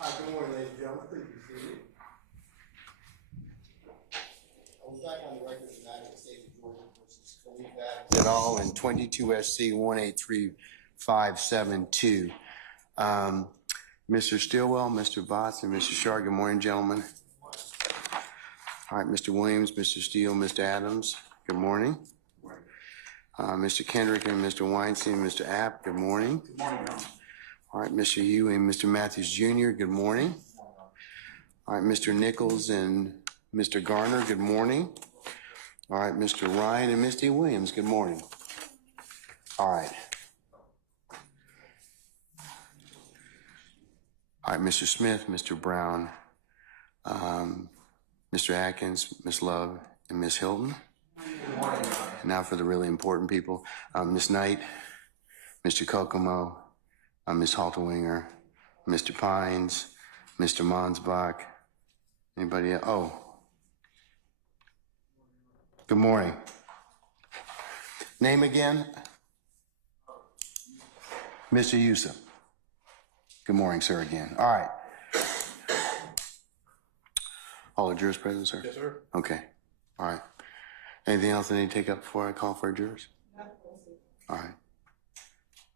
Hi, good morning, ladies and gentlemen. Please be seated. I was back on the record tonight of the state of Georgia versus Khalifa et al. In 22 SC 1835572. Mr. Stilwell, Mr. Botts, and Mr. Shar, good morning, gentlemen. All right, Mr. Williams, Mr. Steele, Mr. Adams, good morning. Mr. Kendrick and Mr. Weinstein, Mr. App, good morning. Good morning, Your Honor. All right, Mr. Hugh and Mr. Matthews Jr., good morning. All right, Mr. Nichols and Mr. Garner, good morning. All right, Mr. Ryan and Misty Williams, good morning. All right. All right, Mr. Smith, Mr. Brown, Mr. Atkins, Ms. Love, and Ms. Hilton. Good morning, Your Honor. Now for the really important people, Ms. Knight, Mr. Kokomo, Ms. Halterwinger, Mr. Pines, Mr. Monsbach. Anybody else? Oh. Good morning. Name again? Mr. Yusuf. Good morning, sir, again. All right. All the jurors present, sir? Yes, sir. Okay. All right. Anything else I need to take up before I call for jurors? No. All right.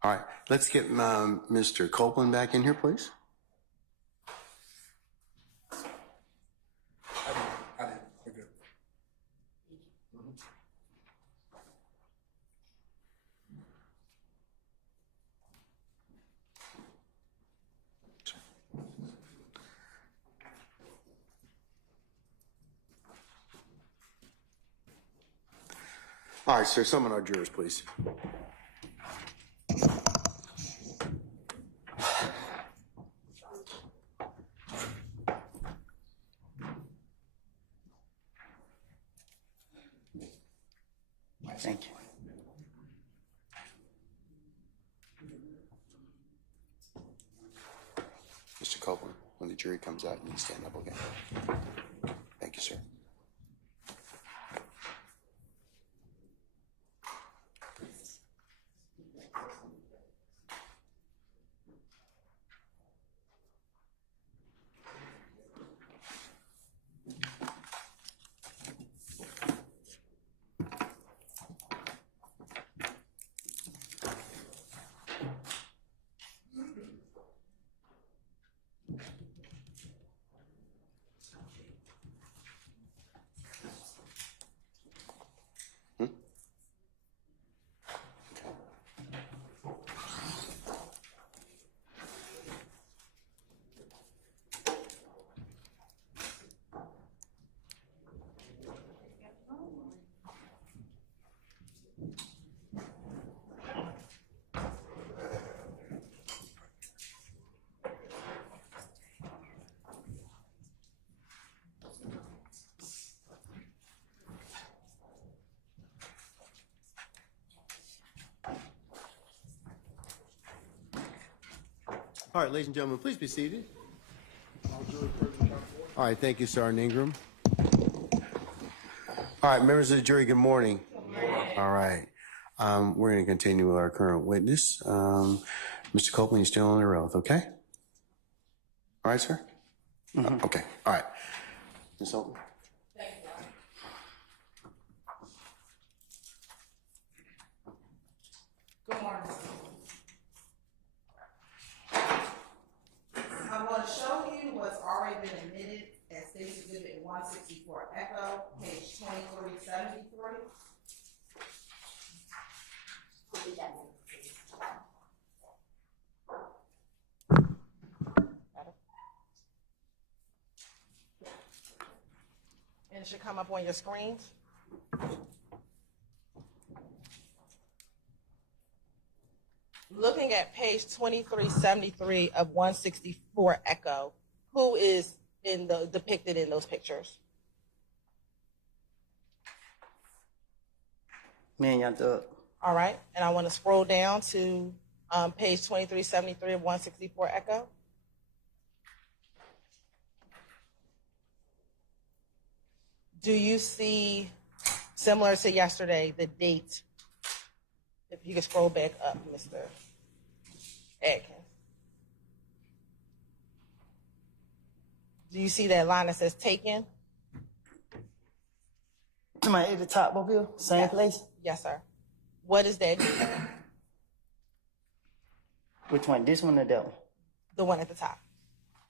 All right. Let's get Mr. Copeland back in here, please. I did. We're good. All right, sir. Summon our jurors, please. Thank you. Mr. Copeland, when the jury comes out, you need to stand up again. Thank you, sir. All right, ladies and gentlemen, please be seated. All right, thank you, Sergeant Ingram. All right, members of the jury, good morning. Good morning. All right, we're going to continue with our current witness. Mr. Copeland, you're still on your oath, okay? All right, sir? Mm-hmm. Okay, all right. Ms. Hilton? Thank you. Good morning. I'm going to show you what's already been admitted as State's Exhibit 164 Echo, page 2373. And it should come up on your screens. Looking at page 2373 of 164 Echo, who is depicted in those pictures? Me and Young Thug. All right, and I want to scroll down to page 2373 of 164 Echo. Do you see, similar to yesterday, the date? If you could scroll back up, Mr. Atkins. Do you see that line that says taken? Somebody at the top over here, same Yes. place? Yes, sir. What is that? Which one, this one or that one? The one at the top.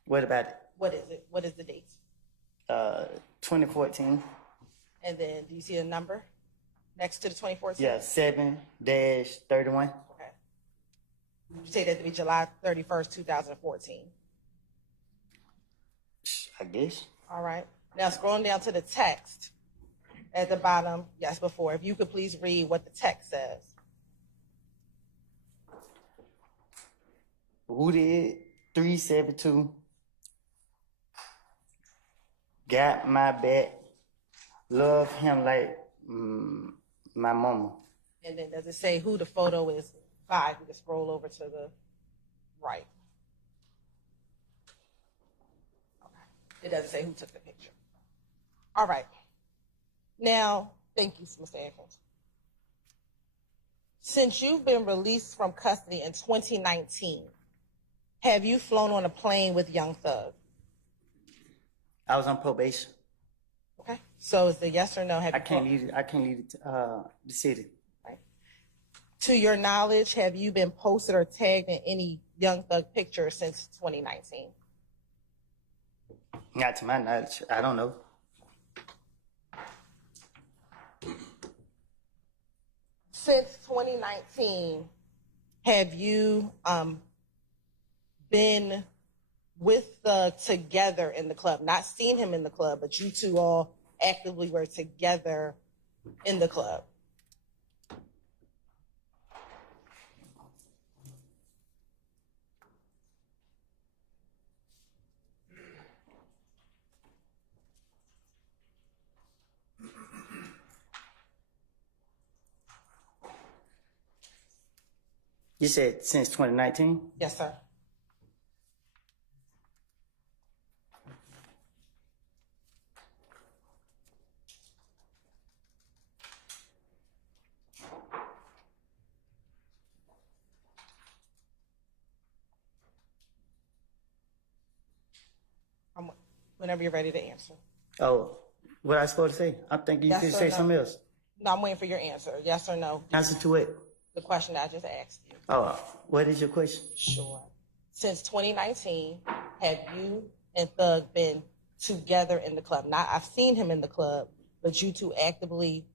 What about it? What is it? What is the date? 2014. And then do you see a number next to the 2014? Yeah, 7-31. Okay. You say that to be July 31st, 2014. I guess. All right. Now scrolling down to the text at the bottom, yes, before. If you could please read what the text says. Who did 372? Got my back. Love him like my mama. And then does it say who the photo is by? You can scroll over to the right. Okay. It doesn't say who took the picture. All right. Now, thank you, Mr. Atkins. Since you've been released from custody in 2019, have you flown on a plane with Young Thug? I was on probation. Okay. So is the yes or no? Have I you can't leave the city. Right. To your knowledge, have you been posted or tagged in any Young Thug picture since 2019? Not to my knowledge. I don't know. Since 2019, have you been with Thug together in the club? Not seen him in the club, but you two all actively were together in the club. You said since 2019? Yes, sir. Whenever you're ready to answer. Oh, what I supposed to say? I'm thinking you Yes could or say no? something else. No, I'm waiting for your answer. Yes or no? Answer to it. The question I just asked you. Oh, what is your question? Sure. Since 2019, have you and Thug been together in the club? Not I've seen him in the club, but you two actively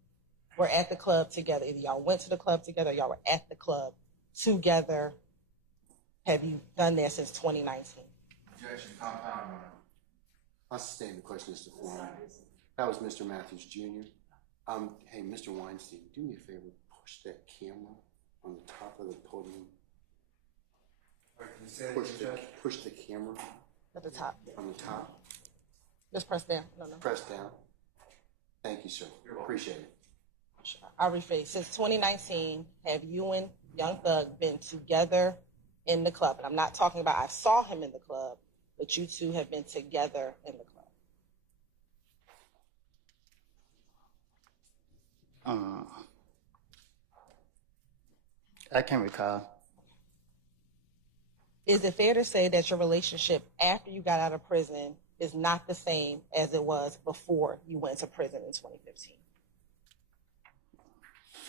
were at the club together. Either y'all went to the club together, or y'all were at the club together. Have you done that since 2019? Objection, compound on I'll sustain the question as to form. That was Mr. Matthews Jr. Hey, Mr. Weinstein, do me a favor, push that camera on the top of the podium. Can you say it again, Judge? Push the camera At the top. on the top. Just press down. No. Press down. Thank you, sir. Appreciate it. Sure. I'll rephrase. Since 2019, have you and Young Thug been together in the club? And I'm not talking about I saw him in the club, but you two have been together in the club. I can't recall. Is it fair to say that your relationship after you got out of prison is not the same as it was before you went to prison in 2015?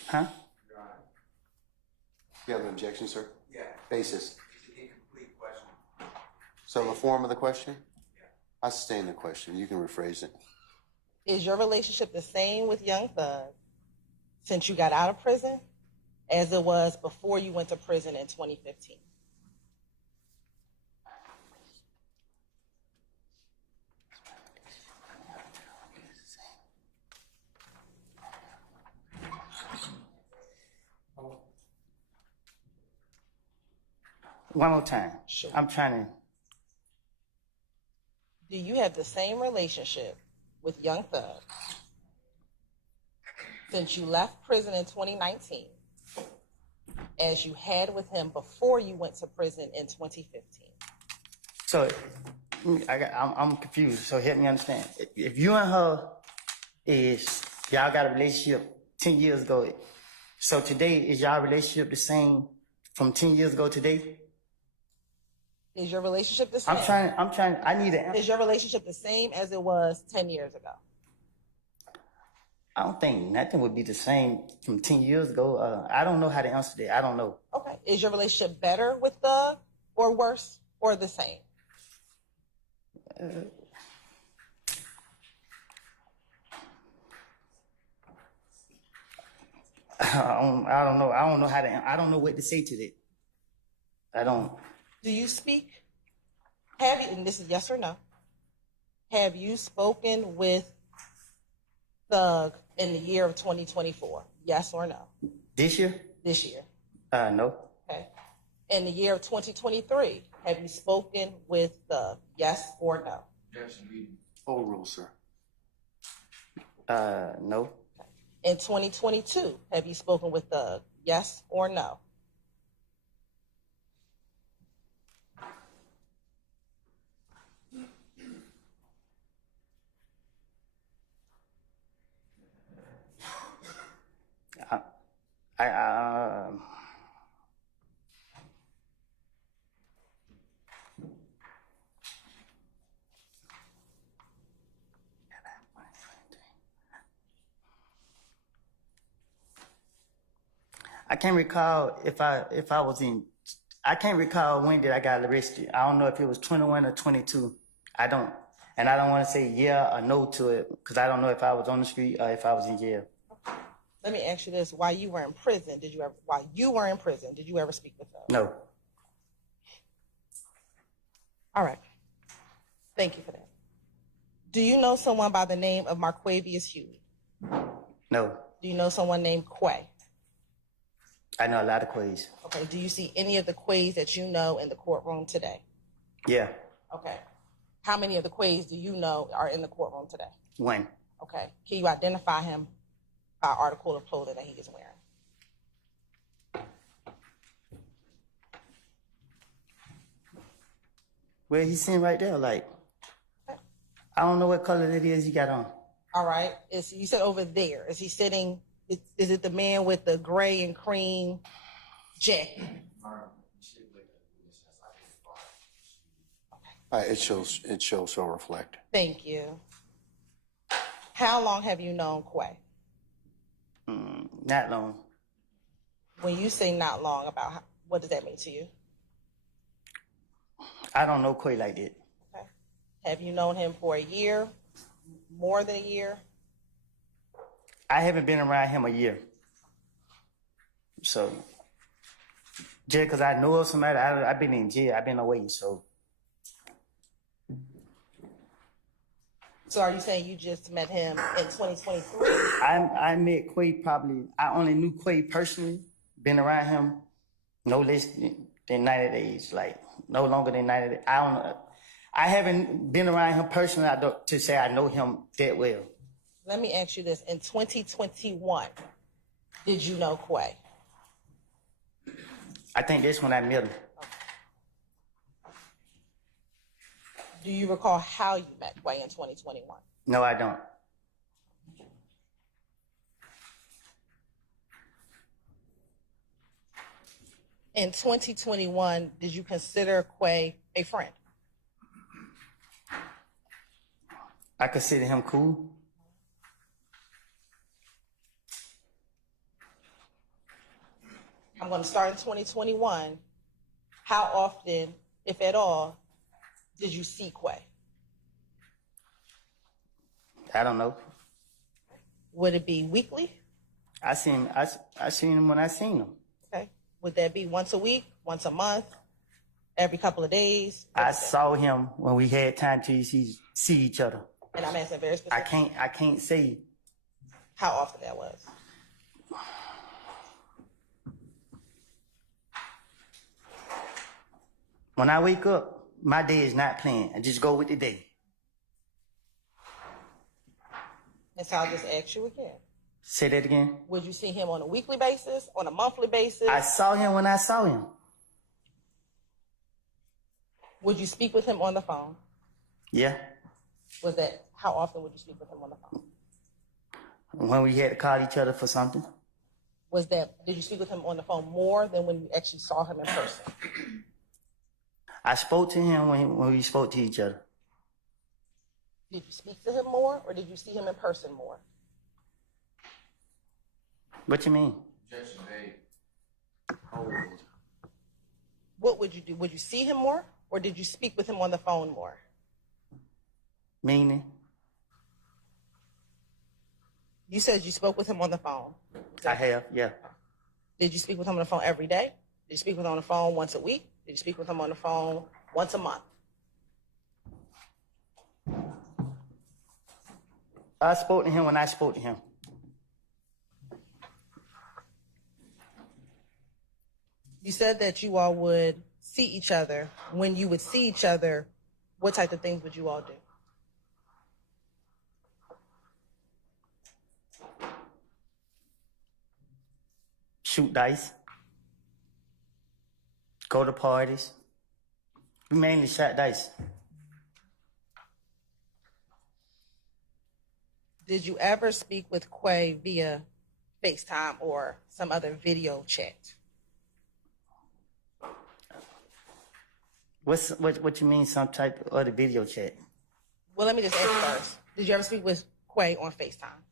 Huh? You have an objection, sir? Yeah. Basis. It's an incomplete question. So the form of the question? I sustain the question. You can rephrase it. Is your relationship the same with Young Thug since you got out of prison as it was before you went to prison in 2015? One more time. Sure. I'm trying to. Do you have the same relationship with Young Thug since you left prison in 2019 as you had with him before you went to prison in 2015? So, I'm confused. So help me understand. If you and her y'all got a relationship 10 years ago, so today is y'all relationship the same from 10 years ago today? Is your relationship the same? I need an answer. Is your relationship the same as it was 10 years ago? I don't think nothing would be the same from 10 years ago. I don't know how to answer that. I don't know. Okay. Is your relationship better with Thug or worse or the same? I don't know. I don't know how to. I don't know what to say to that. I don't. Do you speak? Have you, and this is yes or no, have you spoken with Thug in the year of 2024? Yes or no? This year? This year. No. Okay. In the year of 2023, have you spoken with Thug? Yes or no? Objection, reading. Overrule, sir. No. In 2022, have you spoken with Thug? Yes or no? I can't recall if I was in. I can't recall when did I got arrested. I don't know if it was 21 or 22. I don't, and I don't want to say yeah or no to it because I don't know if I was on the street or if I was in jail. Let me ask you this: while you were in prison, did you ever speak with Thug? No. All right. Thank you for that. Do you know someone by the name of Marquavius Huey? No. Do you know someone named Quay? I know a lot of Quays. Okay. Do you see any of the Quays that you know in the courtroom today? Yeah. Okay. How many of the Quays do you know are in the courtroom today? One. Okay. Can you identify him by article of clothing that he is wearing? Where he's sitting right there, like, I don't know what color it is he got on. All right. You said over there. Is he sitting? Is it the man with the gray and cream jacket? It shows so reflect. Thank you. How long have you known Quay? Not long. When you say not long, what does that mean to you? I don't know Quay like that. Okay. Have you known him for a year? More than a year? I haven't been around him a year. So, just because I know of somebody, I've been in jail, I've been away, so. So are you saying you just met him in 2023? I met Quay I only knew Quay personally, been around him no less than 90 days, like no longer than 90 days. I don't know. I haven't been around him personally to say I know him that well. Let me ask you this. In 2021, did you know Quay? I think that's when I met him. Do you recall how you met Quay in 2021? No, I don't. In 2021, did you consider Quay a friend? I consider him cool. I'm going to start in 2021. How often, if at all, did you see Quay? I don't know. Would it be weekly? I seen him when I seen him. Okay. Would that be once a week, once a month, every couple of days? I saw him when we had time to see each other. And I'm asking very specific. I can't say how often that was. When I wake up, my day is not planned. I just go with the day. And so I'll just ask you again. Say that again. Would you see him on a weekly basis, on a monthly basis? I saw him when I saw him. Would you speak with him on the phone? Yeah. How often would you speak with him on the phone? When we had to call each other for something. Did you speak with him on the phone more than when you actually saw him in person? I spoke to him when we spoke to each other. Did you speak to him more, or did you see him in person more? What you mean? Objection made. Hold. What would you do? Would you see him more, or did you speak with him on the phone more? Meaning? You said you spoke with him on the phone. I have, yeah. Did you speak with him on the phone every day? Did you speak with him on the phone once a week? Did you speak with him on the phone once a month? I spoke to him when I spoke to him. You said that you all would see each other. When you would see each other, what type of things would you all do? Shoot dice. Go to parties. We mainly shot dice. Did you ever speak with Quay via FaceTime or some other video chat? What you mean, some type of other video chat? Well, let me just ask first. Did you ever speak with Quay on FaceTime?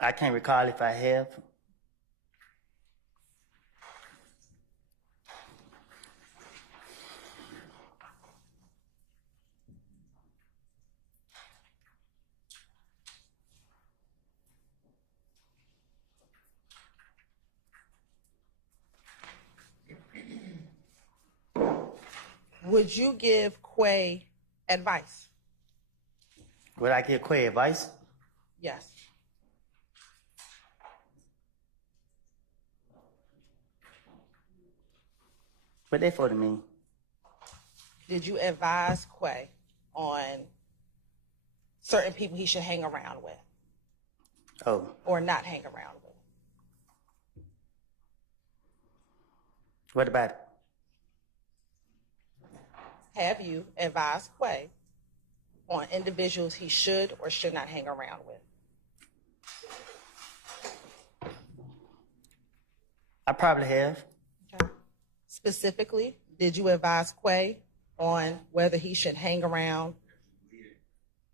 I can't recall if I have. Would you give Quay advice? Would I give Quay advice? Yes. What that for to me? Did you advise Quay on certain people he should hang around with Oh, or not hang around with? what about it? Have you advised Quay on individuals he should or should not hang around with? I probably have. Okay. Specifically, did you advise Quay on whether he should hang around?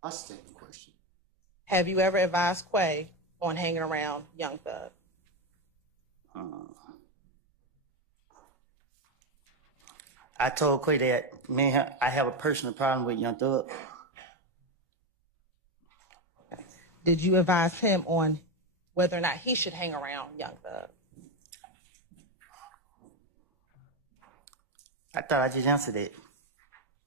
I'll state the question. Have you ever advised Quay on hanging around Young Thug? I told Quay that I have a personal problem with Young Thug. Did you advise him on whether or not he should hang around Young Thug? I thought I just answered it.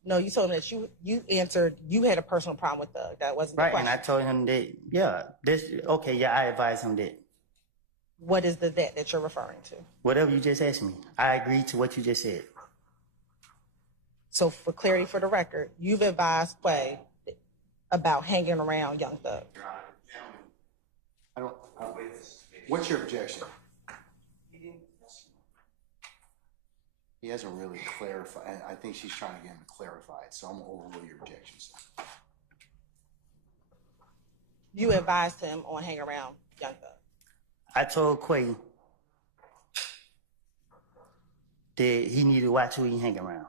No, you told him that you answered you had a personal problem with Thug. That wasn't the Right, question. and I told him that, I advised him that. What is the that you're referring to? Whatever you just asked me, I agreed to what you just said. So for clarity for the record, you've advised Quay about hanging around Young Thug. I don't, what's your objection? He hasn't really clarified. I think she's trying to get him to clarify it, so I'm gonna overrule your objections. You advised him on hanging around Young Thug. I told Quay that he needed to watch who he hang around.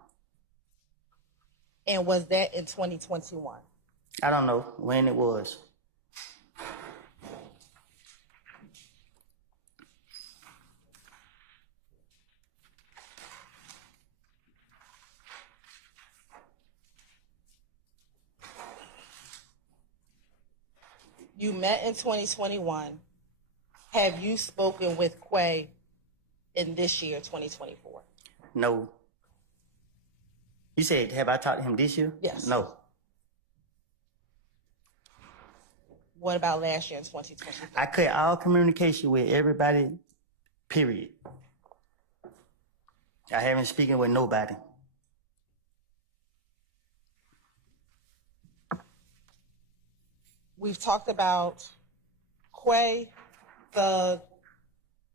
And was that in 2021? I don't know when it was. You met in 2021. Have you spoken with Quay in this year, 2024? No. You said, have I talked to him this year? Yes. No. What about last year in 2023? I cut all communication with everybody, period. I haven't spoken with nobody. We've talked about Quay, Thug,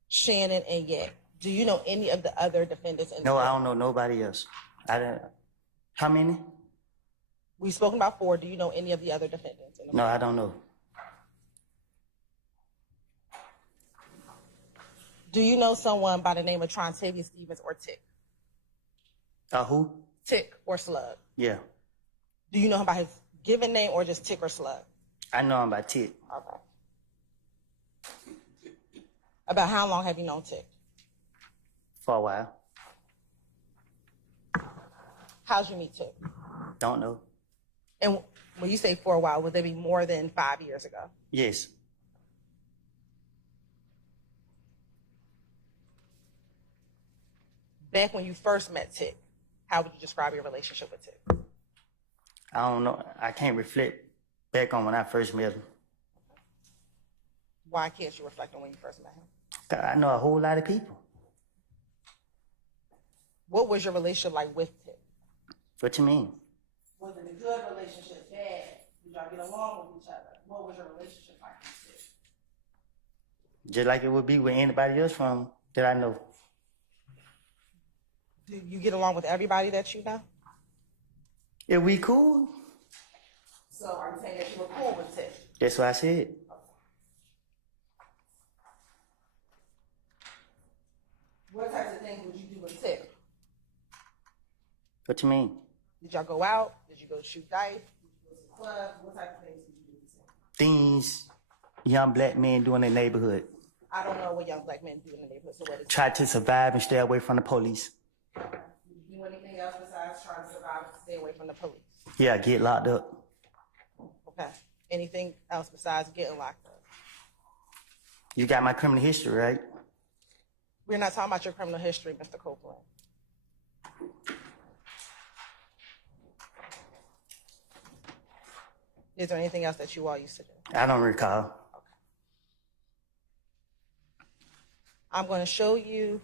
Shannon, and Yak. Do you know any of the other defendants? No, I don't know nobody else. How many? We've spoken about 4. Do you know any of the other defendants? No, I don't know. Do you know someone by the name of Trontavious Stevens or Tick? Who? Tick or Slug? Yeah. Do you know him by his given name or just Tick or Slug? I know him by Tick. Okay. About how long have you known Tick? For a while. How'd you meet Tick? Don't know. And when you say for a while, would that be more than 5 years ago? Yes. Back when you first met Tick, how would you describe your relationship with Tick? I don't know. I can't reflect back on when I first met him. Why can't you reflect on when you first met him? 'Cause I know a whole lot of people. What was your relationship like with Tick? What you mean? Was it a good relationship, bad? Did y'all get along with each other? What was your relationship like with Tick? Just like it would be with anybody else from that I know. Do you get along with everybody that you know? If we cool, So are you saying that you were cool with Tick? that's what I said. What types of things would you do with Tick? What you mean? Did y'all go out? Did you go shoot dice? Did you go to the club? What type of things did you do with Tick? Things young black men do in their neighborhood. I don't know what young black men do in the neighborhood, so what is Try to survive and stay away from the police. Did you do anything else besides trying to survive and stay away from the police? Yeah, get locked up. Okay. Anything else besides getting locked up? You got my criminal history, right? We're not talking about your criminal history, Mr. Copeland. Is there anything else that you all used to do? I don't recall. Okay. I'm going to show you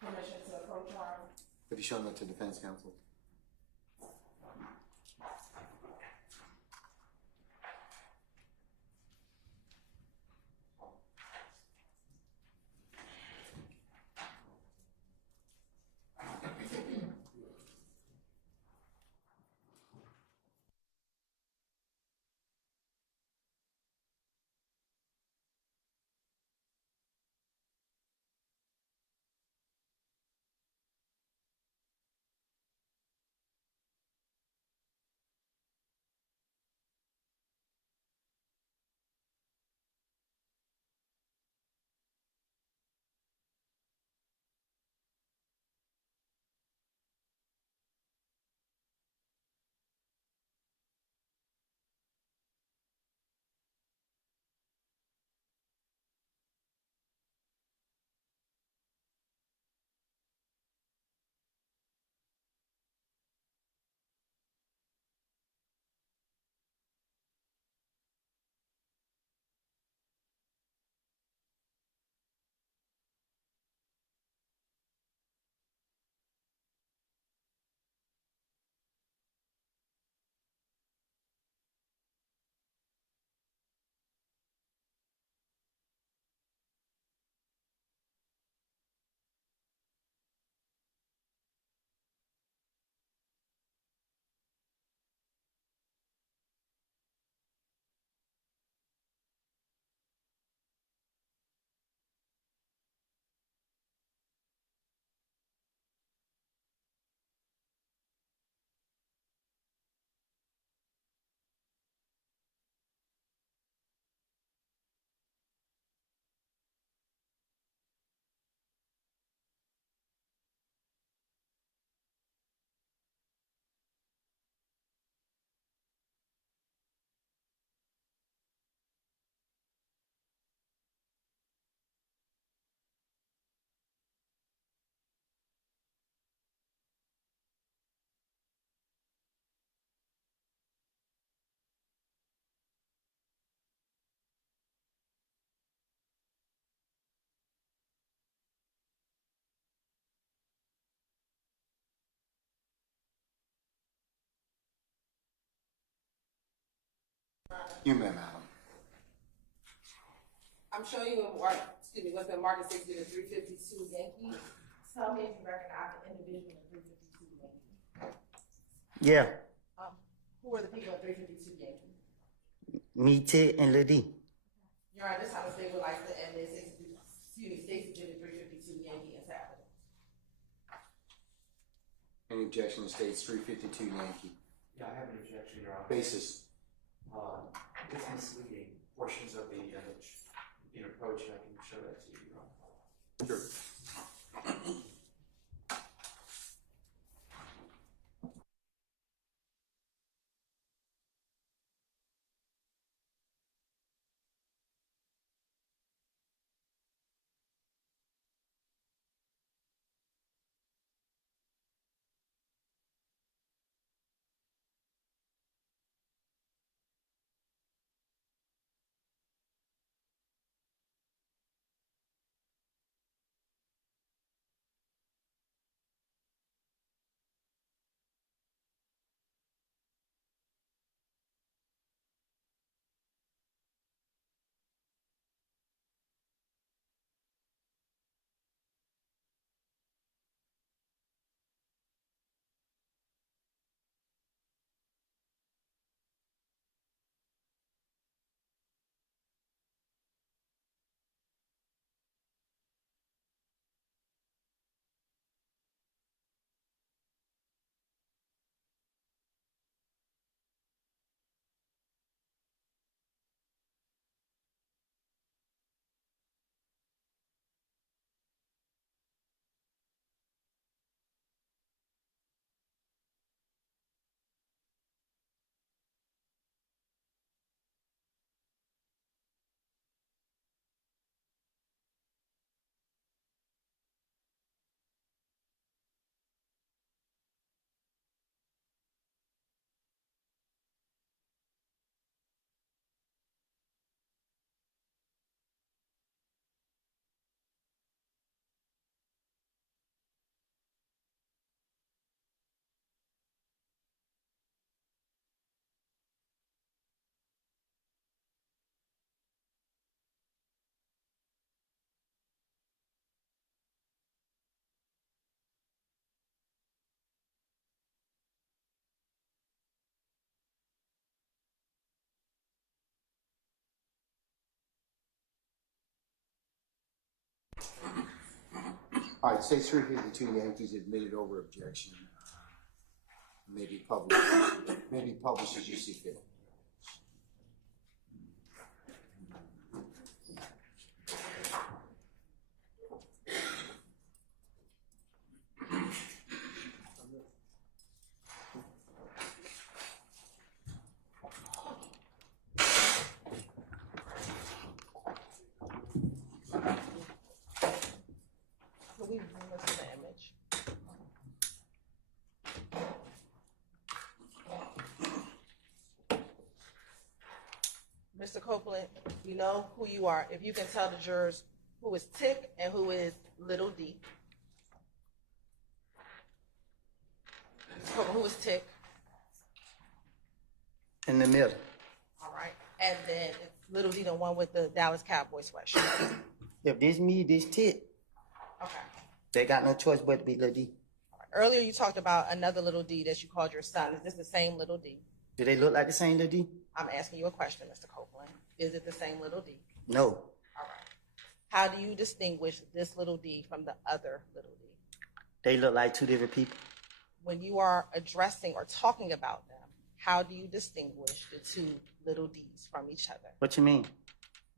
permission to approach our. Have you shown that to defense counsel? You may, madam. I'm showing you what's been marked as Exhibit 352 Yankee. Tell me if you recognize the individual in 352 Yankee. Yeah. Who are the people in 352 Yankee? Me, Ted, and Lil D. Your Honor, this time the state would like the evidence, Exhibit 352 Yankee is happening. Any objection to states 352 Yankee? Yeah, I have an objection, Your Honor. Basis. It's misleading. Portions of the image in approach, and I can show that to you, Your Honor. Sure. All right, states 352 Yankees admitted over objection. Maybe published as you see fit. Can we bring us the image? Mr. Copeland, you know who you are. If you can tell the jurors who is Tick and who is Little D. Mr. Copeland, who is Tick? In the middle. All right. And then it's Little D, the one with the Dallas Cowboy sweatshirt. If this me, this tit, Okay. they got no choice but to be Lil D. All right. Earlier you talked about another Little D that you called your son. Is this the same Little D? Do they look like the same Lil D? I'm asking you a question, Mr. Copeland. Is it the same Little D? No. All right. How do you distinguish this Little D from the other Little D? They look like two different people. When you are addressing or talking about them, how do you distinguish the two Little Ds from each other? What you mean?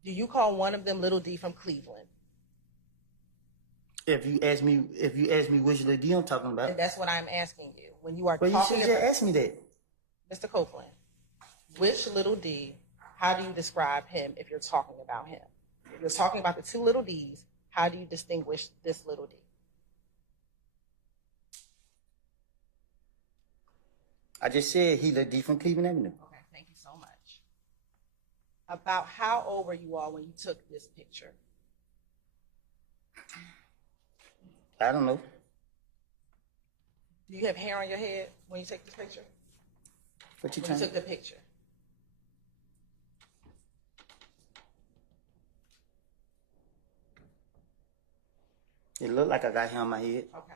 Do you call one of them Little D from Cleveland? If you ask me which Lil D I'm talking about, And that's what I'm asking you. When you are well, you talking should just about ask me that. Mr. Copeland, which Little D, how do you describe him if you're talking about him? If you're talking about the two Little Ds, how do you distinguish this Little D? I just said he Lil D from Cleveland Avenue. Okay, thank you so much. About how old were you all when you took this picture? I don't know. Do you have hair on your head when you take this picture? What you When you trying? took the picture? It look like I got hair on my head. Okay.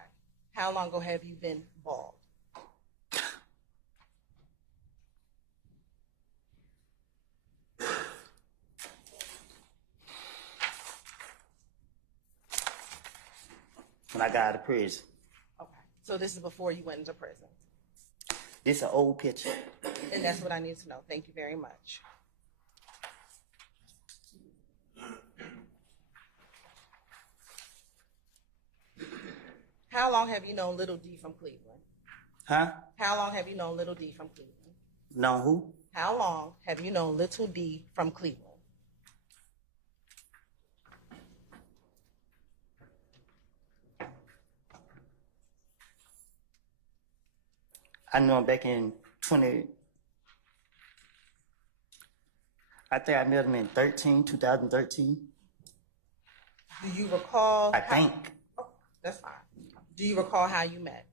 How long ago have you been bald? When I got out of prison. Okay. So this is before you went into prison. This an old picture. And that's what I need to know. Thank you very much. How long have you known Little D from Cleveland? Huh? How long have you known Little D from Cleveland? Know who? How long have you known Little D from Cleveland? I knew him back in 20. I think I met him in 2013. Do you recall? I think. Oh, that's fine. Do you recall how you met?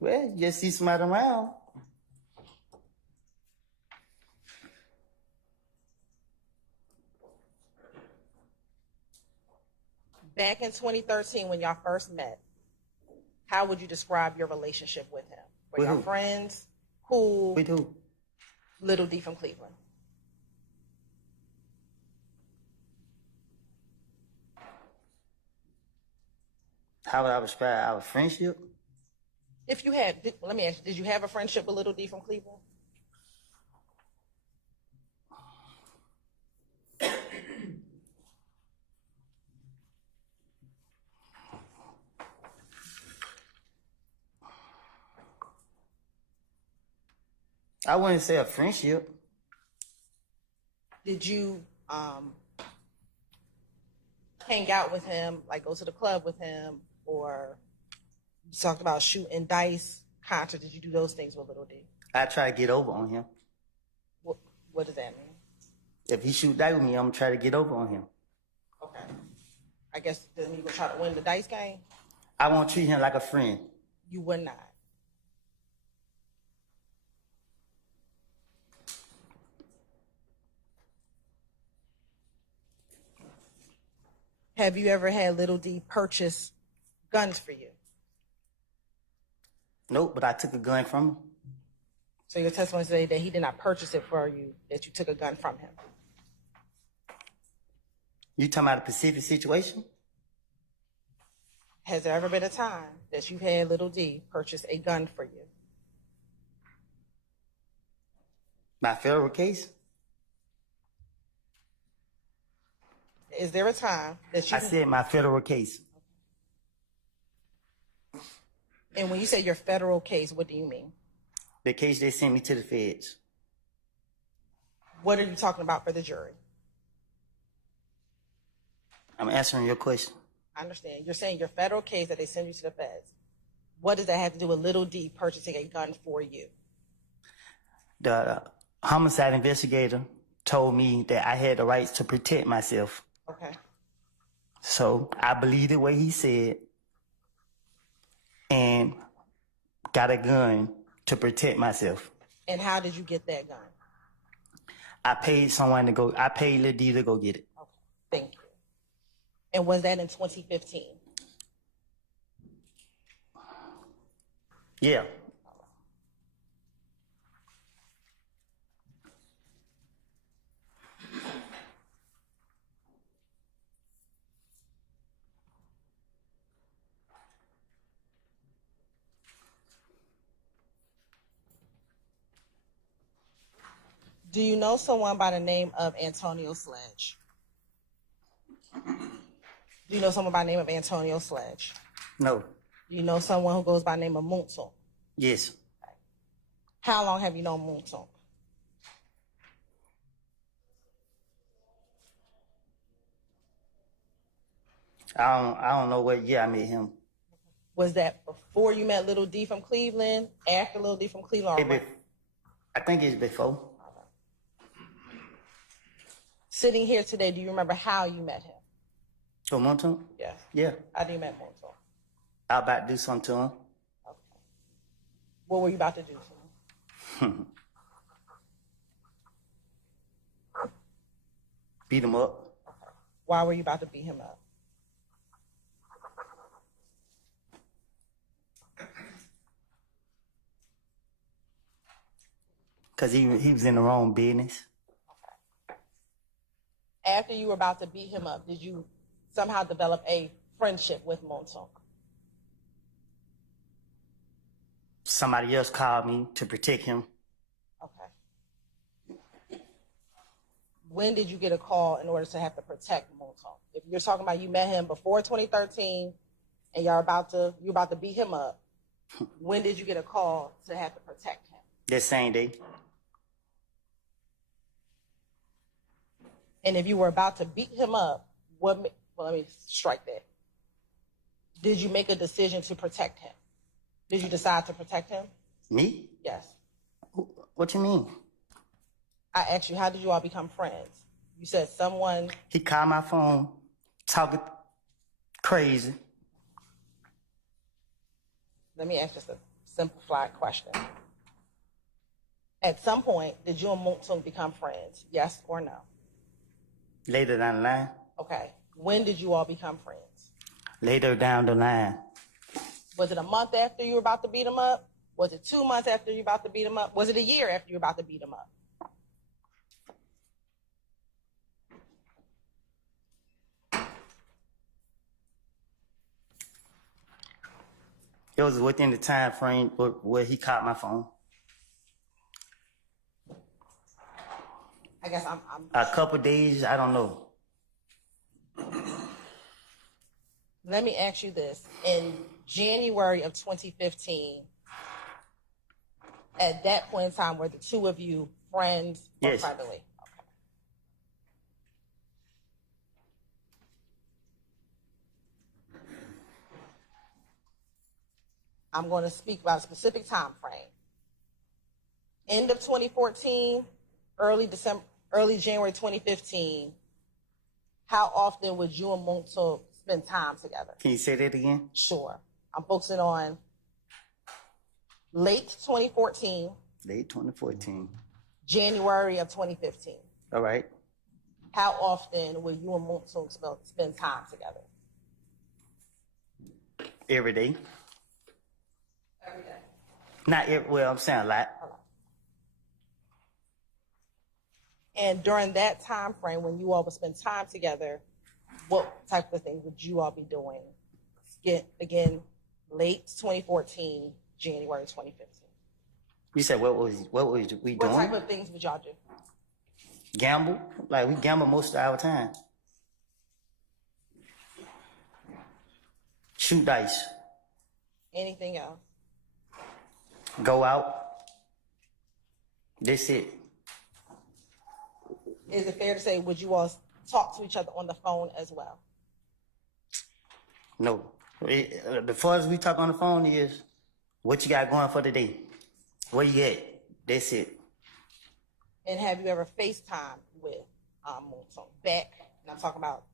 Well, you just see somebody around. Back in 2013, when y'all first met, how would you describe your relationship with him? Were With y'all who? friends? Cool? With who? Little D from Cleveland. How would I describe our friendship? If you had, let me ask you, did you have a friendship with Little D from Cleveland? I wouldn't say a friendship. Did you hang out with him, like go to the club with him, or you talked about shooting dice, concerts? Did you do those things with Little D? I try to get over on him. What does that mean? If he shoot dice with me, I'm gonna try to get over on him. Okay. I guess then you would try to win the dice game? I won't treat him like a friend. You would not. Have you ever had Little D purchase guns for you? Nope, but I took a gun from him. So your testimony says that he did not purchase it for you, that you took a gun from him. You talking about a specific situation? Has there ever been a time that you've had Little D purchase a gun for you? My federal case? Is there a time that you... I said my federal case. And when you say your federal case, what do you mean? The case they sent me to the feds. What are you talking about for the jury? I'm answering your question. I understand. You're saying your federal case that they send you to the feds. What does that have to do with Little D purchasing a gun for you? The homicide investigator told me that I had the rights to protect myself. Okay. So I believed the way he said and got a gun to protect myself. And how did you get that gun? I paid someone to go, I paid Lil D to go get it. Okay. Thank you. And was that in 2015? Yeah. Do you know someone by the name of Antonio Sledge? Do you know someone by the name of Antonio Sledge? No. Do you know someone who goes by the name of Moonson? Yes. How long have you known Moonson? I don't know what year I met him. Was that before you met Little D from Cleveland, after Little D from Cleveland? Or Maybe, I think it's before. Sitting here today, do you remember how you met him? Oh, Monton? Yes. Yeah. How did you met Moonson? I about to do something to him. Okay. What were you about to do to him? Beat him up. Okay. Why were you about to beat him up? Because he was in the wrong business. After you were about to beat him up, did you somehow develop a friendship with Moonson? somebody else called me to protect him. Okay. When did you get a call in order to have to protect Monton? If you're talking about you met him before 2013 and you're about to beat him up, when did you get a call to have to protect him? That same day. And if you were about to beat him up, well, let me strike that. Did you make a decision to protect him? Did you decide to protect him? Me? Yes. What you mean? I asked you, how did you all become friends? You said someone... He called my phone, talking crazy. Let me ask just a simplified question. At some point, did you and Monton become friends? Yes or no? Later down the line. Okay. When did you all become friends? Later down the line. Was it a month after you were about to beat him up? Was it 2 months after you were about to beat him up? Was it a year after you were about to beat him up? It was within the time frame where he caught my phone. I guess I'm A couple days, I don't know. Let me ask you this. In January of 2015, at that point in time, were the two of you friends or Yes. privately? Okay. I'm going to speak about a specific time frame. End of 2014, early January 2015, how often would you and Monton spend time together? Can you say that again? Sure. I'm focusing on late 2014, Late 2014. January of 2015. All right. How often would you and Monton spend time together? Every day. Every day. Not every, well, I'm saying a lot. And during that time frame, when you all would spend time together, what type of things would you all be doing? Again, late 2014, January 2015. You said what was we doing? What type of things would y'all do? Gamble? Like we gamble most of our time. Shoot dice. Anything else? Go out. That's it. Is it fair to say, would you all talk to each other on the phone as well? No. The farthest we talk on the phone is what you got going for the day. Where you at? That's it. And have you ever FaceTime with Monton? Back, and I'm talking about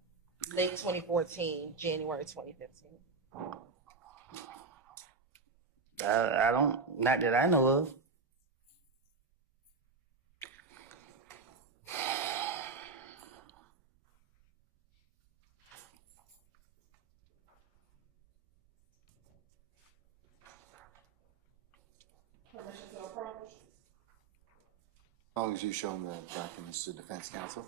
late 2014, January 2015. I don't, not that I know of. Permission to approach? As long as you show them the documents to defense counsel.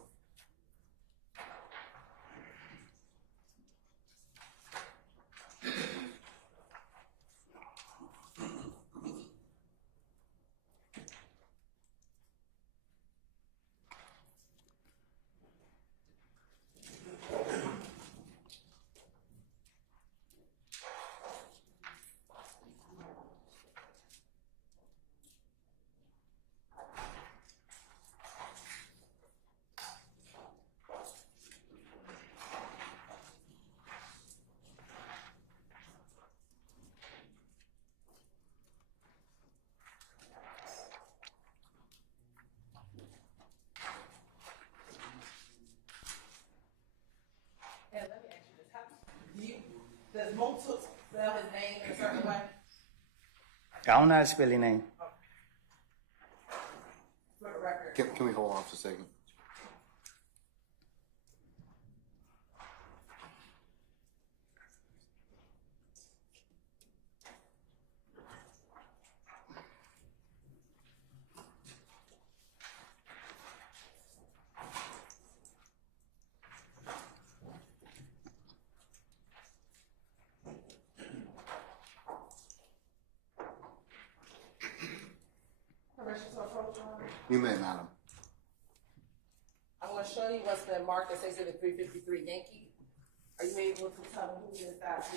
And let me ask you this. Does Monton spell his name in a certain way? I don't know how to spell your name. For the record. Can we hold on for a second? You may, madam. I'm going to show you what's been marked as Exhibit 353 Yankee. Are you able to tell me who is that?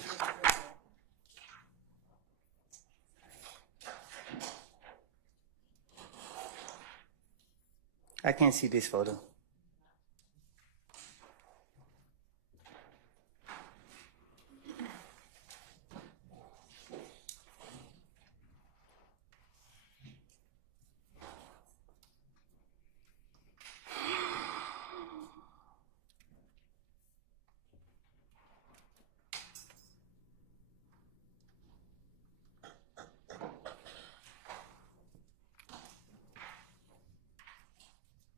I can't see this photo.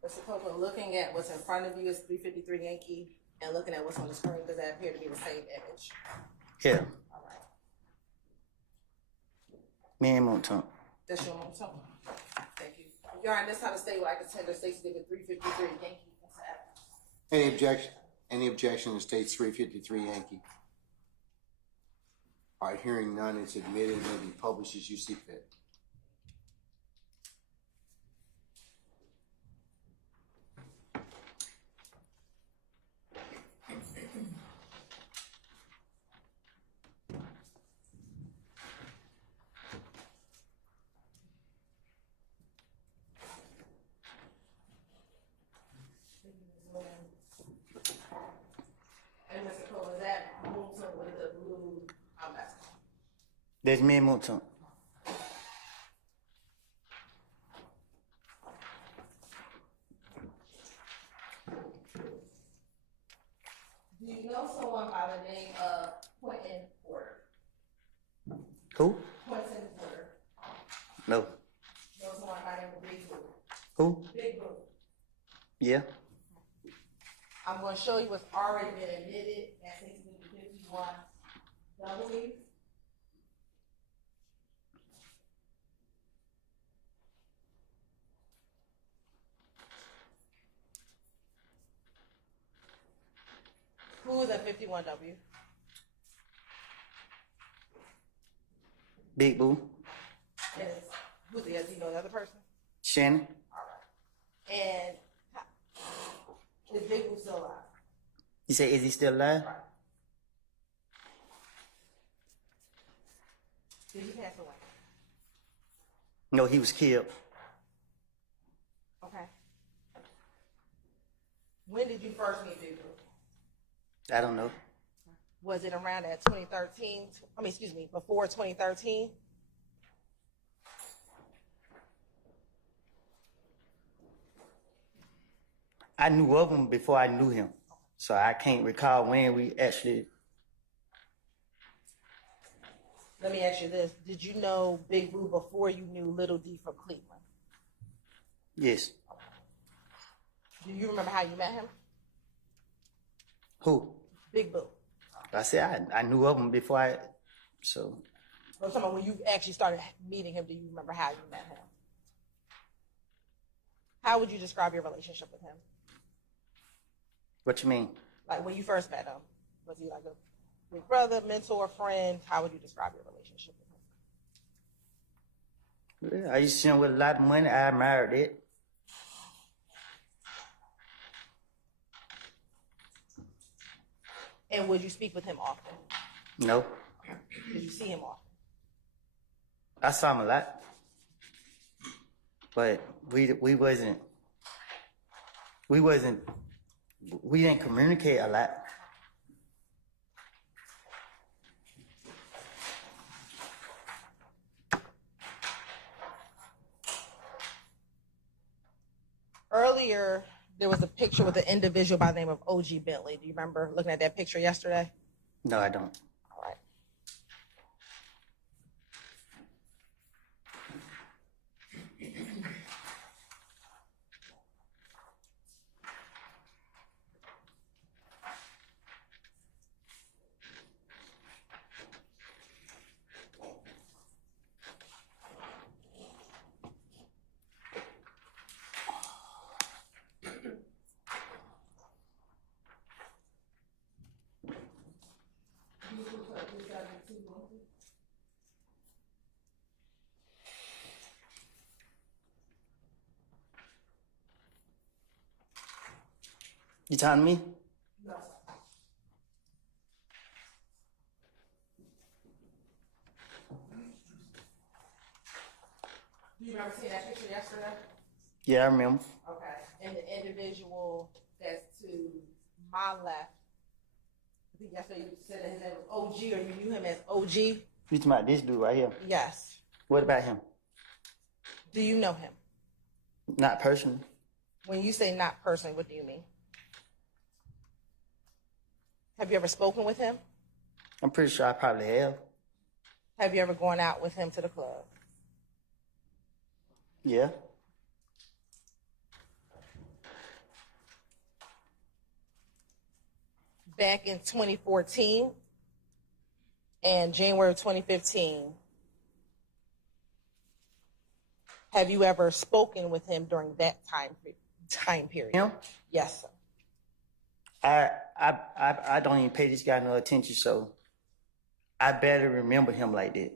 Mr. Copeland, looking at what's in front of you is 353 Yankee, and looking at what's on the screen, does that appear to be the same image? Yeah, All right. me and Monton. That's your own tone. Thank you. Your Honor, this time to state where I contend State's Exhibit 353 Yankee. Any objection? Any objection to state's 353 Yankee? All right, hearing none, it's admitted and may be published as you see fit. And Mr. Cole, is that Moulton with the blue vest? That's me and Monton. Do you know someone by the name of Quentin Porter? Who? Quentin Porter. No. Know someone by the name of Big Blue? Who? Big Blue. Yeah. I'm going to show you what's already been admitted at 1651 W. Who is at 51 W? Big Boo. Yes. Who's the other? Do you know the other person? Shannon. All right. And is Big Blue still alive? You say, is he still alive? Right. Did he pass away? No, he was killed. Okay. When did you first meet Big Blue? I don't know. Was it around at 2013? I mean, excuse me, before 2013? I knew of him before I knew him. So I can't recall when we actually. Let me ask you this. Did you know Big Blue before you knew Little D from Cleveland? Yes. Do you remember how you met him? Who? Big Blue. I said I knew of him before I. So. I'm talking about when you actually started meeting him, do you remember how you met him? How would you describe your relationship with him? What you mean? Like when you first met him, was he like a big brother, mentor, friend? How would you describe your relationship with him? Yeah, I used to see him with a lot of money. I admired it. And would you speak with him often? No. Did you see him often? I saw him a lot. But we didn't communicate a lot. Earlier, there was a picture with an individual by the name of O.G. Bentley. Do you remember looking at that picture yesterday? No, I don't. All right. You talking to me? No. Do you remember seeing that picture yesterday? Yeah, I remember. Okay. And the individual that's to my left, I think yesterday you said that his name was OG, or you knew him as OG? You talking about this dude right here? Yes. What about him? Do you know him? Not personally. When you say not personally, what do you mean? Have you ever spoken with him? I'm pretty sure I probably have. Have you ever gone out with him to the club? Yeah. Back in 2014 and January of 2015, have you ever spoken with him during that time period? Him? Yes, sir. I don't even pay this guy no attention, so I barely remember him like that.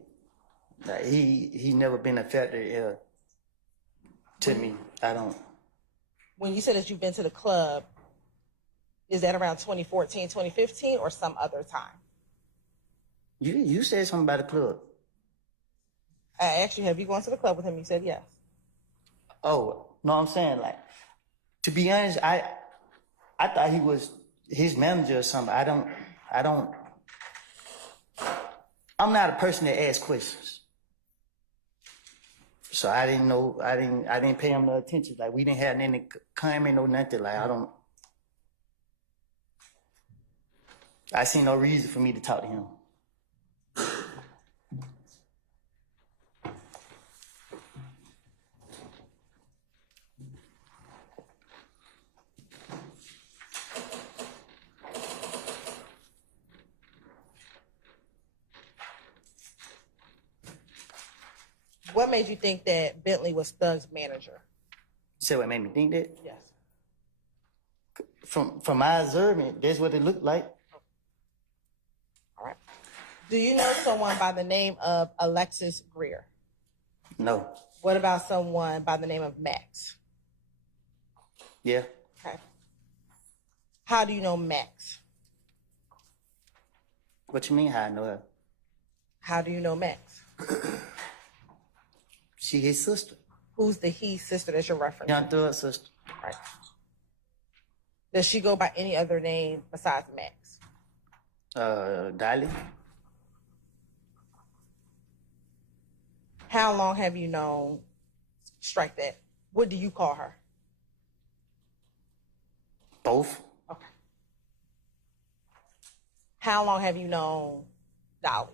Like he never been a factor to me. I don't. When you said that you've been to the club, is that around 2014, 2015, or some other time? You said something about a club. I asked you, have you gone to the club with him? You said yes. Oh, no, I'm saying, like, to be honest, I thought he was his manager or something. I'm not a person that asks questions. So I didn't know, I didn't pay him no attention. Like, we didn't have any comment or nothing. Like, I see no reason for me to talk to him. What made you think that Bentley was Thug's manager? You said what made me think that? Yes. From my observation, that's what it looked like. All right. Do you know someone by the name of Alexis Greer? No. What about someone by the name of Max? Yeah. Okay. How do you know Max? What you mean how I know her? How do you know Max? She his sister. Who's the he sister that you're referencing? Young Thug's sister. Right. Does she go by any other name besides Max? Dolly. How long have you known, strike that, what do you call her? Both. Okay. How long have you known Dolly?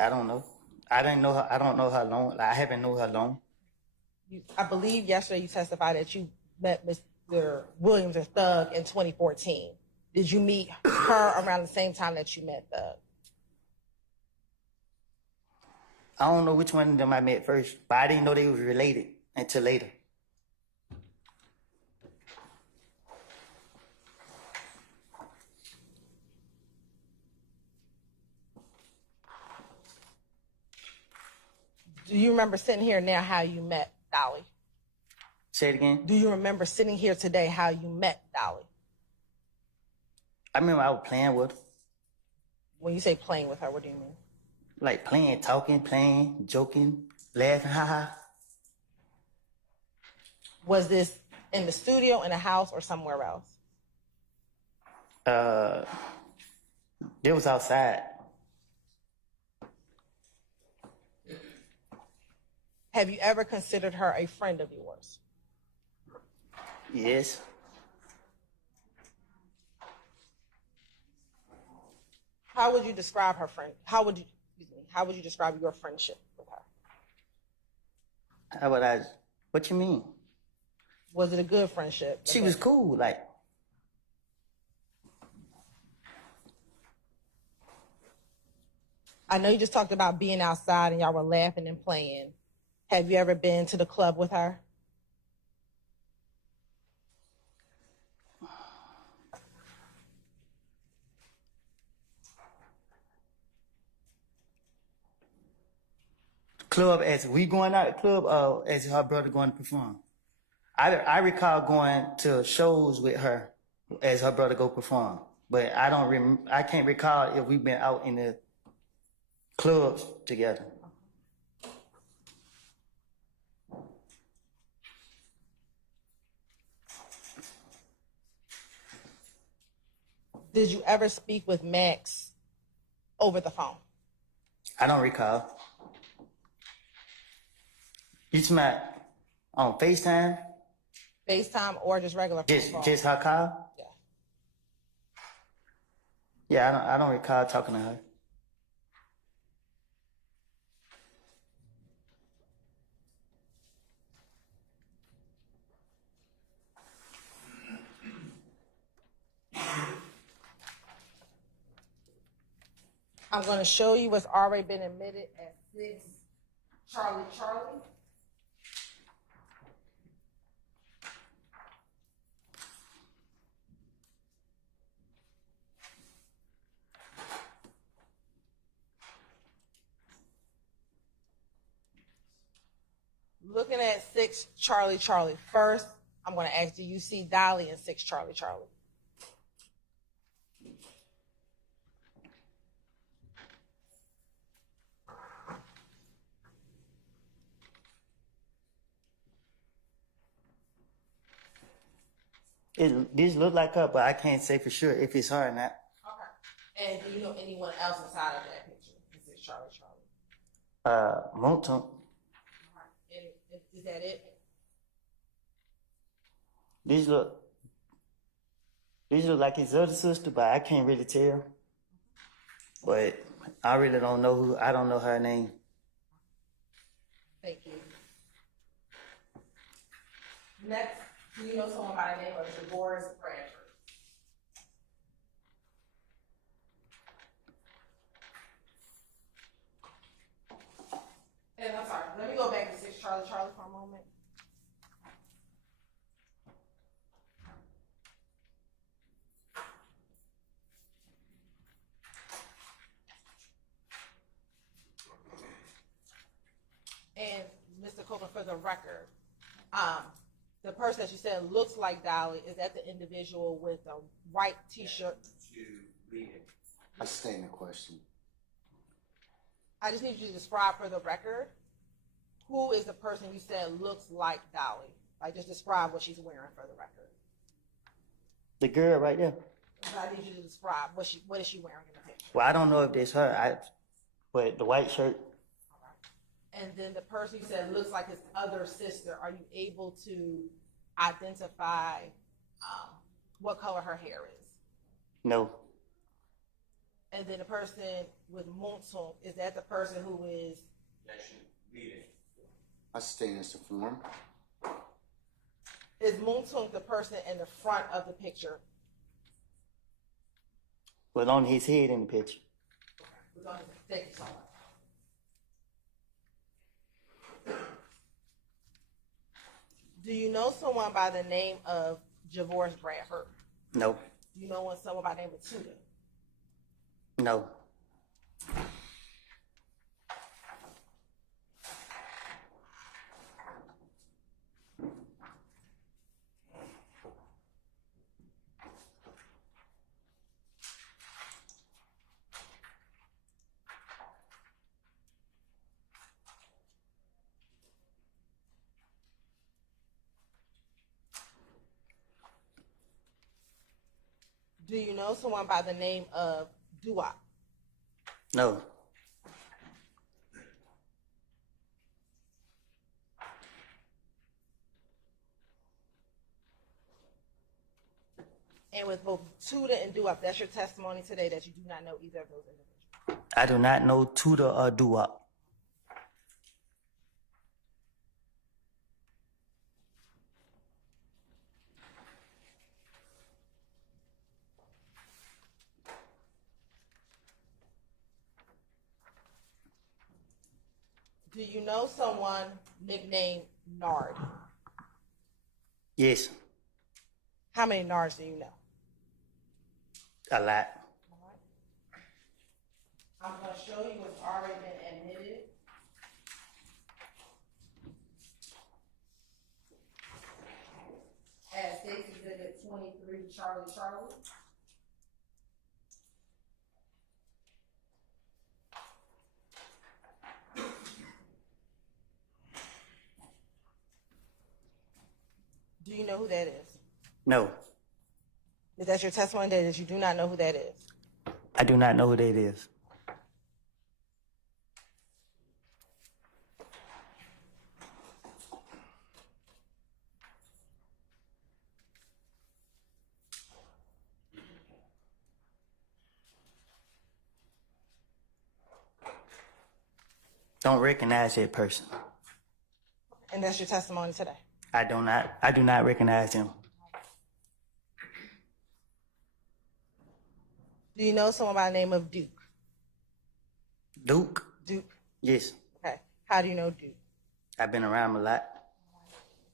I don't know. I didn't know her. I don't know her long. Like, I haven't known her long. I believe yesterday you testified that you met Mr. Williams or Thug in 2014. Did you meet her around the same time that you met Thug? I don't know which one of them I met first, but I didn't know they was related until later. Do you remember sitting here now how you met Dolly? Say it again. Do you remember sitting here today how you met Dolly? I remember I was playing with her. When you say playing with her, what do you mean? Like playing, talking, playing, joking, laughing, haha. Was this in the studio, in the house, or somewhere else? It was outside. Have you ever considered her a friend of yours? Yes. How would you describe her friend? How would you describe your friendship with her? How would I? What you mean? Was it a good friendship? She was cool. Like, I know you just talked about being outside and y'all were laughing and playing. Have you ever been to the club with her? club as we going out the club, or as her brother going to perform? I recall going to shows with her as her brother go perform, but I can't recall if we've been out in the clubs together. Did you ever speak with Max over the phone? I don't recall. You talking about on FaceTime? FaceTime or just regular phone? Just her call? Yeah. Yeah, I don't recall talking to her. I'm going to show you what's already been admitted at 6 Charlie. Looking at 6 Charlie. First, I'm going to ask, do you see Dolly in 6 Charlie? This look like her, but I can't say for sure if it's her or not. Okay. And do you know anyone else inside of that picture in 6 Charlie? Monton. And is that it? These look like his other sister, but I can't really tell. But I really don't know I don't know her name. Thank you. Next, do you know someone by the name of Jeffery Williams? And I'm sorry, let me go back to 6 Charlie for a moment. And Mr. Copeland, for the record, the person that you said looks like Dolly, is that the individual with the white T-shirt? I sustain the question. I just need you to describe for the record, who is the person you said looks like Dolly? Like, just describe what she's wearing for the record. The girl right there. But I need you to describe what is she wearing in the picture. Well, I don't know if it's her. But the white shirt. And then the person you said looks like his other sister, are you able to identify what color her hair is? No. And then the person with Monton, is that the person who is leading? I sustain this to form. Is Monton the person in the front of the picture? Well, on his head in the picture. Thank you so much. Do you know someone by the name of Jeffery Bradford? No. Do you know someone by the name of Tudor? No. Do you know someone by the name of Duwop? No. And with both Tudor and Duwop, that's your testimony today that you do not know either of those individuals? I do not know Tudor or Duwop. Do you know someone nicknamed Nard? Yes. How many Nards do you know? A lot. I'm going to show you what's already been admitted. 23 Charlie. Do you know who that is? No, Is that your testimony that is you do not know who that is? I do not know who that is. Don't recognize that person. And that's your testimony today? I do not recognize him. Do you know someone by the name of Duke? Duke? Duke. Yes. Okay. How do you know Duke? I've been around him a lot.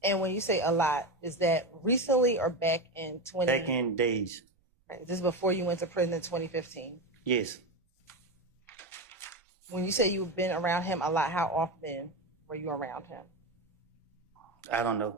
And when you say a lot, is that recently or back in 20? Back in days. Right. This is before you went to prison in 2015. Yes. When you say you've been around him a lot, how often were you around him? I don't know.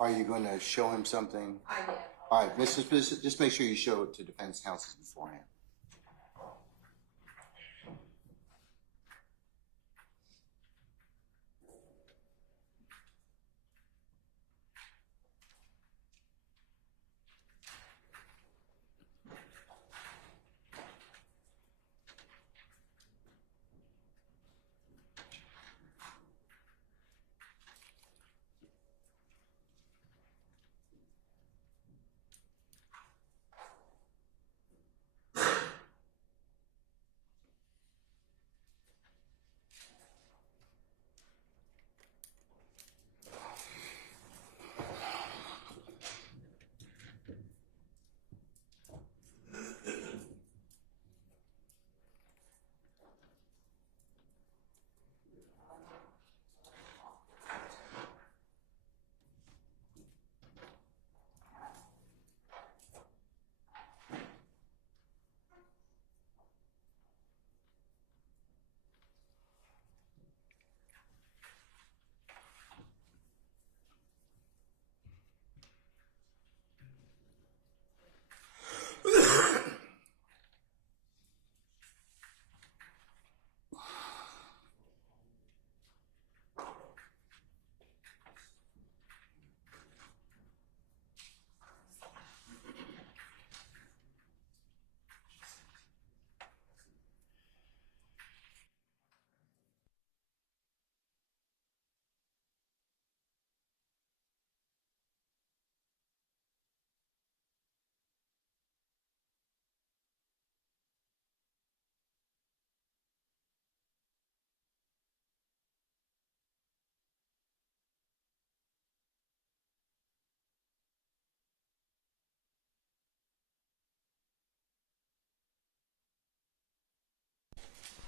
Are you going to show him something? I am. All right, just make sure you show it to defense counsel beforehand.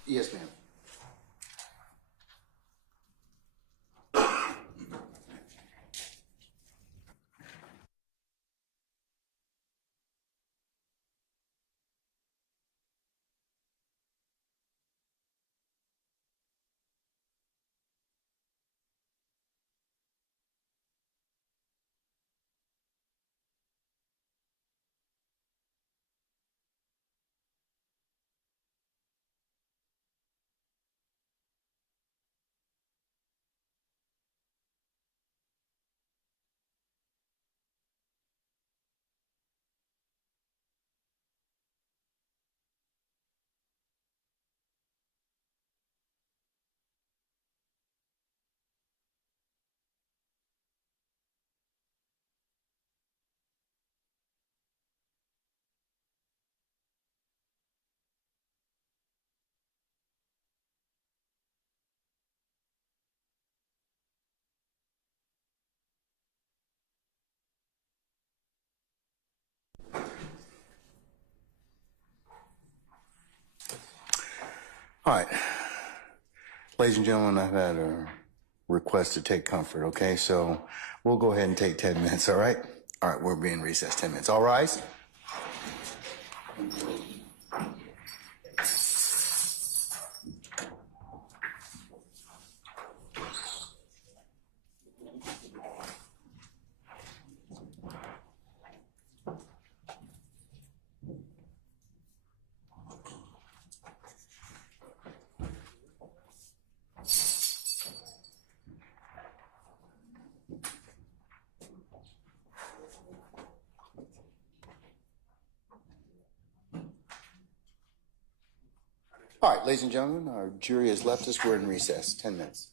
Yes, ma'am. All right. Ladies and gentlemen, I've had a request to take comfort, okay? So we'll go ahead and take 10 minutes, all right? All right, we're being recessed 10 minutes. All rise. All right, ladies and gentlemen, our jury has left us. We're in recess. 10 minutes.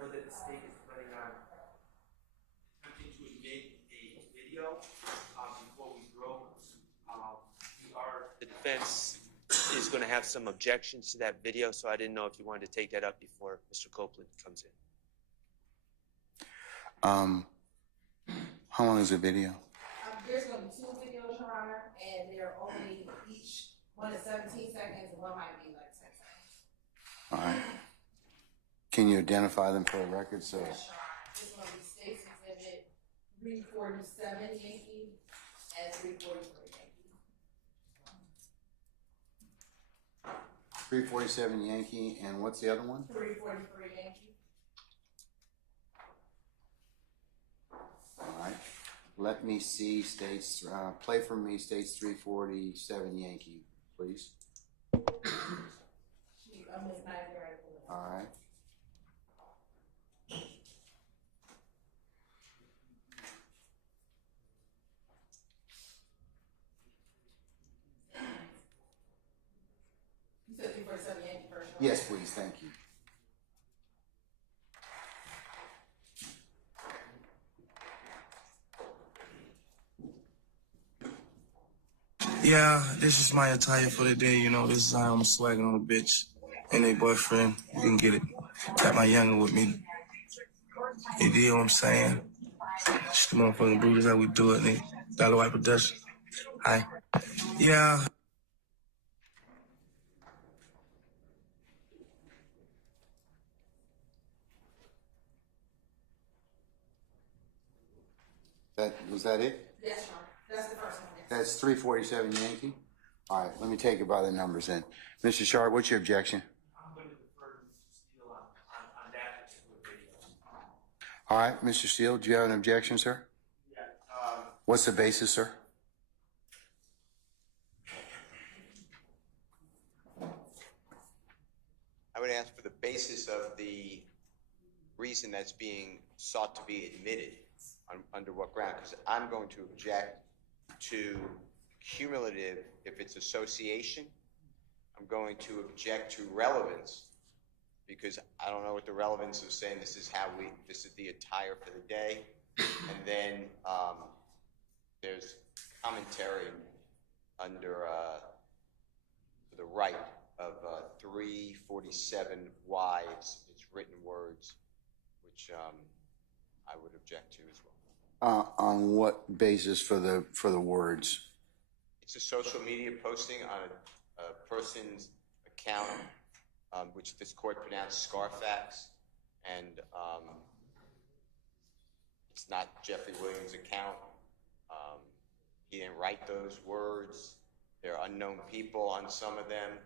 know that the state is planning on attempting to make a video before we go. The defense is going to have some objections to that video, so I didn't know if you wanted to take that up before Mr. Copeland comes in. How long is the video? There's going to be 2 videos, Your Honor, and they're only each one is 17 seconds, and one might be like 10 seconds. All right. Can you identify them for the record? So. Yes, Your Honor. This one will be State's Exhibit 347 Yankee and 343 Yankee. 347 Yankee, and what's the other one? 343 Yankee. All right. Let me see States, play for me States 347 Yankee, please. All right. You said 347 Yankee first? Yes, please, thank you. Yeah, this is my attire for the day, you know. This is how I'm swagging on a bitch and a boyfriend. You can get it. Got my younger with me. You deal what I'm saying? It's the motherfucking Brutus, how we do it, nigga. Dollar White Production. Hi. Yeah. Was that it? Yes, Your Honor. That's the first one. Yes. That's 347 Yankee? All right, let me take it by the numbers then. Mr. Sharp, what's your objection? I'm going to defer to Mr. Steele on that particular video. All right, Mr. Steele, do you have an objection, sir? Yeah. What's the basis, sir? I would ask for the basis of the reason that's being sought to be admitted, under what ground, because I'm going to object to cumulative if it's association. I'm going to object to relevance because I don't know what the relevance of saying this is the attire for the day. And then there's commentary under the right of 347Y. It's written words, which I would object to as well. On what basis for the words? It's a social media posting on a person's account, which this court pronounced Scarfax, and it's not Jeffery Williams' account. He didn't write those words. There are unknown people on some of them.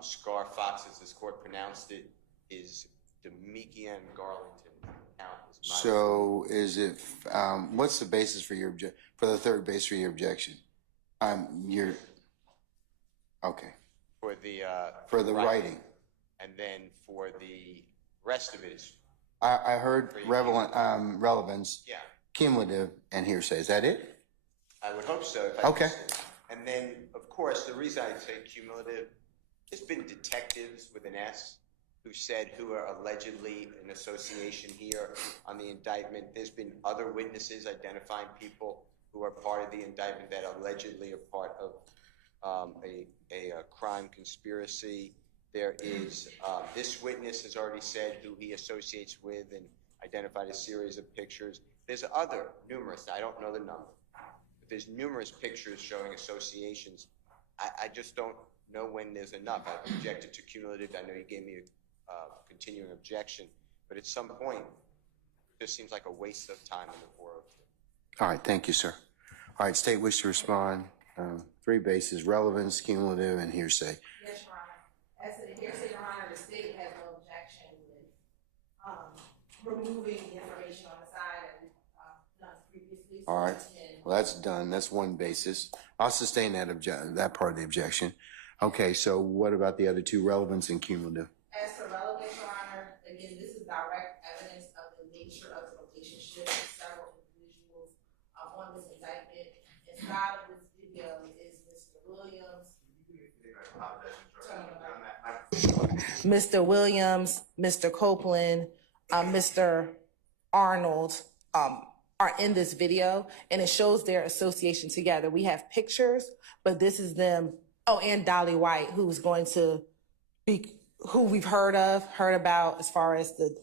Scarfax, as this court pronounced it, is Demikian Garlington account. So is it, what's the basis for your for the third base for your objection? Okay. For the writing. And then for the rest of it is. I heard relevance, Yeah. cumulative, and hearsay. Is that it? I would hope so. If I Okay. And then, of course, the reason I say cumulative, there's been detectives with an S who are allegedly in association here on the indictment. There's been other witnesses identifying people who are part of the indictment that allegedly are part of a crime conspiracy. There is, this witness has already said who he associates with and identified a series of pictures. There's other numerous, I don't know the number, but there's numerous pictures showing associations. I just don't know when there's enough. I've objected to cumulative. I know you gave me a continuing objection, but at some point, it just seems like a waste of time in the 402. All right, thank you, sir. All right, state wish to respond. Three bases: relevance, cumulative, and hearsay. Yes, Your Honor. As to the hearsay, Your Honor, the state has no objection with removing the information on the side that we've done previously. All right. Well, that's done. That's one basis. I'll sustain that part of the objection. Okay, so what about the other two, relevance and cumulative? As for relevance, Your Honor, again, this is direct evidence of the nature of the relationship of several individuals on this indictment. Inside of this video is Mr. Williams. Mr. Williams, Mr. Copeland, Mr. Arnold are in this video, and it shows their association together. We have pictures, but this is them. Oh, and Dolly White, who's going to be, who we've heard about as far as the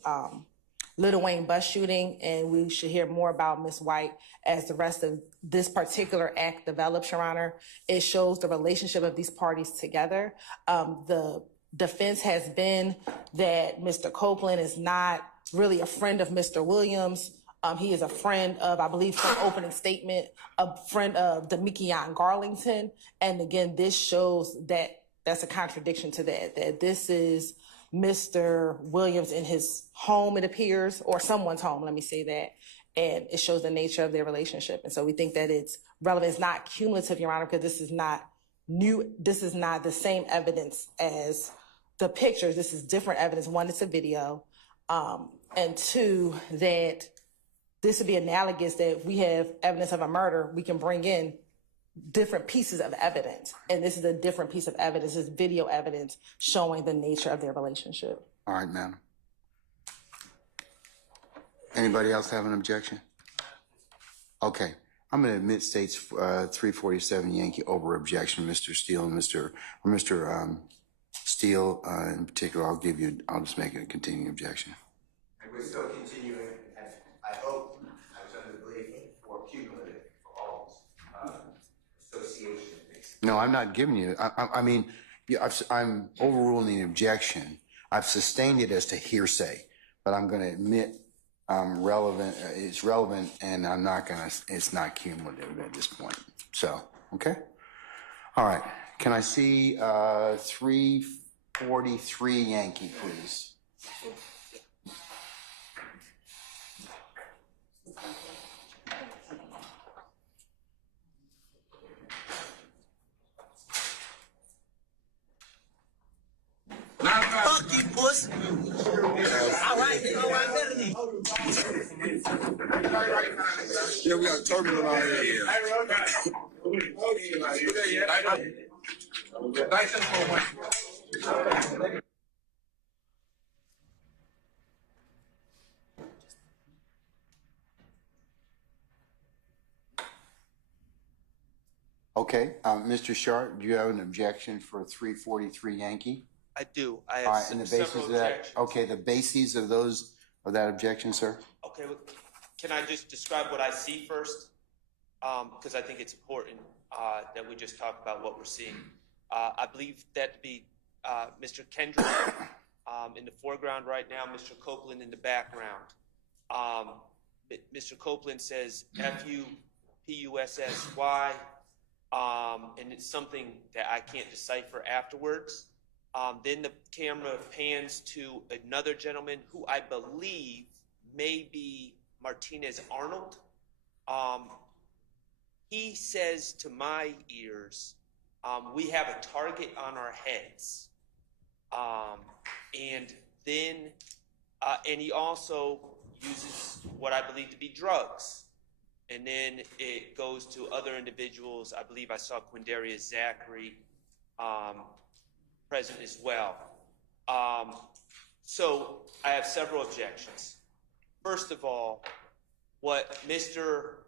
Little Wayne bus shooting, and we should hear more about Miss White as the rest of this particular act develops, Your Honor. It shows the relationship of these parties together. The defense has been that Mr. Copeland is not really a friend of Mr. Williams. He is a friend of, I believe from opening statement, a friend of Demikion Garlington. And again, this shows that that's a contradiction to that this is Mr. Williams in his home, it appears, or someone's home, let me say that. And it shows the nature of their relationship. And so we think that it's relevant. It's not cumulative, Your Honor, because this is not new. This is not the same evidence as the pictures. This is different evidence. One, it's a video. And two, that this would be analogous that if we have evidence of a murder, we can bring in different pieces of evidence. And this is a different piece of evidence. It's video evidence showing the nature of their relationship. All right, ma'am. Anybody else have an objection? Okay. I'm going to admit states 347 Yankee over objection, Mr. Steele and Mr. Steele in particular. I'll just make it a continuing objection. And we're still continuing, and I hope I was under the belief for cumulative for all association things. No, I'm not giving you. I mean, I'm overruling the objection. I've sustained it as to hearsay, but I'm going to admit relevant. It's relevant, and I'm not going to. It's not cumulative at this point. So, okay. All right. Can I see 343 Yankee, please? Fuck you, puss. All right, Yeah, we got a turbulent out here. Okay, Mr. Sharp, do you have an objection for 343 Yankee? I do. I All have right, and the several basis of that. objections. Okay, the bases of that objection, sir. Okay, well, can I just describe what I see first? Because I think it's important that we just talk about what we're seeing. I believe that to be Mr. Kendrick in the foreground right now, Mr. Copeland in the background. Mr. Copeland says F-U-P-U-S-S-Y, and it's something that I can't decipher afterwards. Then the camera pans to another gentleman who I believe may be Martinez Arnold. He says to my ears, we have a target on our heads. And then, and he also uses what I believe to be drugs. And then it goes to other individuals. I believe I saw Quindarius Zachary present as well. So I have several objections. First of all, what Mr.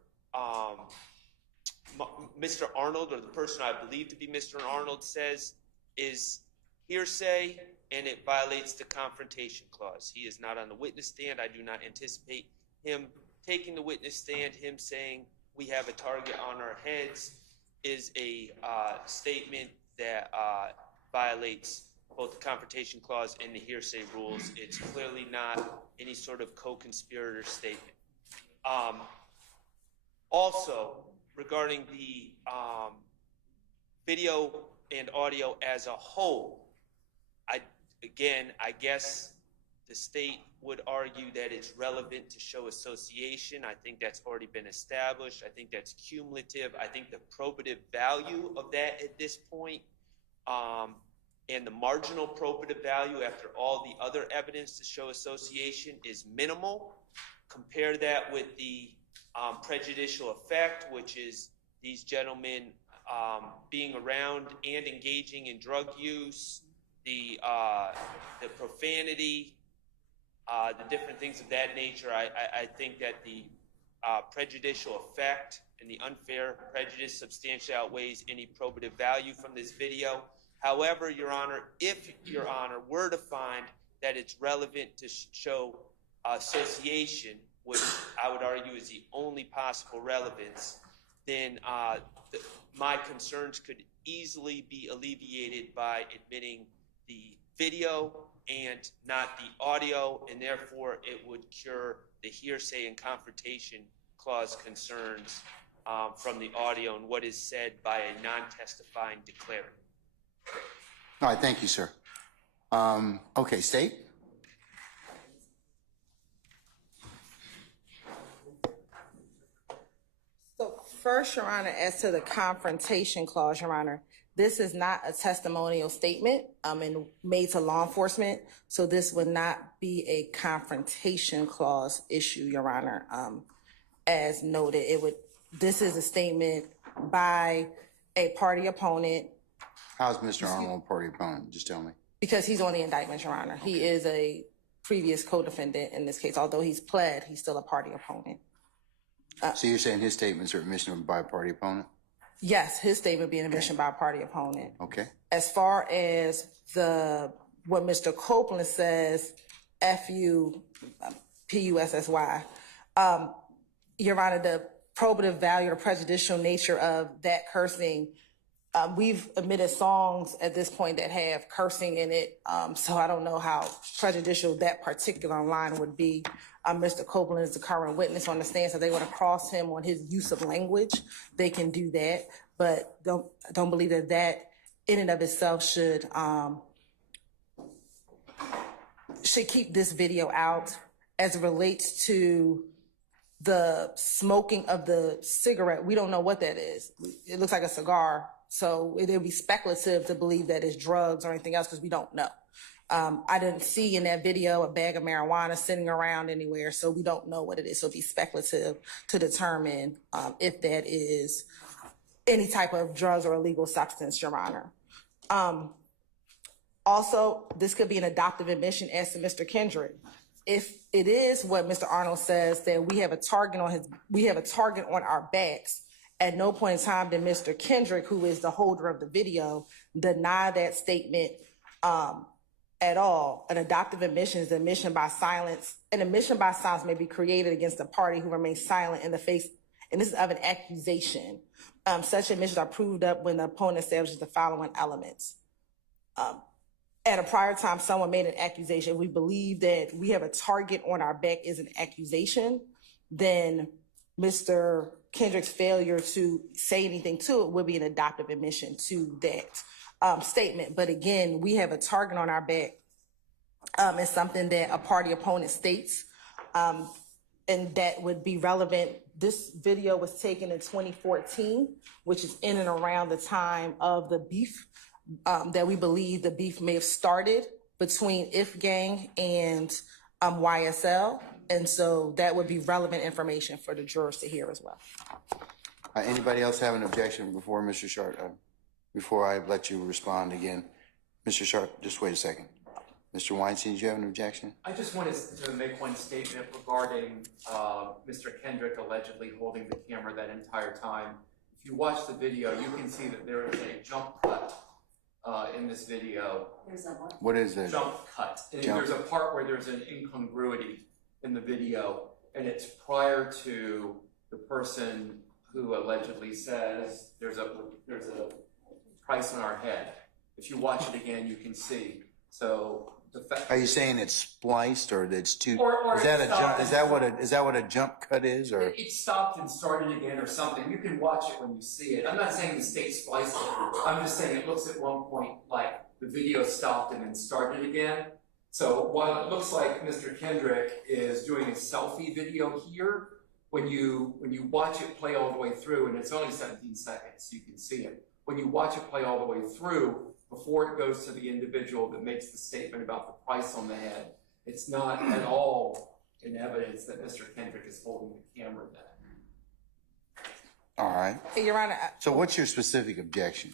Arnold, or the person I believe to be Mr. Arnold, says is hearsay, and it violates the Confrontation Clause. He is not on the witness stand. I do not anticipate him taking the witness stand. Him saying we have a target on our heads is a statement that violates both the Confrontation Clause and the hearsay rules. It's clearly not any sort of co-conspirator statement. Also, regarding the video and audio as a whole, I guess the state would argue that it's relevant to show association. I think that's already been established. I think that's cumulative. I think the probative value of that at this point, and the marginal probative value after all the other evidence to show association is minimal. Compare that with the prejudicial effect, which is these gentlemen being around and engaging in drug use, the profanity, the different things of that nature, I think that the prejudicial effect and the unfair prejudice substantially outweighs any probative value from this video. However, Your Honor, if Your Honor were to find that it's relevant to show association, which I would argue is the only possible relevance, then my concerns could easily be alleviated by admitting the video and not the audio, and therefore it would cure the hearsay and confrontation clause concerns from the audio and what is said by a non-testifying declarant. All right, thank you, sir. Okay, State? So first, Your Honor, as to the confrontation clause, Your Honor, this is not a testimonial statement and made to law enforcement, so this would not be a confrontation clause issue, Your Honor. As noted, this is a statement by a party opponent. How's Mr. Arnold a party opponent? Just tell me. Because he's on the indictment, Your Honor. He is a previous co-defendant in this case. Although he's pled, he's still a party opponent. So you're saying his statements are admission by a party opponent? Yes, his statement being admission by a party opponent. Okay. As far as what Mr. Copeland says, F-U, P-U-S-S-Y, Your Honor, the probative value or prejudicial nature of that cursing, we've admitted songs at this point that have cursing in it, so I don't know how prejudicial that particular line would be. Mr. Copeland is the current witness on the stand, so they want to cross him on his use of language. They can do that, but don't believe that in and of itself should keep this video out. As it relates to the smoking of the cigarette, we don't know what that is. It looks like a cigar, so it would be speculative to believe that it's drugs or anything else because we don't know. I didn't see in that video a bag of marijuana sitting around anywhere, so we don't know what it is. So it'd be speculative to determine if that is any type of drugs or illegal substance, Your Honor. Also, this could be an adoptive admission as to Mr. Kendrick. If it is what Mr. Arnold says, that we have a target on our backs, at no point in time did Mr. Kendrick, who is the holder of the video, deny that statement at all. An adoptive admission is admission by silence. An admission by silence may be created against a party who remains silent in the face, and this is of an accusation. Such admissions are proved up when the opponent establishes the following elements. At a prior time, someone made an accusation. We believe that we have a target on our back is an accusation. Then Mr. Kendrick's failure to say anything to it would be an adoptive admission to that statement. But again, we have a target on our back. It's something that a party opponent states, and that would be relevant. This video was taken in 2014, which is in and around the time of the beef. That we believe the beef may have started between If Gang and YSL. And so that would be relevant information for the jurors to hear as well. Anybody else have an objection before Mr. Sharp? Before I let you respond again? Mr. Sharp, just wait a second. Mr. Weinstein, do you have an objection? I just wanted to make one statement regarding Mr. Kendrick allegedly holding the camera that entire time. If you watch the video, you can see that there is a jump cut in this video. There's a what? What is this? Jump cut. And there's a part where there's an incongruity in the video, and it's prior to the person who allegedly says there's a price on our head. If you watch it again, you can see. So the fact. Are you saying it's spliced or it's too? Or is that a jump? Is that what a jump cut is? Or it stopped and started again or something. You can watch it when you see it. I'm not saying the state spliced it. I'm just saying it looks at one point like the video stopped and then started again. So while it looks like Mr. Kendrick is doing a selfie video here, when you watch it play all the way through, and it's only 17 seconds, you can see it. When you watch it play all the way through, before it goes to the individual that makes the statement about the price on the head, it's not at all in evidence that Mr. Kendrick is holding the camera then. all right. Hey, Your Honor. So what's your specific objection?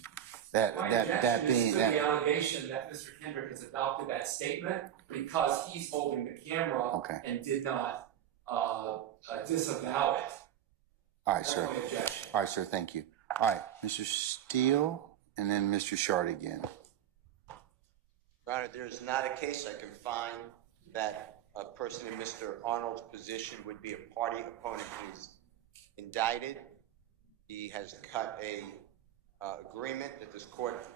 My objection is to the allegation that Mr. Kendrick has adopted that statement because he's holding the camera and did not disavow it. All right, sir. All right, sir. Thank you. All right, Mr. Steele, and then Mr. Shard again. Your Honor, there's not a case I can find that a person in Mr. Arnold's position would be a party opponent. He's indicted. He has cut a agreement that this court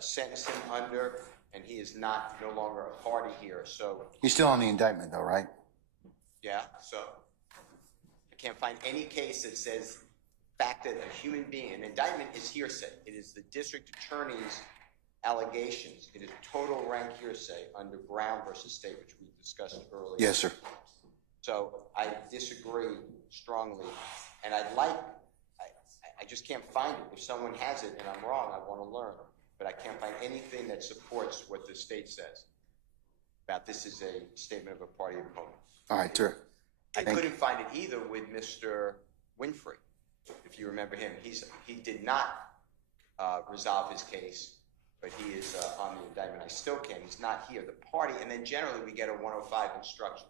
sentenced him under, and he is no longer a party here. So He's still on the indictment, though, right? yeah, so I can't find any case that says the fact that a human being, an indictment is hearsay. It is the district attorney's allegations. It is total rank hearsay under Brown versus State, which we discussed earlier. Yes, sir. So I disagree strongly, and I just can't find it. If someone has it and I'm wrong, I want to learn. But I can't find anything that supports what the state says about this is a statement of a party opponent. All right, sir. I couldn't find it either with Mr. Winfrey, if you remember him. He did not resolve his case, but he is on the indictment. I still can. He's not here. The party, and then generally we get a 105 instruction,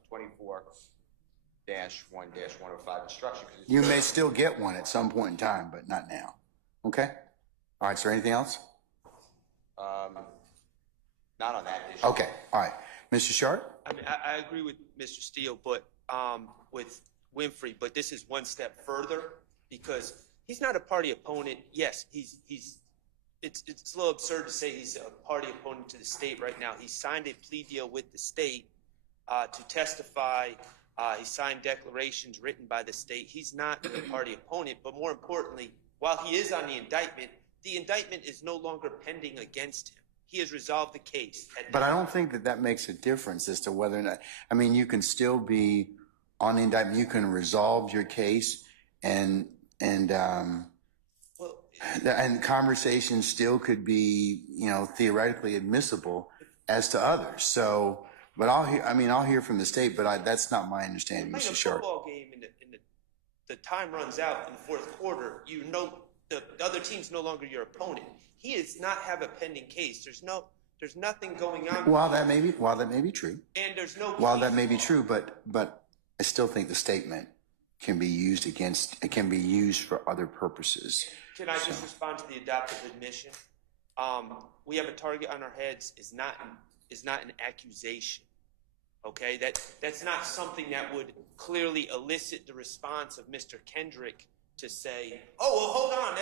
24-1-105 instruction. You may still get one at some point in time, but not now. Okay? All right, sir. Anything else? Not on that issue. Okay. All right. Mr. Shard? I mean, I agree with Mr. Steele, but with Winfrey, but this is one step further because he's not a party opponent. Yes, it's a little absurd to say he's a party opponent to the state right now. He signed a plea deal with the state to testify. He signed declarations written by the state. He's not a party opponent, but more importantly, while he is on the indictment is no longer pending against him. He has resolved the case. But I don't think that makes a difference as to whether or not, I mean, you can still be on the indictment. You can resolve your case and conversations still could be, theoretically admissible as to others. So, but I'll hear from the state, but that's not my understanding, Mr. Shard. In a football game, the time runs out in the fourth quarter. The other team's no longer your opponent. He does not have a pending case. There's nothing going on. While that may be true. And there's no. While that may be true, but I still think the statement can be used for other purposes. Can I just respond to the adoptive admission? We have a target on our heads is not an accusation. Okay, that's not something that would clearly elicit the response of Mr. Kendrick to say, "Oh, well, hold on,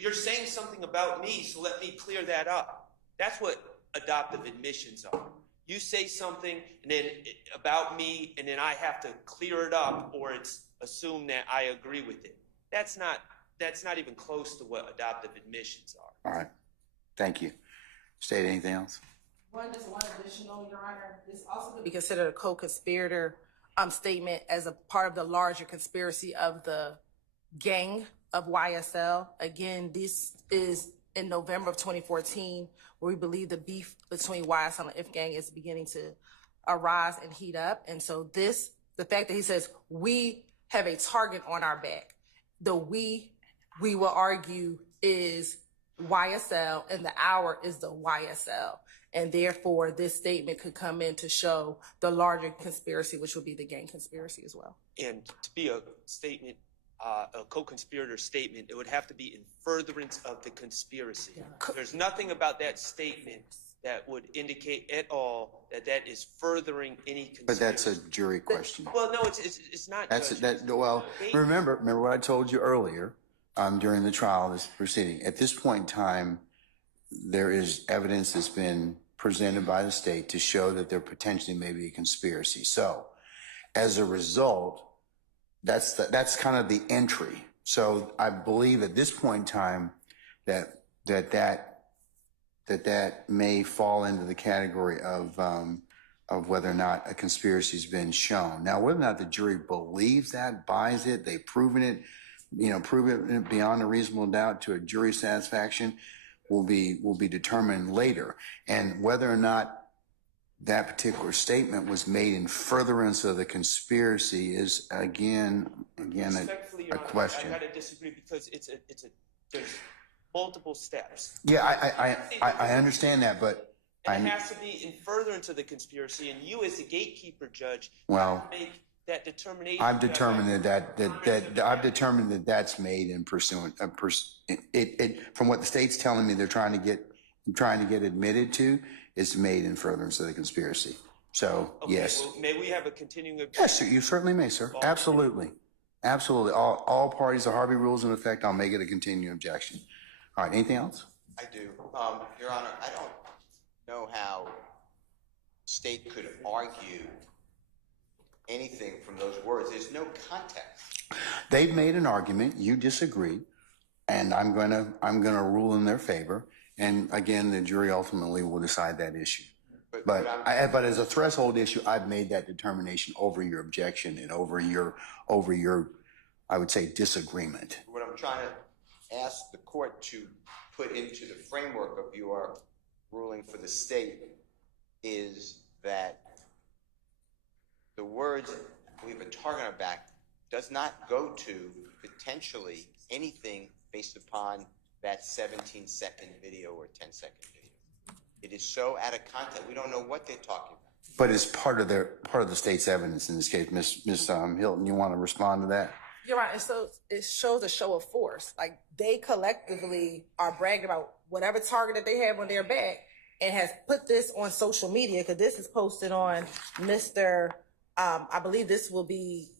you're saying something about me, so let me clear that up." That's what adoptive admissions are. You say something and then about me, and then I have to clear it up, or it's assumed that I agree with it. That's not even close to what adoptive admissions are. All right, thank you. State anything else? One additional, Your Honor. This also could be considered a co-conspirator statement as a part of the larger conspiracy of the gang of YSL. Again, this is in November of 2014, where we believe the beef between YSL and If Gang is beginning to arise and heat up. And so the fact that he says, we have a target on our back, we will argue is YSL, and the hour is the YSL. And therefore, this statement could come in to show the larger conspiracy, which would be the gang conspiracy as well. And to be a statement, a co-conspirator statement, it would have to be in furtherance of the conspiracy. Yeah. There's nothing about that statement that would indicate at all that is furthering any conspiracy. But that's a jury question. Well, no, it's not. Remember what I told you earlier during the trial, this proceeding. At this point in time, there is evidence that's been presented by the state to show that there potentially may be a conspiracy. So, as a result, that's kind of the entry. So I believe at this point in time that may fall into the category of whether or not a conspiracy has been shown. Now, whether or not the jury believes that, buys it, they've proven it, proven it beyond a reasonable doubt to a jury satisfaction will be determined later. And whether or not that particular statement was made in furtherance of the conspiracy is again a question. I gotta disagree because multiple steps. Yeah, I understand that, but And it has to be in furtherance of the conspiracy, and you as the gatekeeper, Judge, well, have to make that determination. I've determined that that's made in pursuant from what the state's telling me they're trying to get admitted to. It's made in furtherance of the conspiracy. So Okay, yes, well, may we have a continuing objection? yes, sir, you certainly may, sir. Absolutely, absolutely. All parties, the Harvey rules in effect. I'll make it a continuing objection. All right. Anything else? I do. Your Honor, I don't know how state could argue anything from those words. There's no context. They've made an argument. You disagree, and I'm gonna rule in their favor. And again, the jury ultimately will decide that issue. But as a threshold issue, I've made that determination over your objection and over your, I would say, disagreement. What I'm trying to ask the court to put into the framework of your ruling for the state is that the words "we have a target on our back" does not go to potentially anything based upon that 17-second video or 10-second video. It is so out of context. We don't know what they're talking about. But it's part of the state's evidence in this case. Miss Hilton, you want to respond to that? You're right. And so it shows a show of force. Like they collectively are bragging about whatever target that they have on their back and has put this on social media because this is posted on Mr. I believe this will be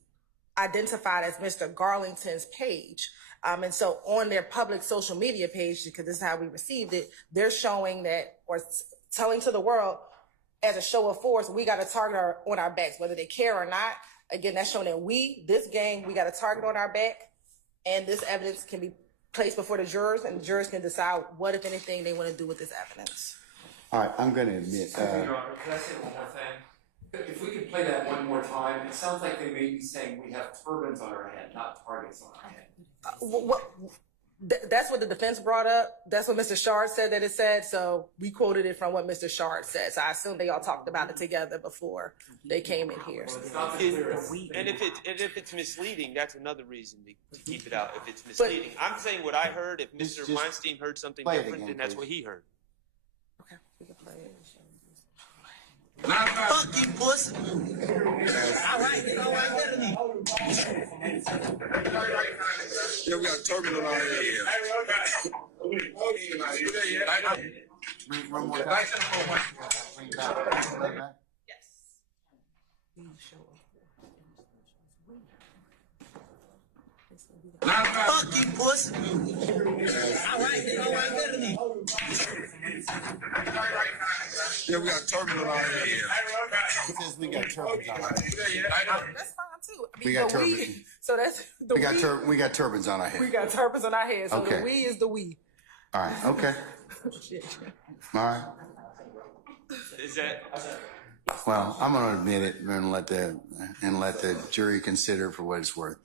identified as Mr. Garlington's page. And so on their public social media page, because this is how we received it, they're showing that or telling to the world as a show of force, we got a target on our backs, whether they care or not. Again, that's showing that this gang, we got a target on our back, and this evidence can be placed before the jurors, and the jurors can decide what, if anything, they want to do with this evidence. All right, I'm going to admit. Your Honor, can I say one more thing? If we could play that one more time, it sounds like they may be saying we have turbans on our head, not targets on our head. That's what the defense brought up. That's what Mr. Shard said that it said. So we quoted it from what Mr. Shard said. So I assume they all talked about it together before they came in here. Well, it's not the clearest. And if it's misleading, that's another reason to keep it out. If it's misleading, I'm saying what I heard. If Mr. Weinstein heard something different, then that's what he heard. Okay, we can play it. Fuck you, pussy. All right, you know what? Yeah, we got turbulent on here. One more time. Yes. Fuck you, pussy. All right, you know what? Yeah, we got turbulent on here. Because we got turbans on our head. That's fine too. I mean, We got the turbans. So that's the We got turbans on our head. we got turbans on our head. So Okay. the we is the we. All right. Okay. All right. Is that? Well, I'm going to admit it and let the jury consider for what it's worth.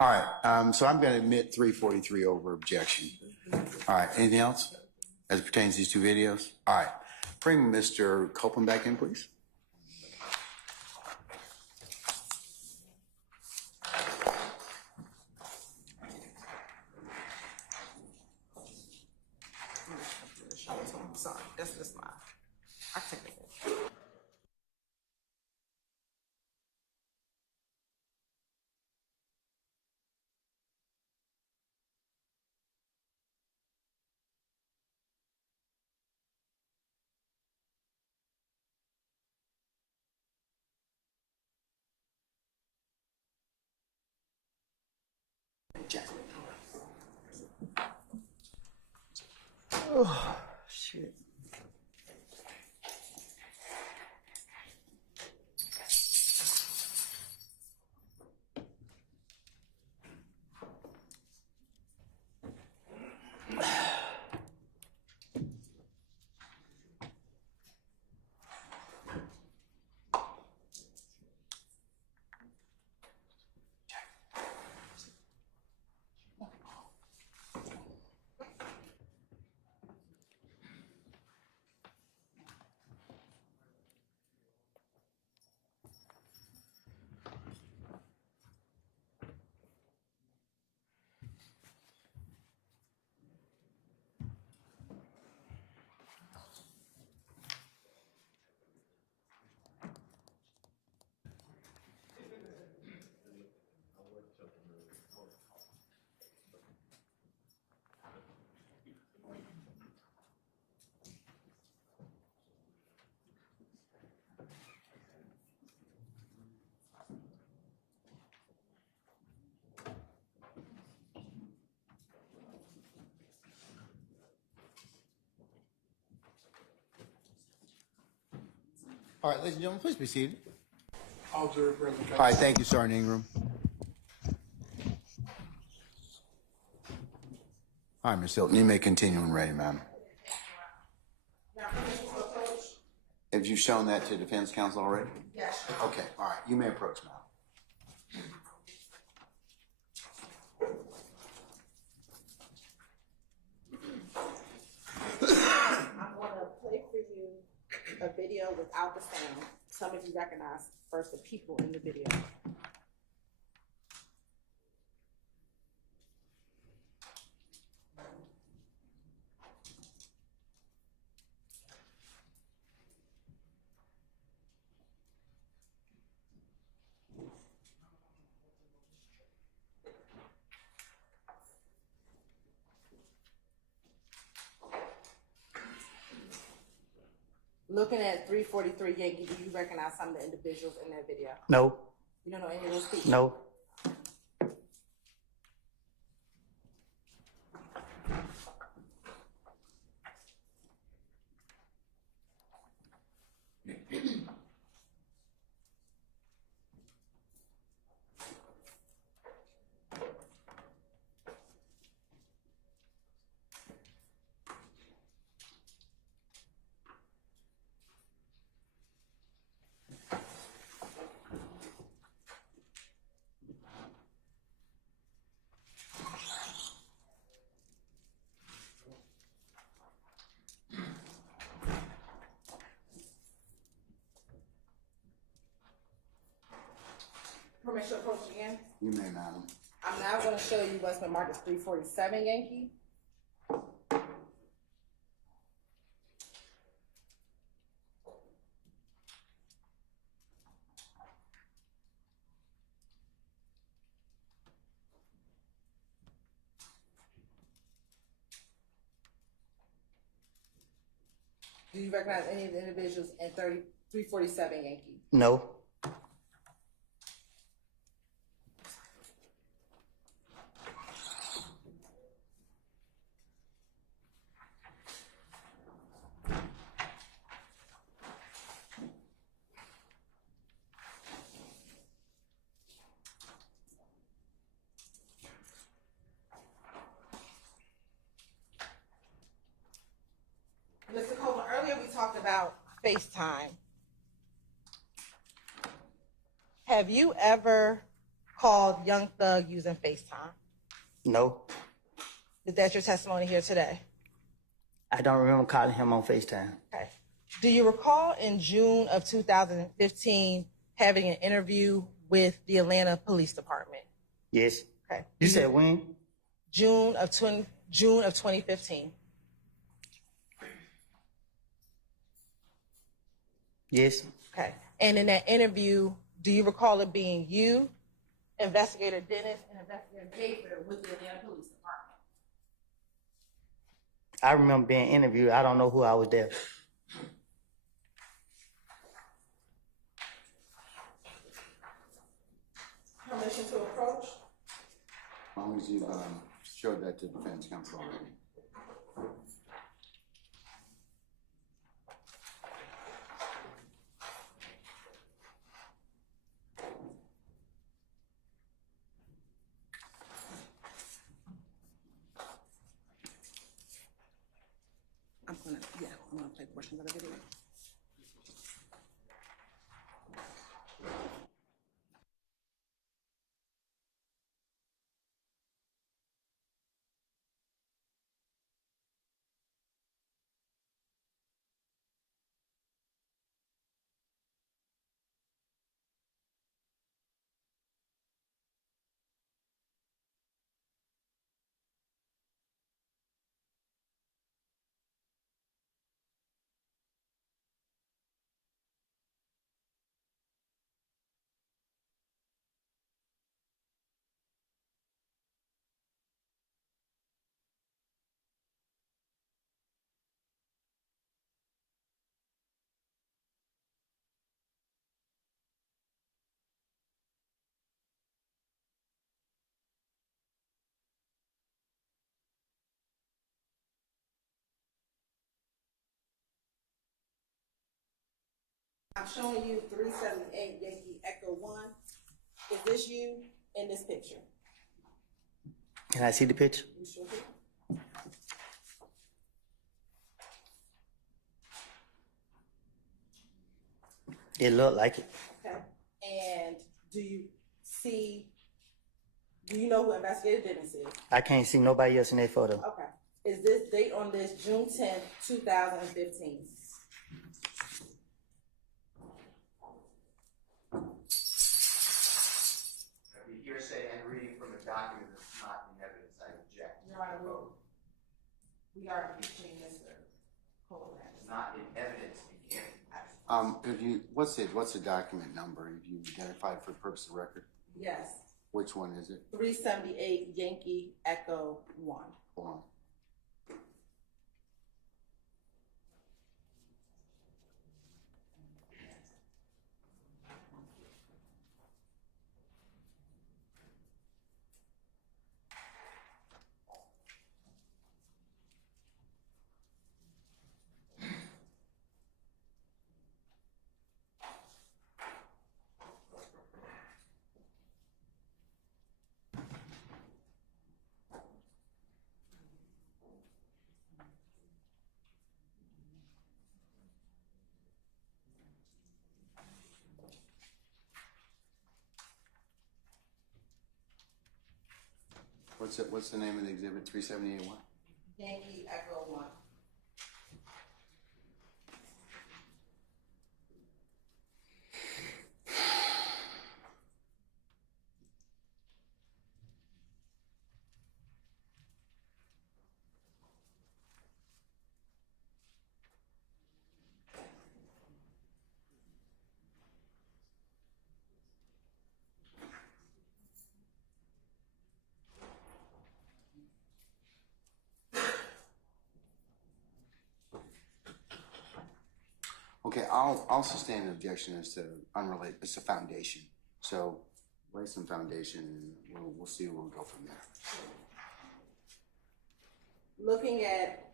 All right. So I'm going to admit 343 over objection. All right. Anything else as it pertains to these two videos? All right. Bring Mr. Copeland back in, please. Sorry, that's just mine. I take it. Oh, shit. All right, ladies and gentlemen, please be seated. All jury present. All right, thank you, Sergeant Ingram. All right, Ms. Hilton, you may continue when ready, ma'am. Have you shown that to defense counsel already? Yes. Okay, all right, you may approach, ma'am. I'm going to play for you a video without the sound. Some of you recognize first the people in the video. Looking at 343 Yankee, do you recognize some of the individuals in that video? No, You don't know any of those people? no. Permission to approach again? You may, madam. I'm now going to show you what's been marked as 347 Yankee. Do you recognize any of the individuals in 347 Yankee? No. Mr. Coleman, earlier we talked about FaceTime. Have you ever called Young Thug using FaceTime? No. Is that your testimony here today? I don't remember calling him on FaceTime. Okay. Do you recall in June of 2015 having an interview with the Atlanta Police Department? Yes. Okay. You said when? June of 2015. Yes. Okay. And in that interview, do you recall it being you, Investigator Dennis, and Investigator Jeffery with the Atlanta Police Department? I remember being interviewed. I don't know who I was there. Permission to approach? As long as you showed that to defense counsel already. I'm gonna play portions of the video. I'm showing you 378 Yankee Echo 1. Is this you in this picture? Can I see the picture? You sure do? It looked like it. Okay. And do you know who investigated didn't see it? I can't see nobody else in that photo. Okay. Is this date on this June 10th, 2015? Hearsay and reading from a document that's not in evidence, I object. Your Honor, we are impeaching Mr. Coleman. It's not in evidence, you can't. What's the document number? Have you identified for the purpose of the record? Yes. Which one is it? 378 Yankee Echo 1. Hold on. What's the name of the exhibit? 378 what? Yankee Echo 1. Okay, I'll sustain an objection as to unrelated. It's a foundation, so lay some foundation, and we'll see where we go from there. Looking at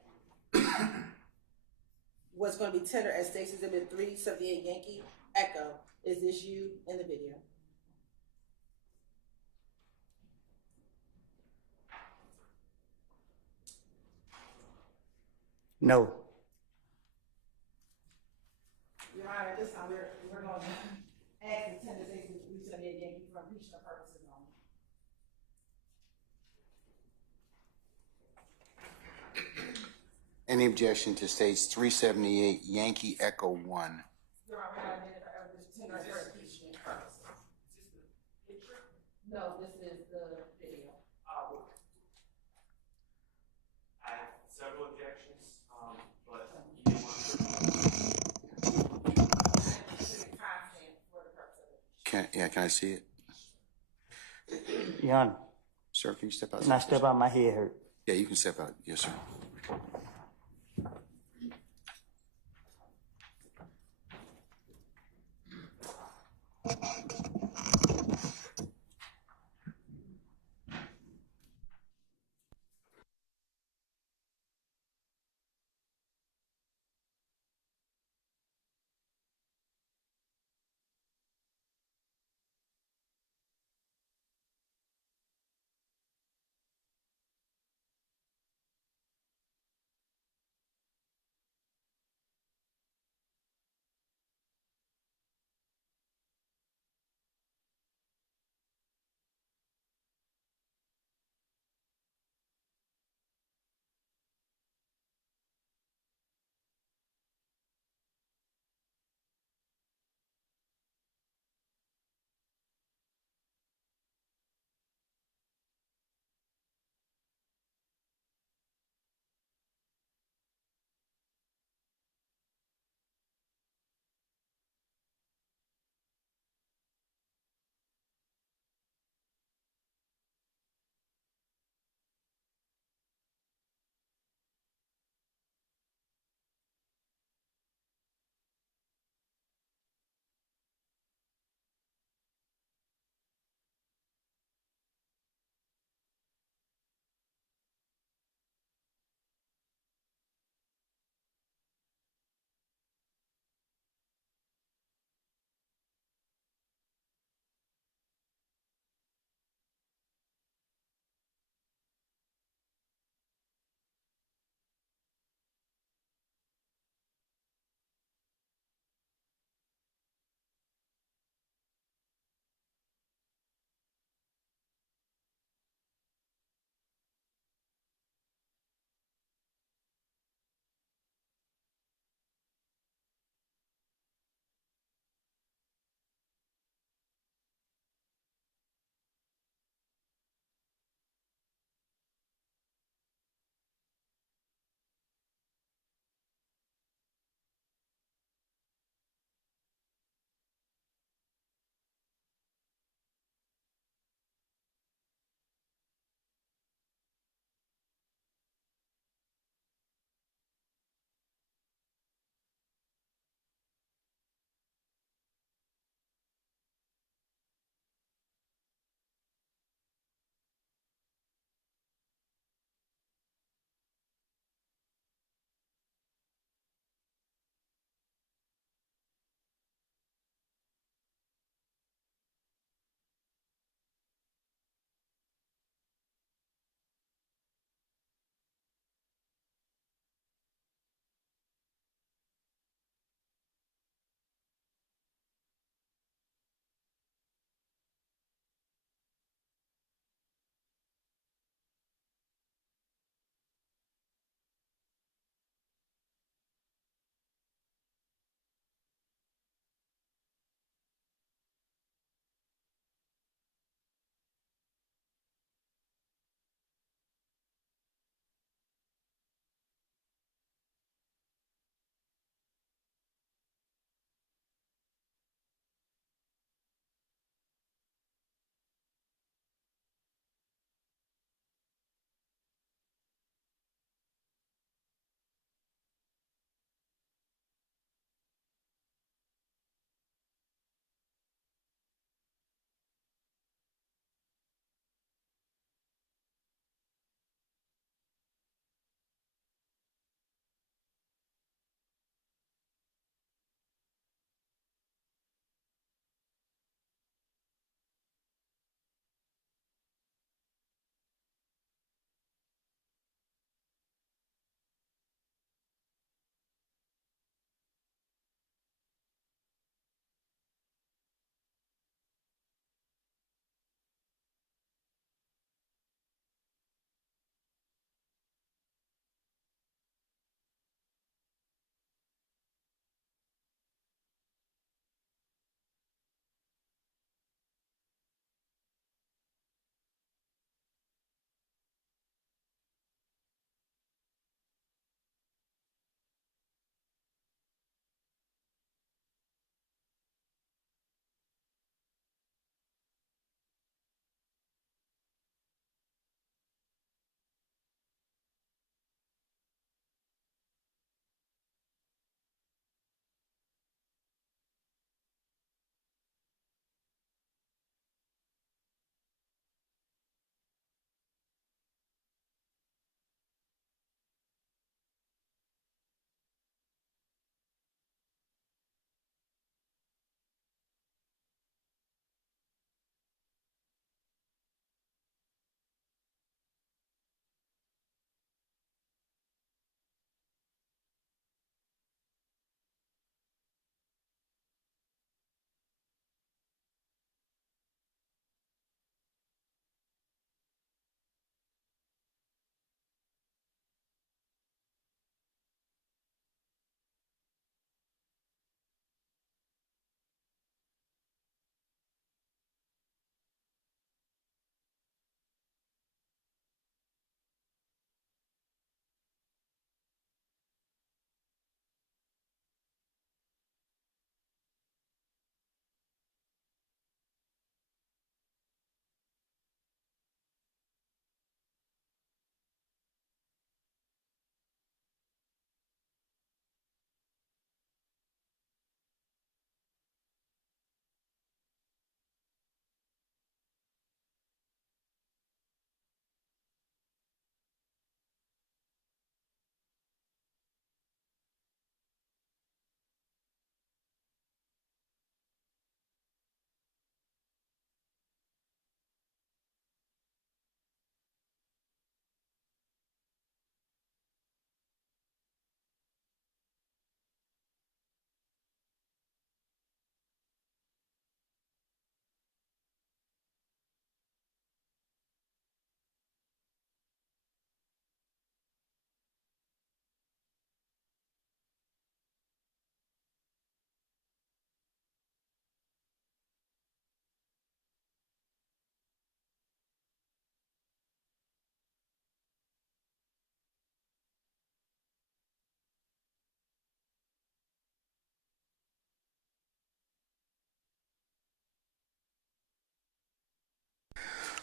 what's going to be tendered as State's Exhibit 378 Yankee Echo, is this you in the video? No. Your Honor, at this time we're going to ask the tender State's Exhibit 378 Yankee for impeachment purposes only. Any objection to states 378 Yankee Echo 1? Your Honor, we're not tender for impeachment purposes. Is this the picture? No, this is the video. I have several objections, but you didn't want to. Content for the purpose of it. Can I see it? Your Honor, Sir, can you step out? can I step out? My head hurt. Yeah, you can step out. Yes, sir.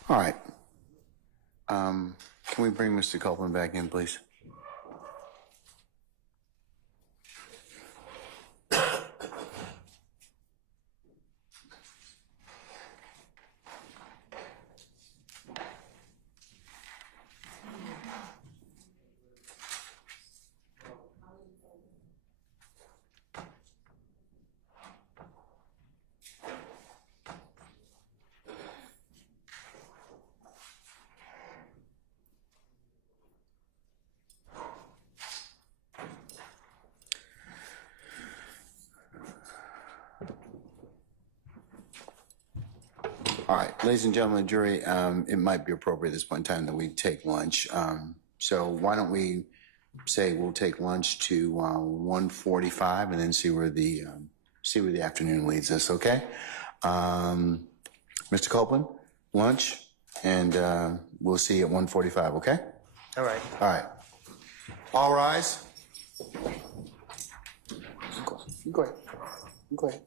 All right. Can we bring Mr. Copeland back in, please? All right, ladies and gentlemen, jury, it might be appropriate at this point in time that we take lunch. So why don't we say we'll take lunch to 1:45 and then see where the afternoon leads us, okay? Mr. Copeland, lunch, and we'll see you at 1:45, okay? All right. All right. All rise. Go ahead. Go ahead.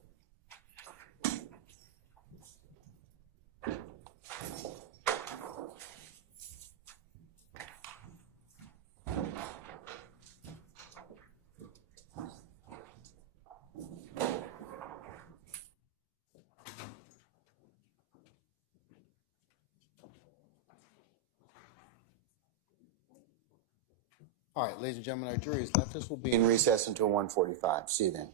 All right, ladies and gentlemen, our jury has left us. We'll be in recess until 1:45. See you then.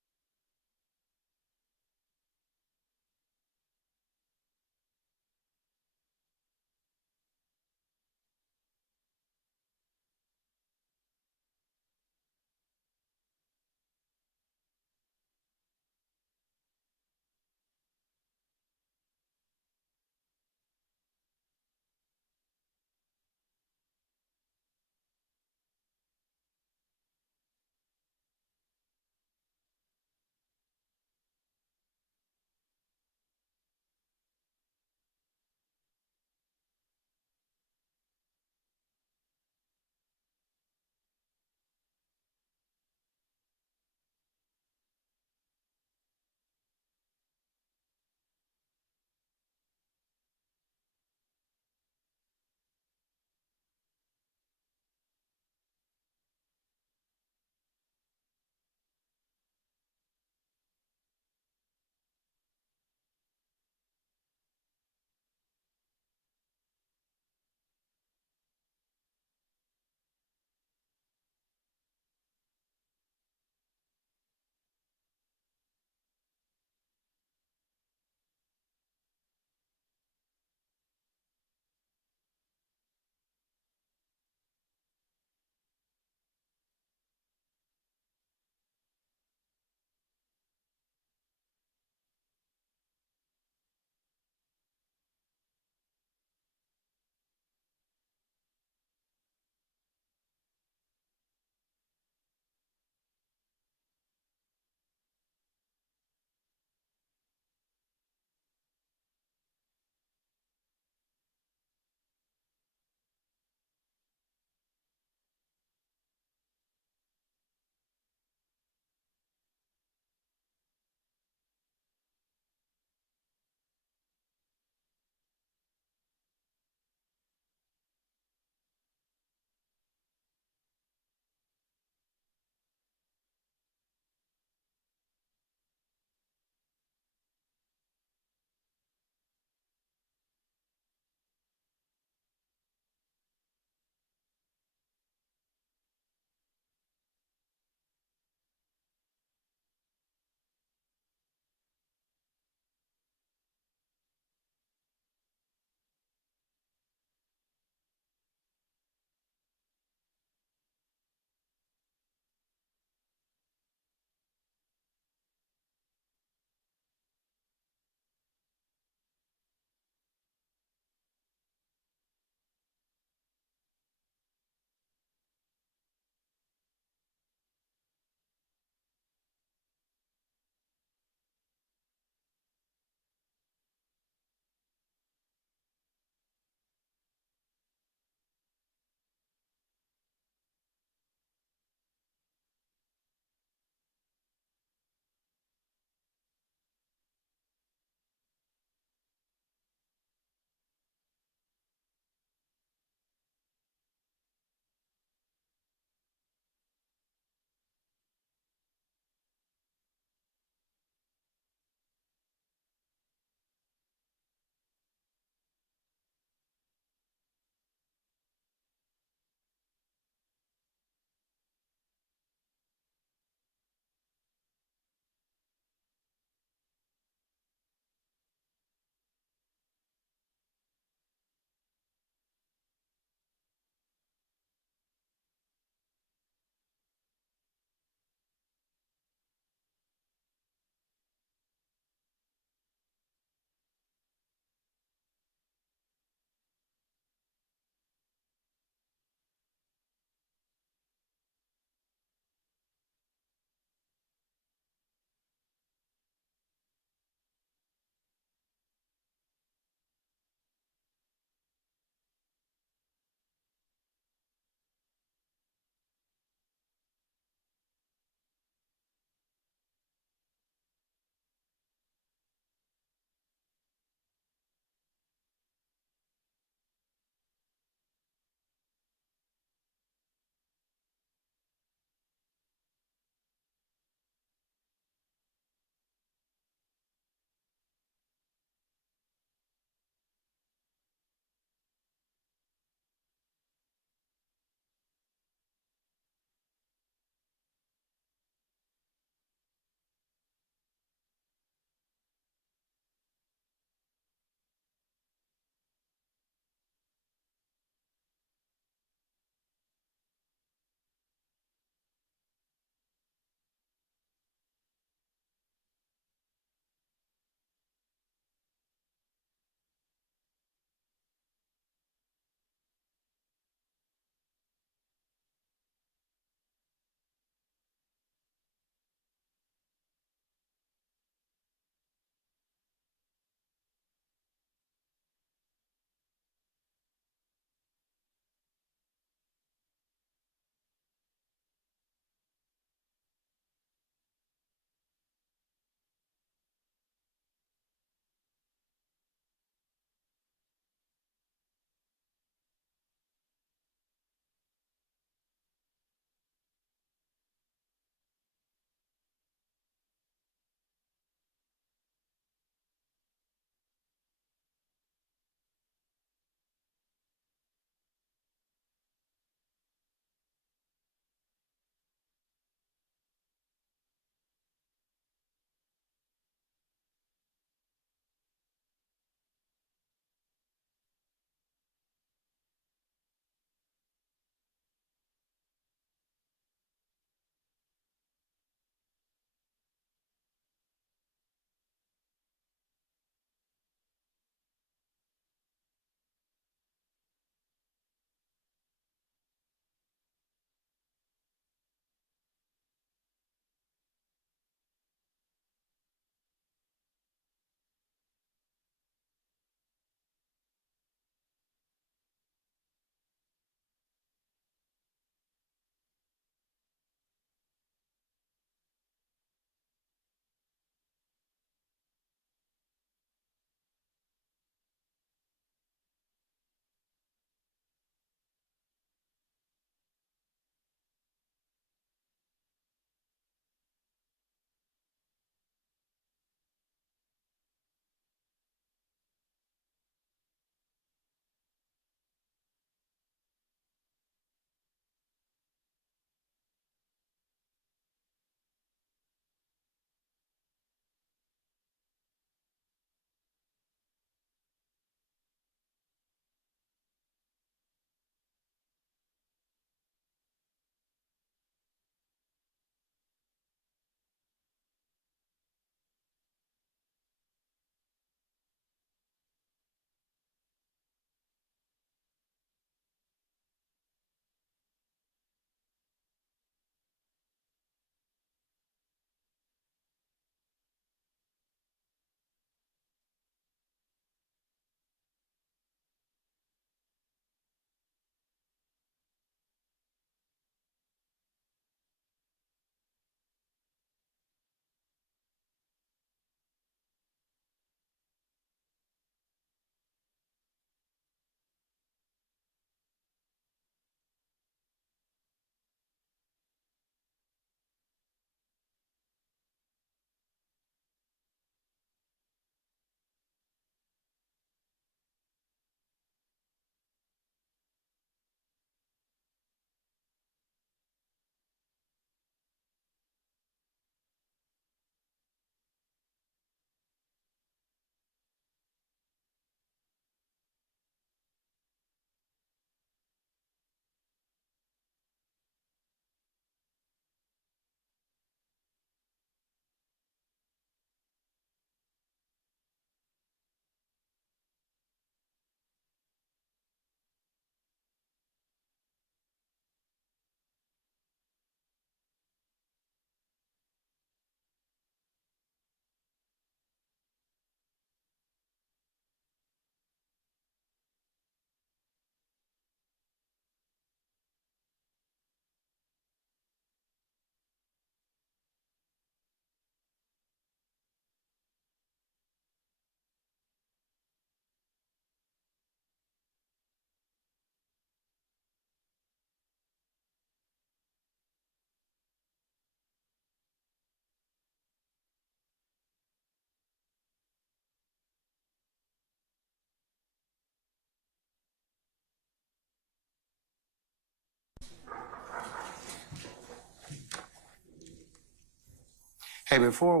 Hey, before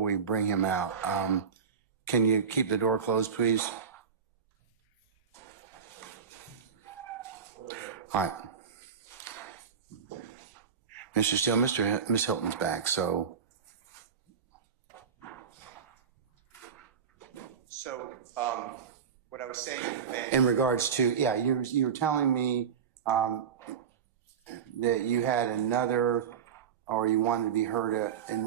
we bring him out, can you keep the door closed, please? All right. Mr. Steele, Miss Hilton's back, so. So, what I was saying, In regards to, yeah, you were telling me that you had another, or you wanted to be heard in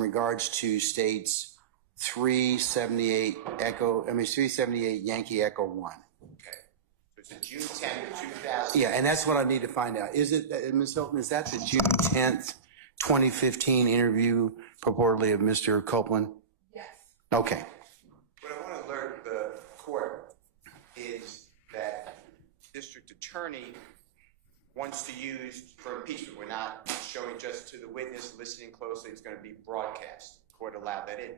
regards to states 378 378 Yankee Echo 1. it's a June 10th, 2000. Yeah, and that's what I need to find out. Is it, Ms. Hilton, is that the June 10th, 2015 interview purportedly of Mr. Copeland? Yes. Okay. What I want to alert the court is that district attorney wants to use for impeachment. We're not showing just to the witness, listening closely. It's going to be broadcast. The court allowed that in.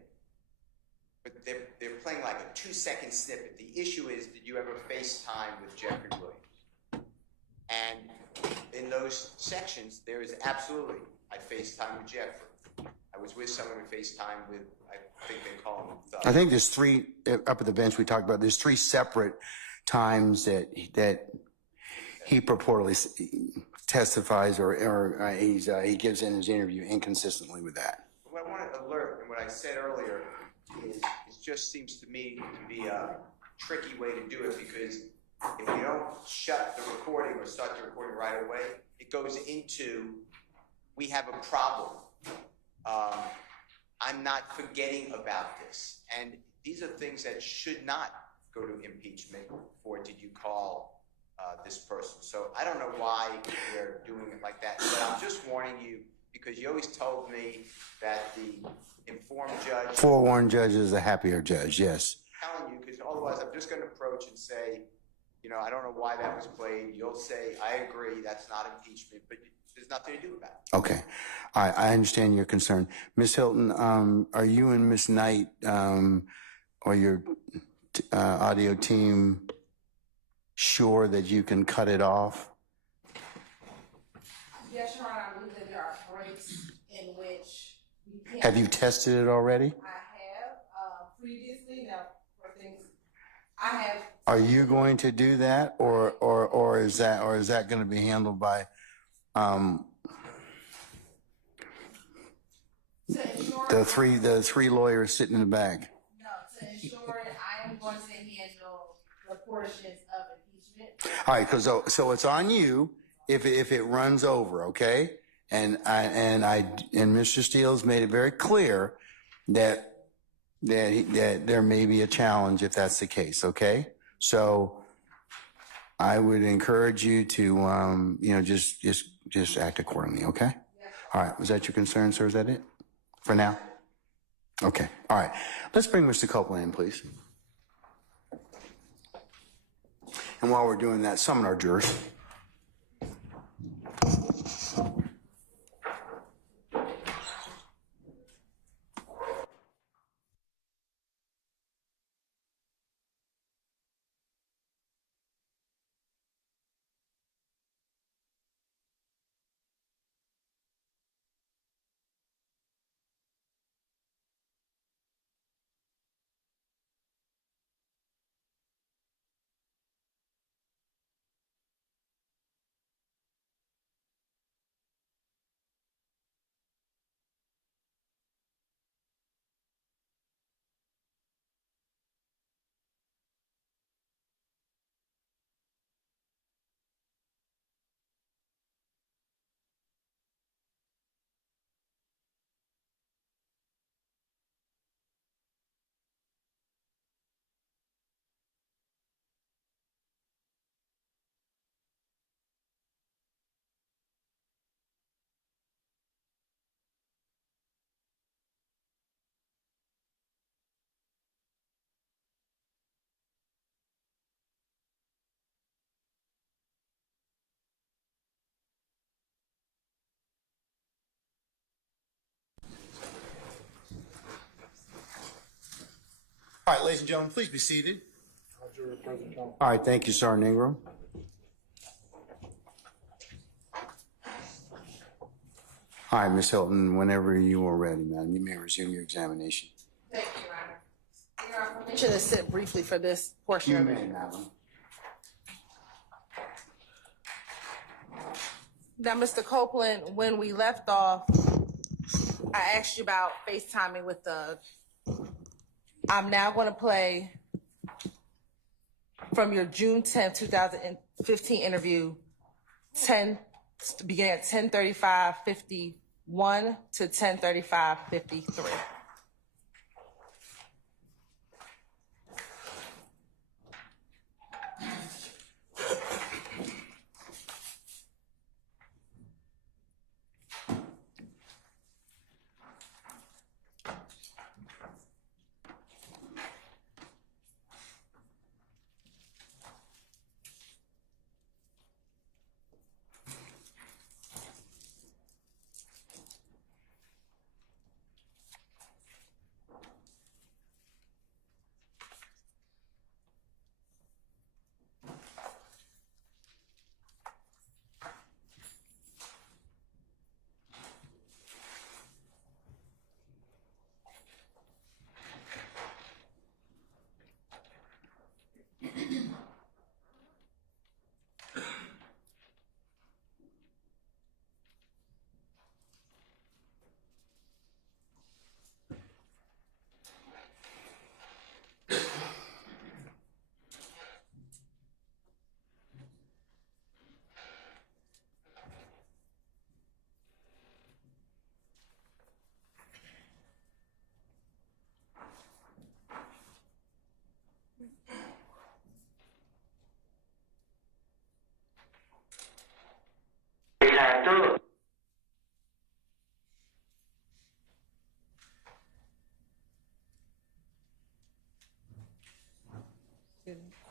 But they're playing like a 2-second snippet. The issue is, did you ever FaceTime with Jeffery Williams? And in those sections, there is absolutely, I FaceTime with Jeffrey. I was with someone who FaceTime with, I think they call him Thug. I think there's three, up at the bench we talked about, there's 3 separate times that he purportedly testifies or he gives in his interview inconsistently with that. What I want to alert, and what I said earlier, is it just seems to me to be a tricky way to do it, because if you don't shut the recording or start the recording right away, it goes into, we have a problem. I'm not forgetting about this. And these are things that should not go to impeachment for, did you call this person? So I don't know why they're doing it like that. But I'm just warning you, because you always told me that the informed judge... Forewarned judge is a happier judge, yes. I'm telling you, because otherwise I'm just going to approach and say, you know, I don't know why that was played. You'll say, I agree, that's not impeachment, but there's nothing to do about it. Okay. I understand your concern. Ms. Hilton, are you and Ms. Knight or your audio team sure that you can cut it off? Yes, Your Honor, I believe that there are breaks in which we can't. Have you tested it already? I have previously. Now, for things, I have. Are you going to do that, or is that going to be handled by? The three lawyers sitting in the back. No, to ensure that I am going to handle the portions of impeachment. All right, because so it's on you if it runs over, okay? And Mr. Steele's made it very clear that there may be a challenge if that's the case, okay? So I would encourage you to just act accordingly, okay? All right, was that your concern, sir? Is that it for now? Okay, all right. Let's bring Mr. Copeland in, please. And while we're doing that, summon our jurors. All right, ladies and gentlemen, please be seated. All right, thank you, Sergeant Ingram. All right, Ms. Hilton, whenever you are ready, ma'am, you may resume your examination. Thank you, Your Honor. Your Honor, permission to sit briefly for this portion of it. madam. Now, Mr. Copeland, when we left off, I asked you about FaceTiming with Doug. I'm now going to play from your June 10th, 2015 interview, beginning at 10:35:51 to 10:35:53.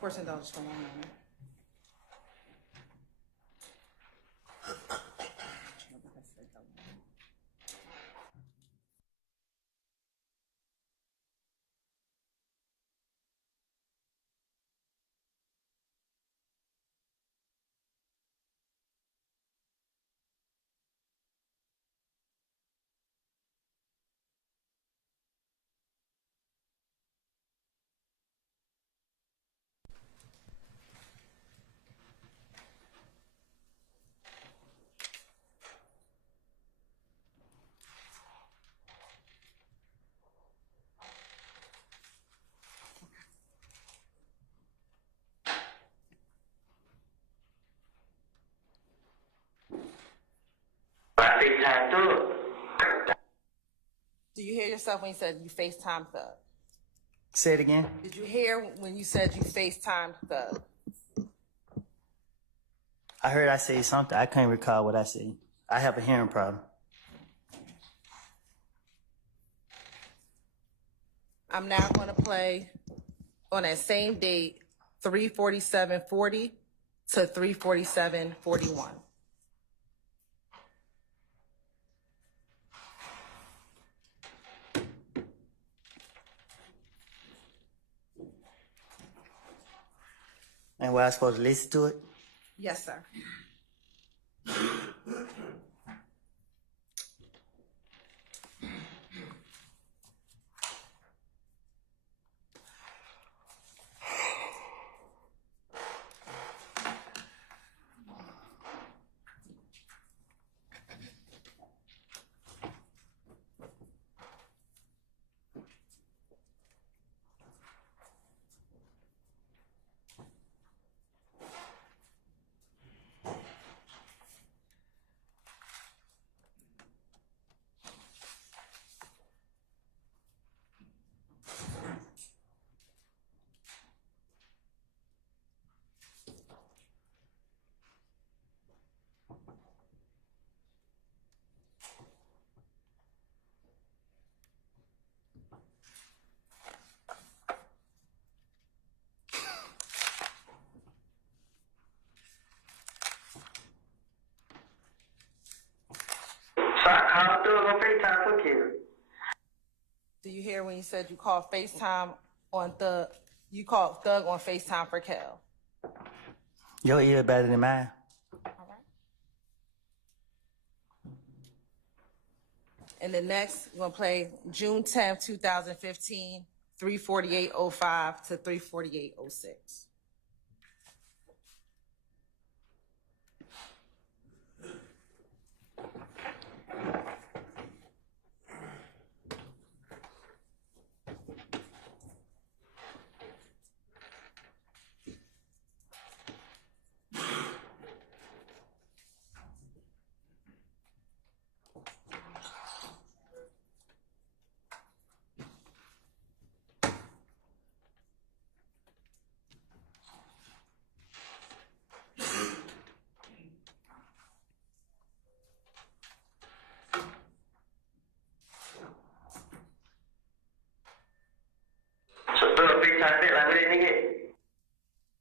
Of course, indulge for one moment. Do you hear yourself when you said you FaceTime Thug? Say it again. Did you hear when you said you FaceTime Thug? I heard I say something. I can't recall what I said. I have a hearing problem. I'm now going to play on that same date, 3:47:40 to 3:47:41. And where I supposed to listen to it? Yes, sir. Do you hear when you said you called FaceTime on Thug? You called Thug on FaceTime for Kel. Your ear better than mine. All right. And the next, we're gonna play June 10th, 2015, 3:48:05 to 3:48:06.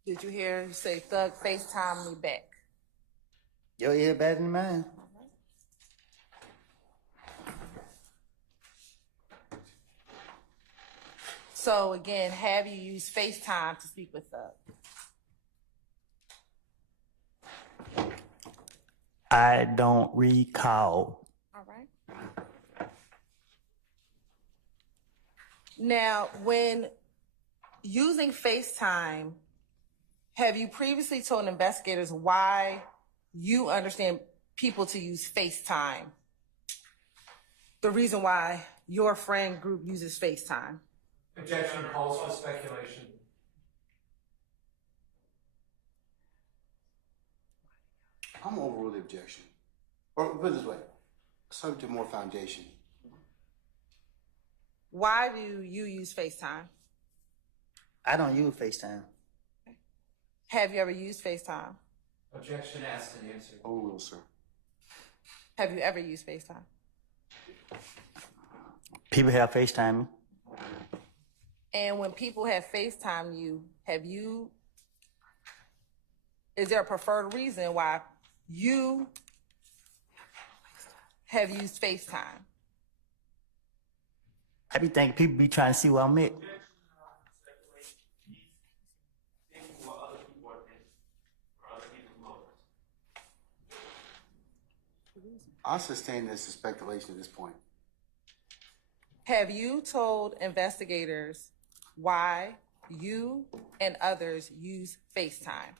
Did you hear you say Thug FaceTime me back? Your ear better than mine. So again, have you used FaceTime to speak with Thug? I don't recall. All right. Now, when using FaceTime, have you previously told investigators why you understand people to use FaceTime? The reason why your friend group uses FaceTime? Objection calls for speculation. I'm gonna overrule the objection. Or put it this way, subject to more foundation. Why do you use FaceTime? I don't use FaceTime. Have you ever used FaceTime? Objection asked and answered. Overrule, sir. Have you ever used FaceTime? People have FaceTime me. And when people have FaceTime you, is there a preferred reason why you have used FaceTime? I be thinking people be trying to see where I'm at. I'll sustain this as speculation at this point. Have you told investigators why you and others use FaceTime?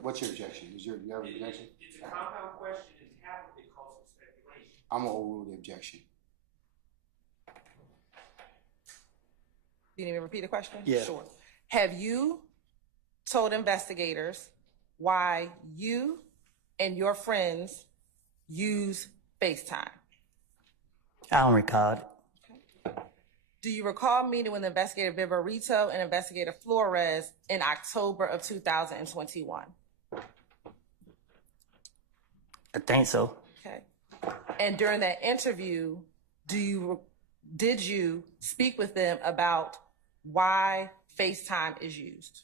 What's your objection? You have an objection? It's a compound question, and half of it calls for speculation. I'm gonna overrule the objection. You need me to repeat the question? Yeah. Sure. Have you told investigators why you and your friends use FaceTime? I don't recall it. Do you recall meeting with investigator Viverito and investigator Flores in October of 2021? I think so. Okay. And during that interview, did you speak with them about why FaceTime is used?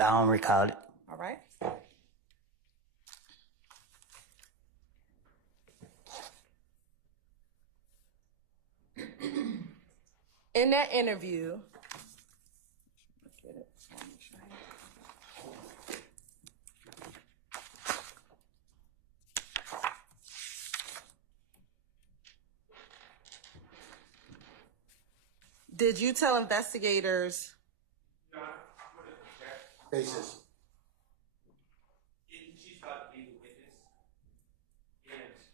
I don't recall it. All right. In that interview, did you tell investigators? Basis. She's about to be the witness, and it's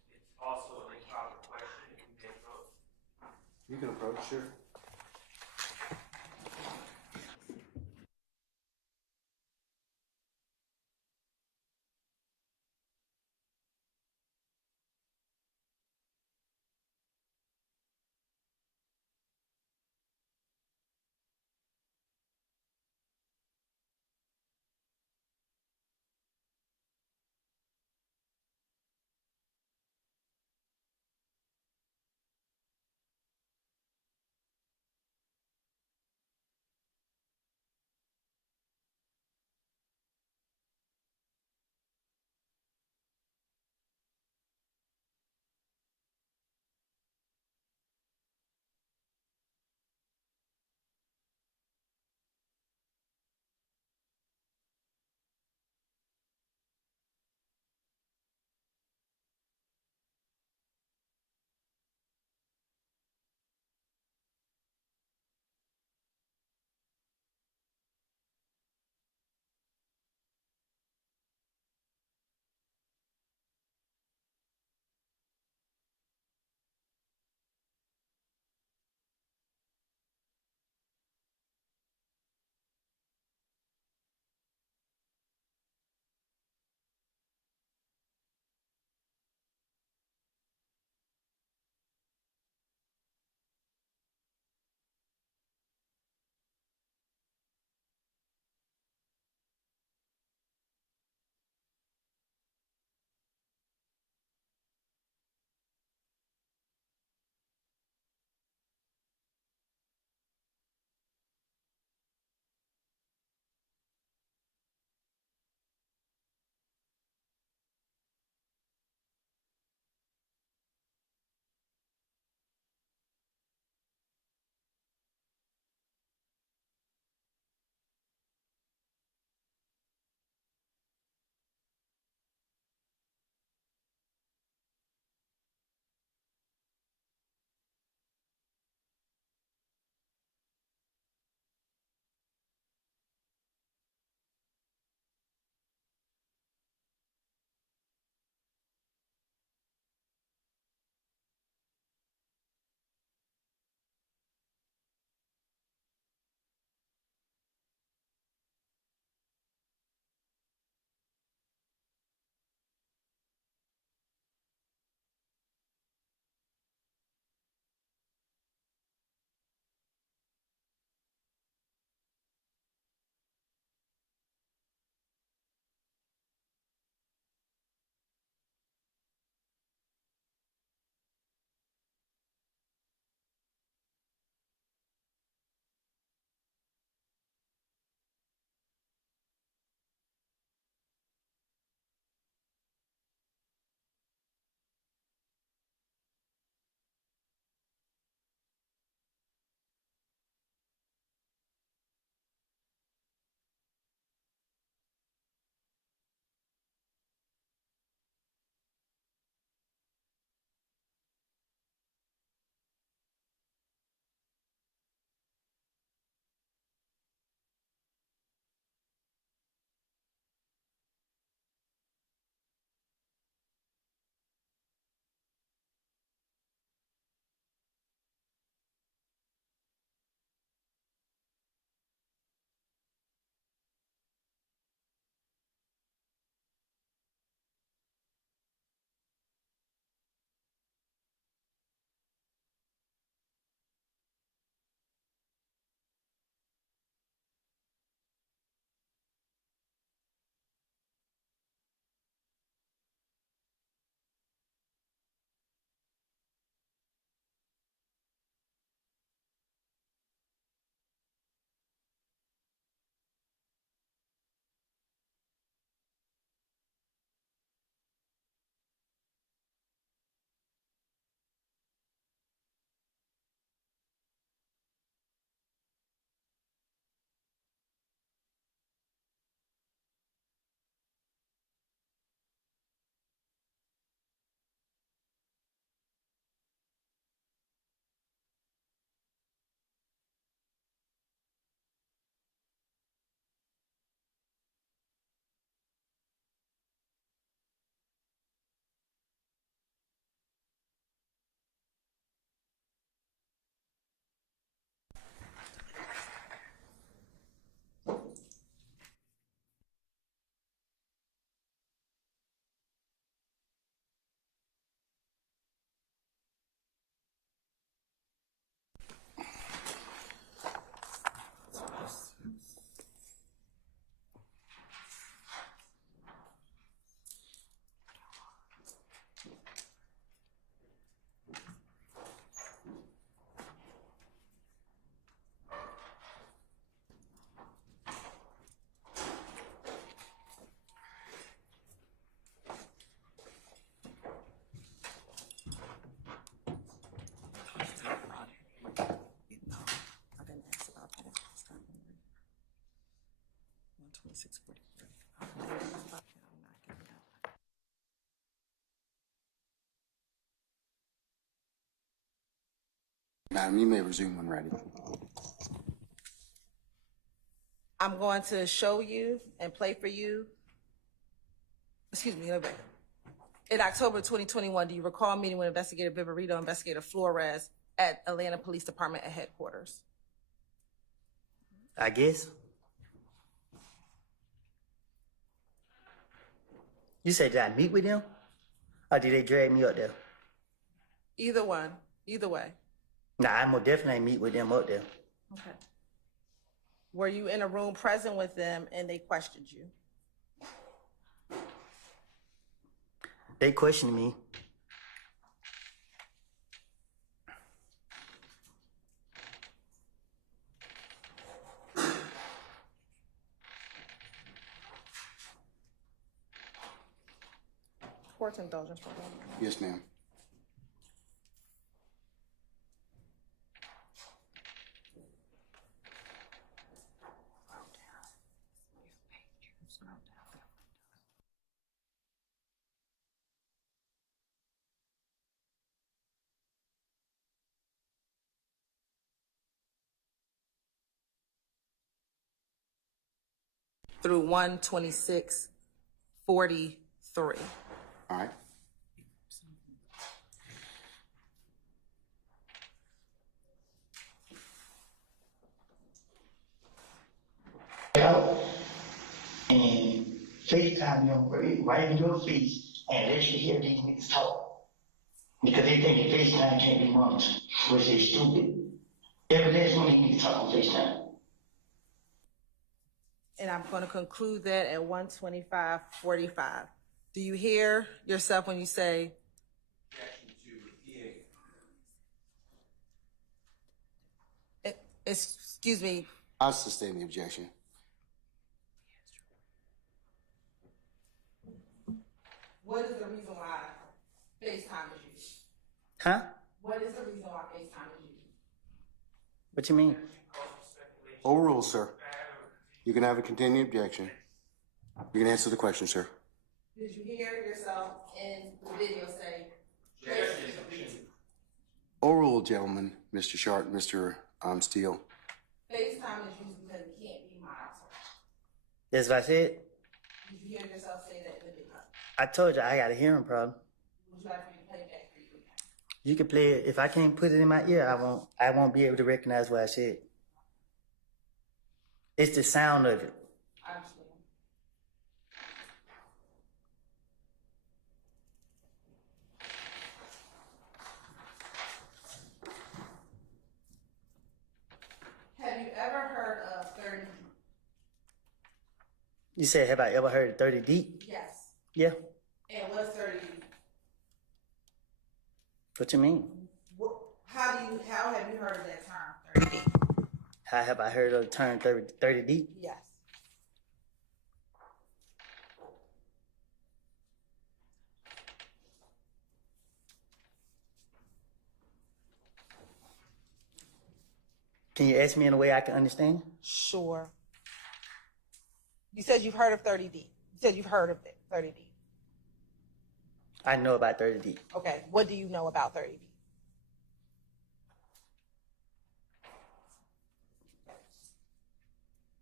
also an improper question if we can approach. You can approach, sure. Madam, you may resume when ready. I'm going to show you and play for you. Excuse me, over. In October 2021, do you recall meeting with Investigator Viverito, Investigator Flores at Atlanta Police Department at headquarters? I guess. You said, did I meet with them? Or did they drag me up there? Either one, either way. Nah, I most definitely meet with them up there. Okay. Were you in a room present with them and they questioned you? They questioned me. Court's indulgence for a moment. Yes, ma'am. Through 126:43. All right. Out and FaceTime them right in your face and let you hear these niggas talk. Because they think that FaceTime can't be monitored, which is stupid. Every last one of these niggas talk on FaceTime. And I'm going to conclude that at 125:45. Do you hear yourself when you say, excuse me, I'll sustain the objection. what is the reason why FaceTime is used? Huh? What is the reason why FaceTime is used? What you mean? Overruled, sir. You can have a continued objection. You can answer the question, sir. Did you hear yourself in the video say, Overruled, gentlemen, Mr. Sharp, Mr. Steele. FaceTime is used because it can't be monitored? That's what I said. Did you hear yourself say that in the video? I told you I got a hearing problem. Would you like me to play it back for you again? You can play it. If I can't put it in my ear, I won't be able to recognize what I said. It's the sound of it. I understand. Have you ever heard of 30? You said, have I ever heard of 30 deep? Yes. Yeah. And what's 30? What you mean? How have you heard of that term, 30? How have I heard of the term 30 deep? Yes. Can you ask me in a way I can understand? Sure. You said you've heard of 30D. You said you've heard of it, 30D. I know about 30 deep. Okay. What do you know about 30D?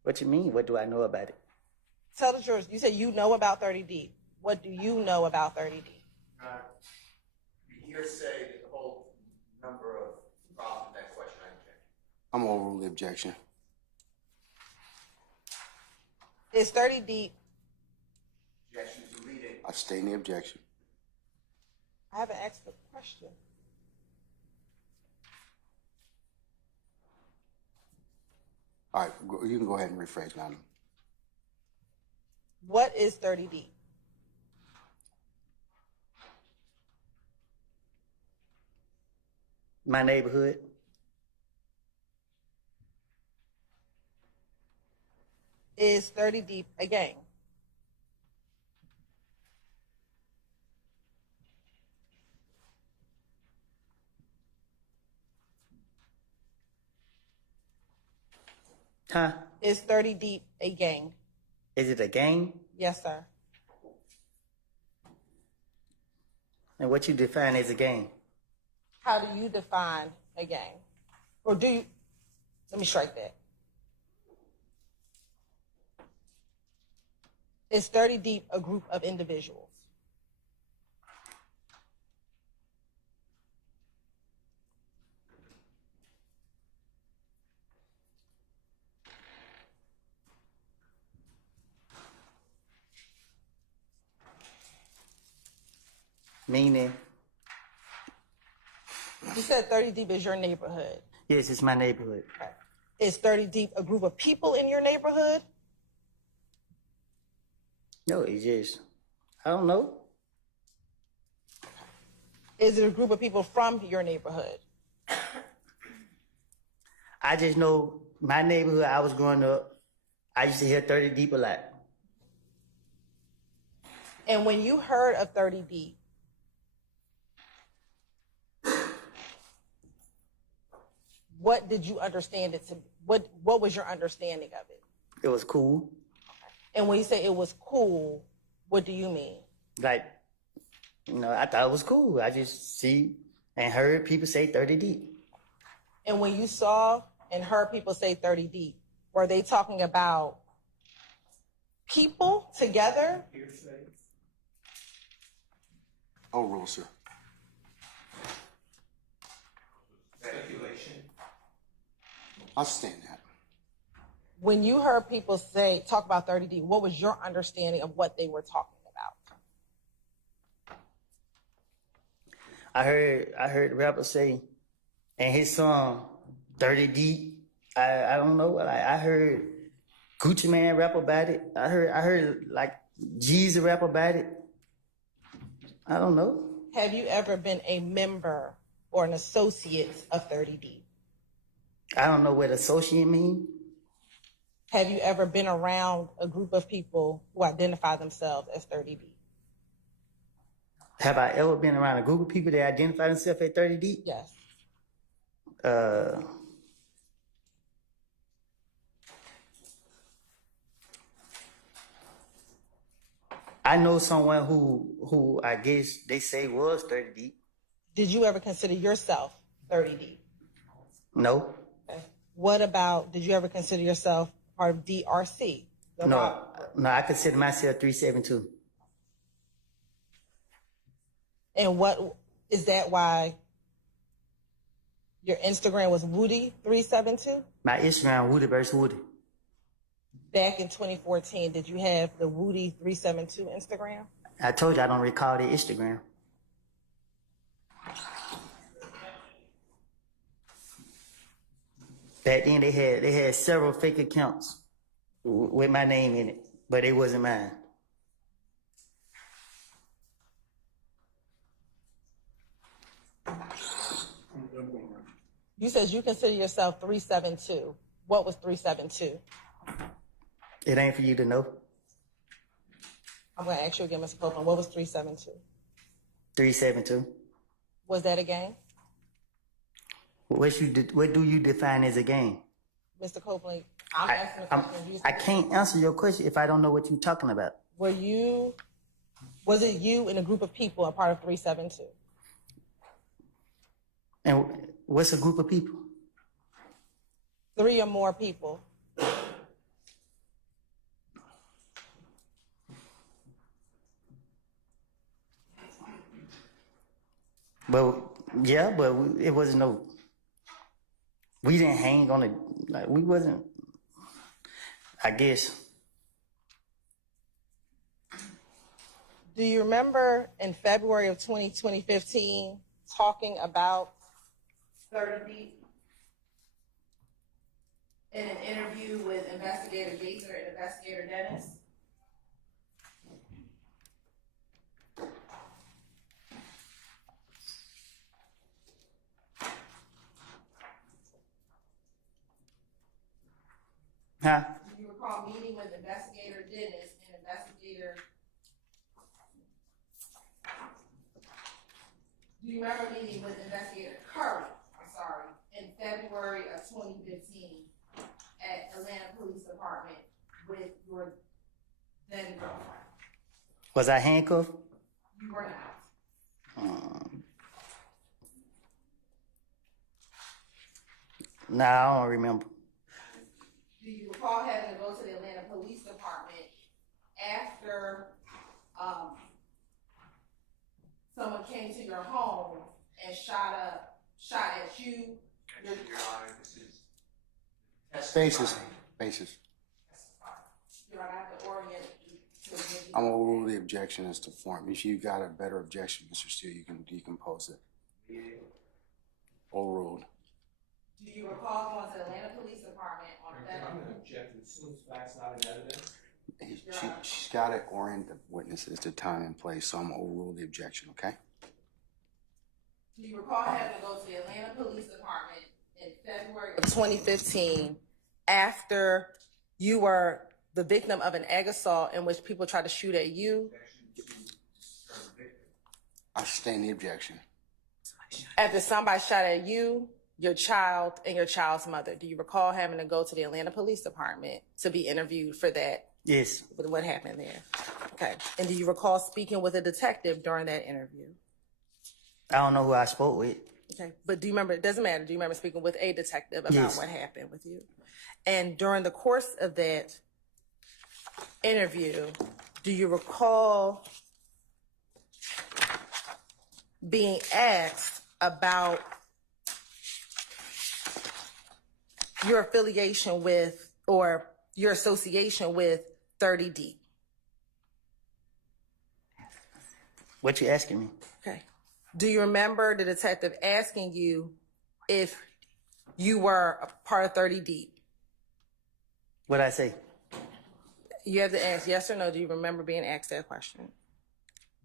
What you mean? What do I know about it? Tell the jurors. You said you know about 30D. What do you know about 30D? You hearsay the whole number of problems with that question. I object. I'm overruled the objection. Is 30D? Objection to reading. I sustain the objection. I haven't asked the question. All right, you can go ahead and rephrase, madam. What is 30D? My neighborhood. Is 30D a gang? Huh? Is 30 Deep a gang? Is it a game? Yes, sir. And what you define as a game? How do you define a gang? Or do you, let me strike that. Is 30 Deep a group of individuals? Meaning, You said 30 Deep is your neighborhood. yes, it's my neighborhood. Okay. Is 30 Deep a group of people in your neighborhood? No, it's just, I don't know. Is it a group of people from your neighborhood? I just know my neighborhood, I was growing up, I used to hear 30 Deep a lot. And when you heard of 30 Deep, what did you understand it to be? What was your understanding of it? It was cool. And when you say it was cool, what do you mean? Like, you know, I thought it was cool. I just see and heard people say 30 Deep. And when you saw and heard people say 30 Deep, were they talking about people together? Oh, roll, sir. Speculation. I'll stand that. When you heard people talk about 30 Deep, what was your understanding of what they were talking about? I heard the rapper say, and his song 30 Deep. I don't know. I heard Gucci Man rap about it. I heard like Jeezy rap about it. I don't know. Have you ever been a member or an associate of 30 Deep? I don't know what associate mean. Have you ever been around a group of people who identify themselves as 30 Deep? Have I ever been around a group of people that identify themselves at 30 Deep? Yes. I know someone who I guess they say was 30 Deep. Did you ever consider yourself 30 Deep? No. Okay. What about, did you ever consider yourself part of DRC? No, I consider myself 372. And what, is that why your Instagram was Woody372? My Instagram, Woody vs. Woody. Back in 2014, did you have the Woody372 Instagram? I told you I don't recall the Instagram. Back then they had several fake accounts with my name in it, but it wasn't mine. You said you consider yourself 372. What was 372? It ain't for you to know. I'm going to ask you again, Mr. Copeland. What was 372? 372. Was that a gang? What do you define as a gang? Mr. Copeland, I'm asking a question. I can't answer your question if I don't know what you're talking about. Was it you and a group of people a part of 372? And what's a group of people? 3 or more people. Well, yeah, but it wasn't no. We didn't hang on it. Like, we wasn't. I guess. Do you remember in February of 2015 talking about 30 Deep in an interview with Investigator Gaither and Investigator Dennis? Huh? Do you recall meeting with Investigator Dennis and Investigator? Do you remember meeting with Investigator Curry, in February of 2015 at Atlanta Police Department with your then girlfriend? Was I handcuffed? You were not. Nah, I don't remember. Do you recall having to go to the Atlanta Police Department after someone came to your home and shot at you? Your Honor, this is. Basis. Your Honor, I have to orient you to I'm gonna rule the objection as to form. If you got a better objection, Mr. Steele, you can decompose it. Overruled. Do you recall going to the Atlanta Police Department on that? I'm gonna object as soon as facts not in evidence. She's got to orient the witnesses to time and place, so I'm gonna overrule the objection, okay? Do you recall having to go to the Atlanta Police Department in February of 2015 after you were the victim of an egg assault in which people tried to shoot at you? I sustain the objection. After somebody shot at you, your child, and your child's mother. Do you recall having to go to the Atlanta Police Department to be interviewed for that? Yes. What happened there? Okay. And do you recall speaking with a detective during that interview? I don't know who I spoke with. Okay. But do you remember, it doesn't matter, do you remember speaking with a detective about Yes. what happened with you? And during the course of that interview, do you recall being asked about your affiliation with or your association with 30 Deep? What you asking me? Okay. Do you remember the detective asking you if you were a part of 30 Deep? What'd I say? You have to ask yes or no. Do you remember being asked that question?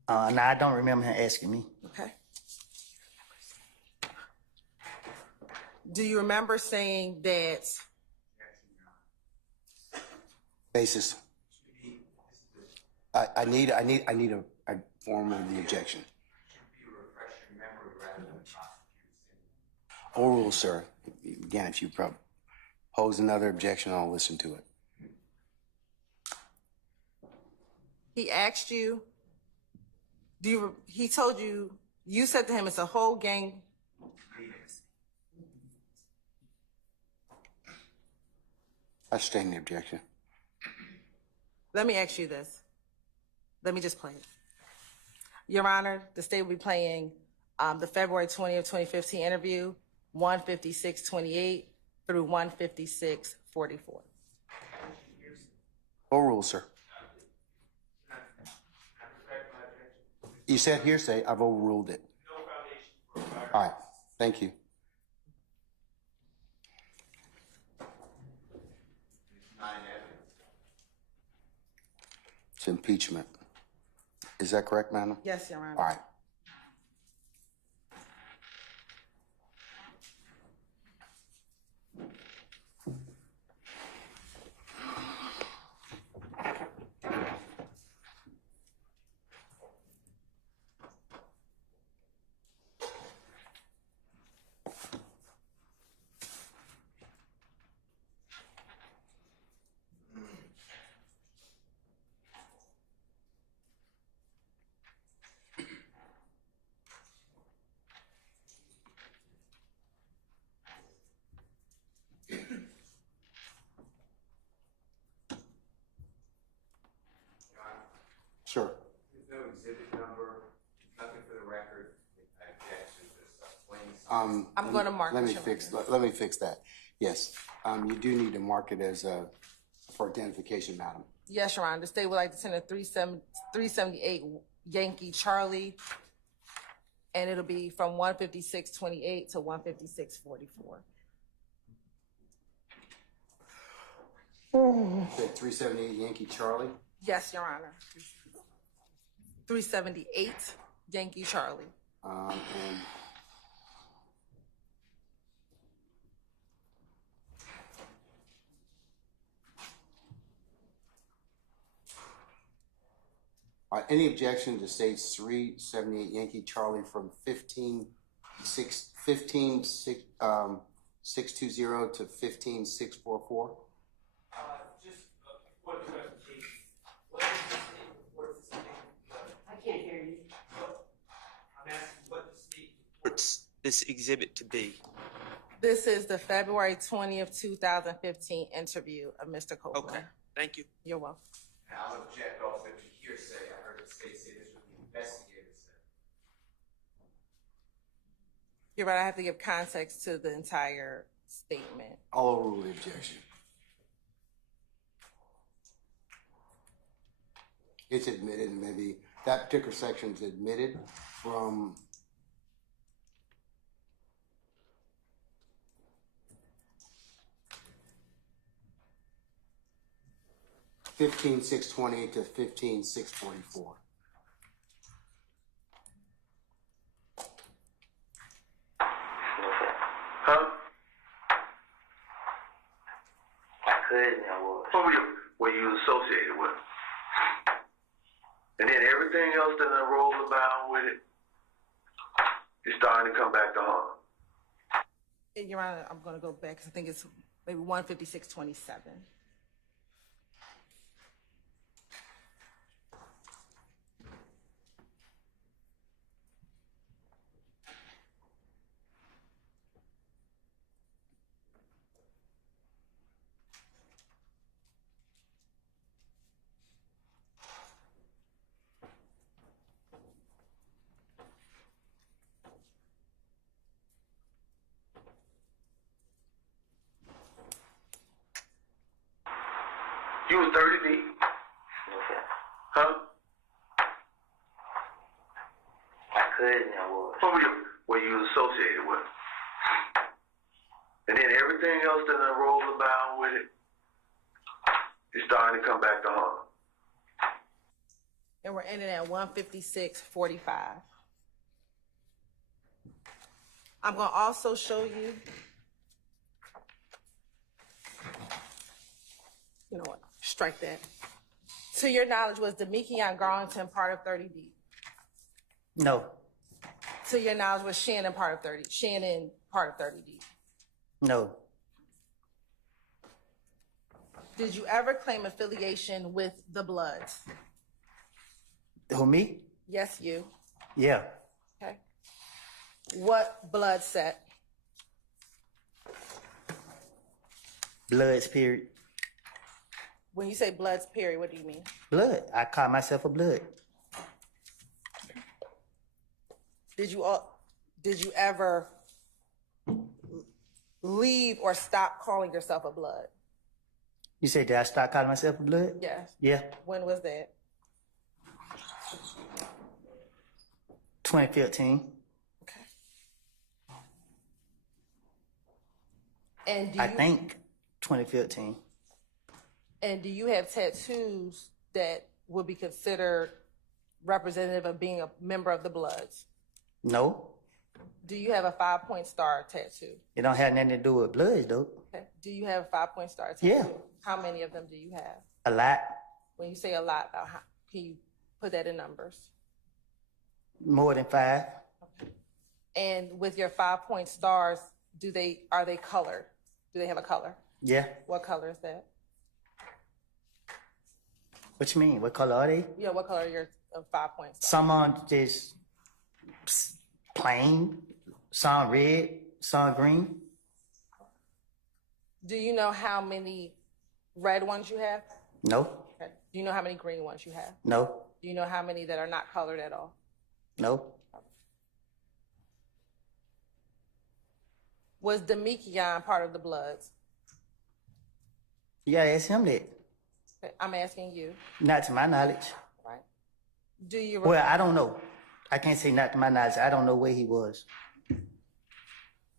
No, I don't remember him asking me. Okay. Do you remember saying that? Basis. I need a form of the objection. Overruled, sir. Again, if you pose another objection, I'll listen to it. He asked you, he told you, you said to him it's a whole gang. I sustain the objection. Let me ask you this. Let me just play it. Your Honor, the state will be playing the February 20th, 2015 interview, 156-28 through 156-44. Overruled, sir. You said hearsay, I've overruled it. All right, thank you. It's impeachment. Is that correct, madam? Yes, Your Honor. All right. Sure. There's no exhibit number, nothing for the record. I object to this plain. I'm going to mark Let it, me Your fix. Honor. Let me fix that. Yes, you do need to mark it as for identification, madam. Yes, Your Honor. The state would like to send a 378 Yankee Charlie, and it'll be from 156-28 to 156-44. Said 378 Yankee Charlie. Yes, Your Honor. 378 Yankee Charlie. And any objection to states 378 Yankee Charlie from 15-620 to 15-644? Just one clarification. What is the state report this evening? I can't hear you. I'm asking what the state reports this exhibit to be. This is the February 20th, 2015 interview of Mr. Copeland. Okay, thank you. You're welcome. And I'll object also to hearsay. I heard the state say this was the investigator said. You're right, I have to give context to the entire statement. I'll overrule the objection. It's admitted, and maybe that particular section's admitted from (15,620) to (15,644). Huh? My cousin I was. What you was associated with? And then everything else that done rolled about with it is starting to come back to harm. And Your Honor, I'm going to go back because I think it's maybe 156.27. You was 30 deep. Huh? My cousin I was. What you was associated with. And then everything else that done rolled about with it is starting to come back to harm. And we're ending at 156.45. I'm going to also show you, you know what, strike that. To your knowledge, was Demekion Garlington part of 30 Deep? No, To your knowledge, was Shannon part of 30 Deep? no, Did you ever claim affiliation with the Bloods? who, me? Yes, you. Yeah, Okay. What blood set? Bloods, period. When you say Bloods, period, what do you mean? Blood. I call myself a blood. Did you ever leave or stop calling yourself a Blood? You said, did I start calling myself a blood? Yes. Yeah, When was that? 2015. Okay. And I think 2015. And do you have tattoos that would be considered representative of being a member of the Bloods? No, Do you have a 5-point star tattoo? it don't have nothing to do with bloods, though. Okay. Do you have a 5-point star tattoo? Yeah. How many of them do you have? A lot, When you say a lot, about how, can you put that in numbers? more than 5. And with your 5-point stars, are they colored? Do they have a color? Yeah. What color is that? What you mean? What color are they? Yeah, what color are your 5-point stars? Some on just plain, some red, some green. Do you know how many red ones you have? No, Okay. Do you know how many green ones you have? no, Do you know how many that are not colored at all? no. Was Demekion part of the Bloods? You gotta ask him that. Okay, I'm asking you, Not to my knowledge. right? Do you Well, I don't know. I can't say not to my knowledge. I don't know where he was.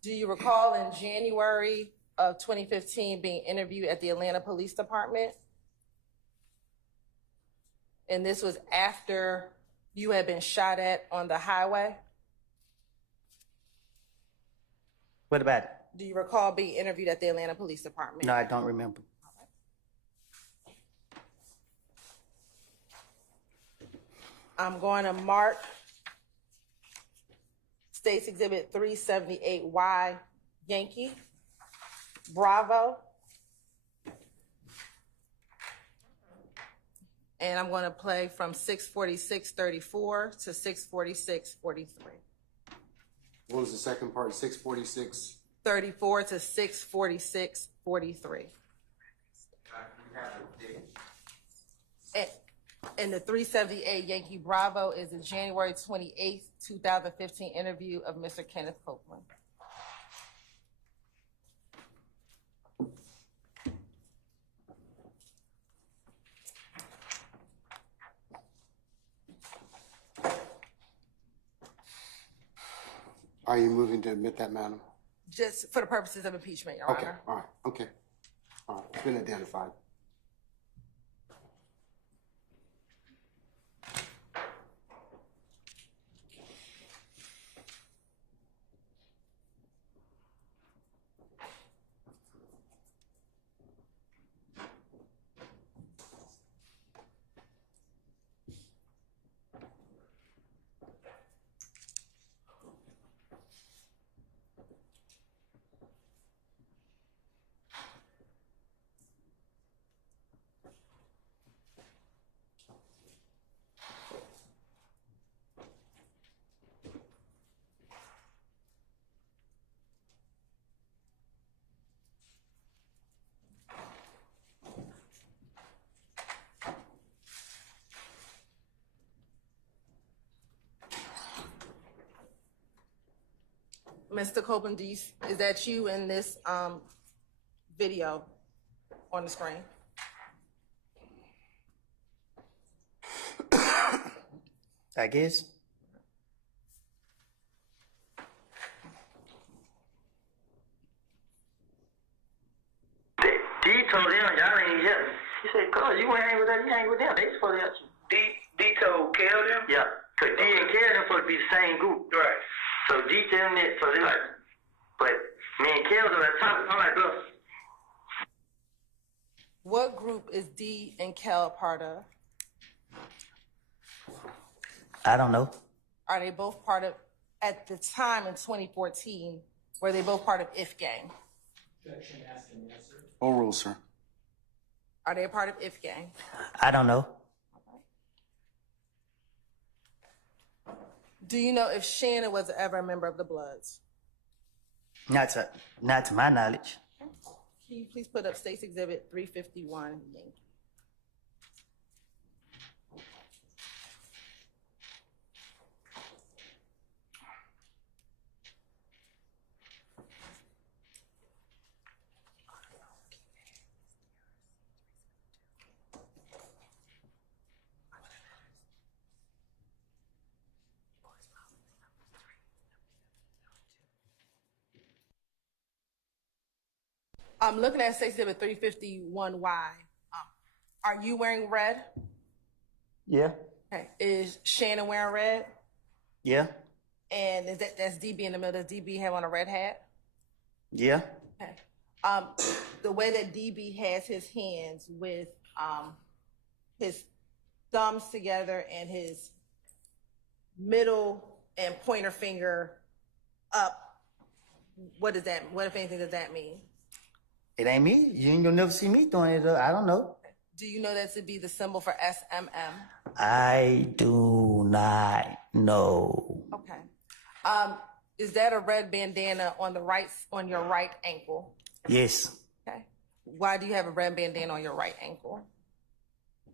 do you recall in January of 2015 being interviewed at the Atlanta Police Department? And this was after you had been shot at on the highway? What about it? Do you recall being interviewed at the Atlanta Police Department? No, I don't remember. I'm going to mark States Exhibit 378Y, Yankee, Bravo. And I'm going to play from 646:34 to 646:43. What was the second part? 646. 34 to 6/46/43. And the 378 Yankee Bravo is the January 28th, 2015 interview of Mr. Kenneth Copeland. Are you moving to admit that, madam? Just for the purposes of impeachment, Your Okay, Honor. all right, okay. All right, it's been identified. Mr. Copeland, is that you in this video on the screen? I guess. D told them, y'all ain't help me. He said, cuz, you ain't hang with them, you hang with them. They supposed to help you. D told Kel them? Yeah, because D and Kel them supposed to be the same group. Right. So D tell them that, so they like, but me and Kel are at the top. I'm like, bro. What group is D and Kel a part of? I don't know. Are they both part of, at the time in 2014, were they both part of If Gang? Overruled, sir. Are they a part of If Gang? I don't know. Do you know if Shannon was ever a member of the Bloods? Not to my knowledge. Can you please put up State's Exhibit 351, Yankee? I'm looking at State's Exhibit 351Y. Are you wearing red? Yeah. Okay. Is Shannon wearing red? Yeah. And that's DB in the middle? Does DB have on a red hat? Yeah. Okay. The way that DB has his hands with his thumbs together and his middle and pointer finger up, what if anything does that mean? It ain't me. You ain't gonna never see me doing it. I don't know. Do you know that to be the symbol for SMM? I do not know. Okay. Is that a red bandana on your right ankle? Yes. Okay. Why do you have a red bandana on your right ankle?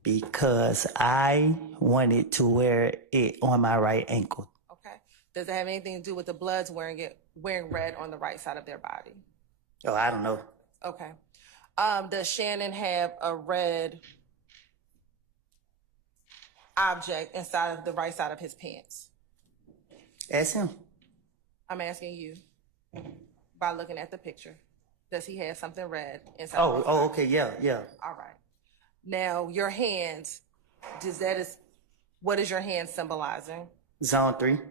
Because I wanted to wear it on my right ankle. Okay. Does it have anything to do with the Bloods wearing red on the right side of their body? Oh, I don't know. Okay. Does Shannon have a red object inside of the right side of his pants? Ask him. I'm asking you by looking at the picture. Does he have something red inside? Oh, okay, yeah. All right. Now your hands. What is your hand symbolizing? Zone 3. Okay.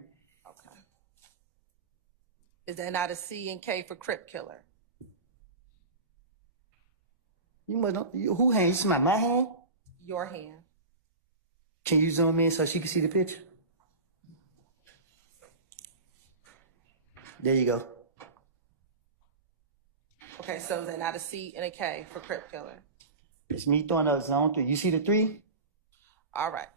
Is that not a C and K for Crip Killer? You must know, who hand? You see my hand? Your hand. Can you zoom in so she can see the picture? There you go. Okay, so is that not a C and a K for Crip Killer? It's me throwing up zone 3. You see the 3? All right.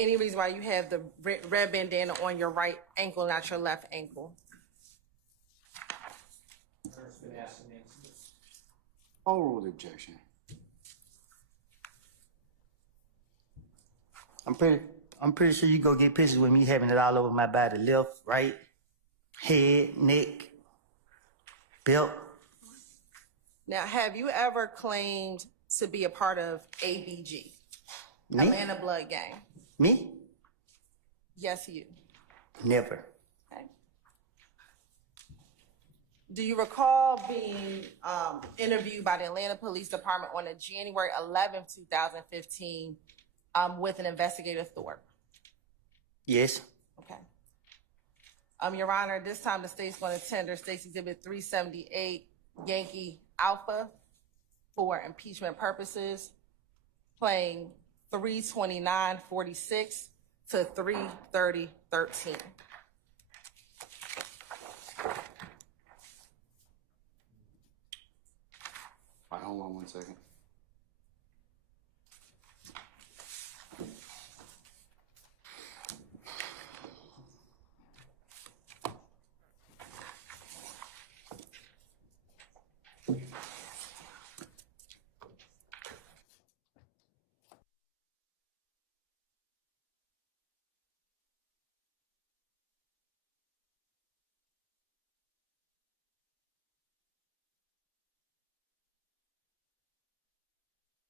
Any reason why you have the red bandana on your right ankle, not your left ankle? Overruled objection. I'm pretty sure you go get pictures with me having it all over my body, left, right, head, neck, belt. Now, have you ever claimed to be a part of ABG, Me? Atlanta Blood Gang? Me? Yes, you. Never. Okay. Do you recall being interviewed by the Atlanta Police Department on January 11th, 2015 with an investigative Thorpe? Yes. Okay. Your Honor, this time the state's going to tender State's Exhibit 378 Yankee Alpha for impeachment purposes, playing 329:46 to 3:30:13. All right, hold on 1 second.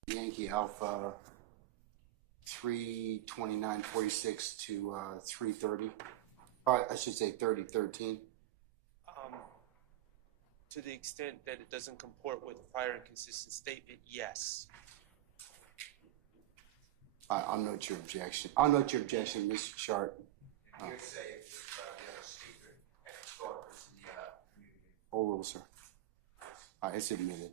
Yankee Alpha 329:46 to 3:30. I should say 30:13. To the extent that it doesn't comport with prior inconsistent statement, yes. I'll note your objection. I'll note your objection, Mr. Sharp. Overruled, sir. All right, it's admitted.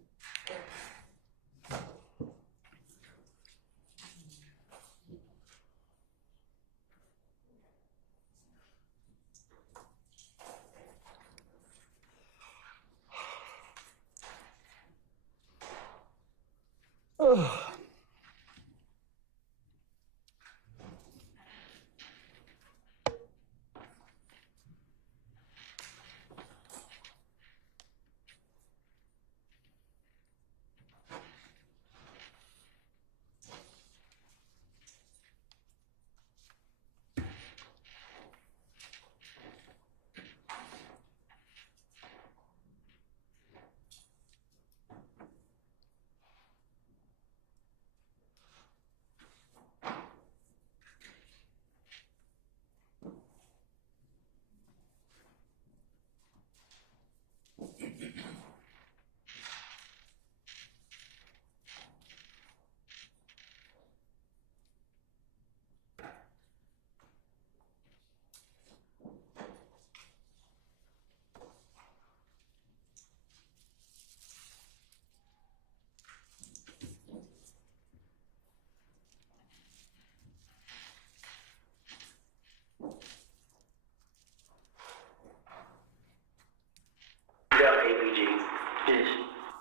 APG. Yes.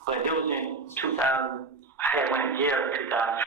But it was in 2000. I had went to jail in 2000.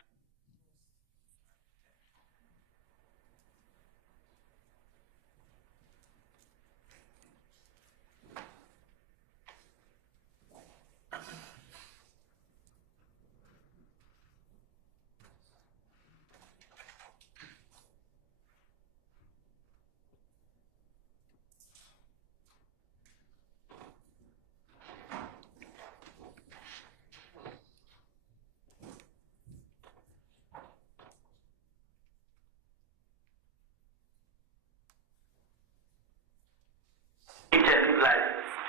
He tell people like,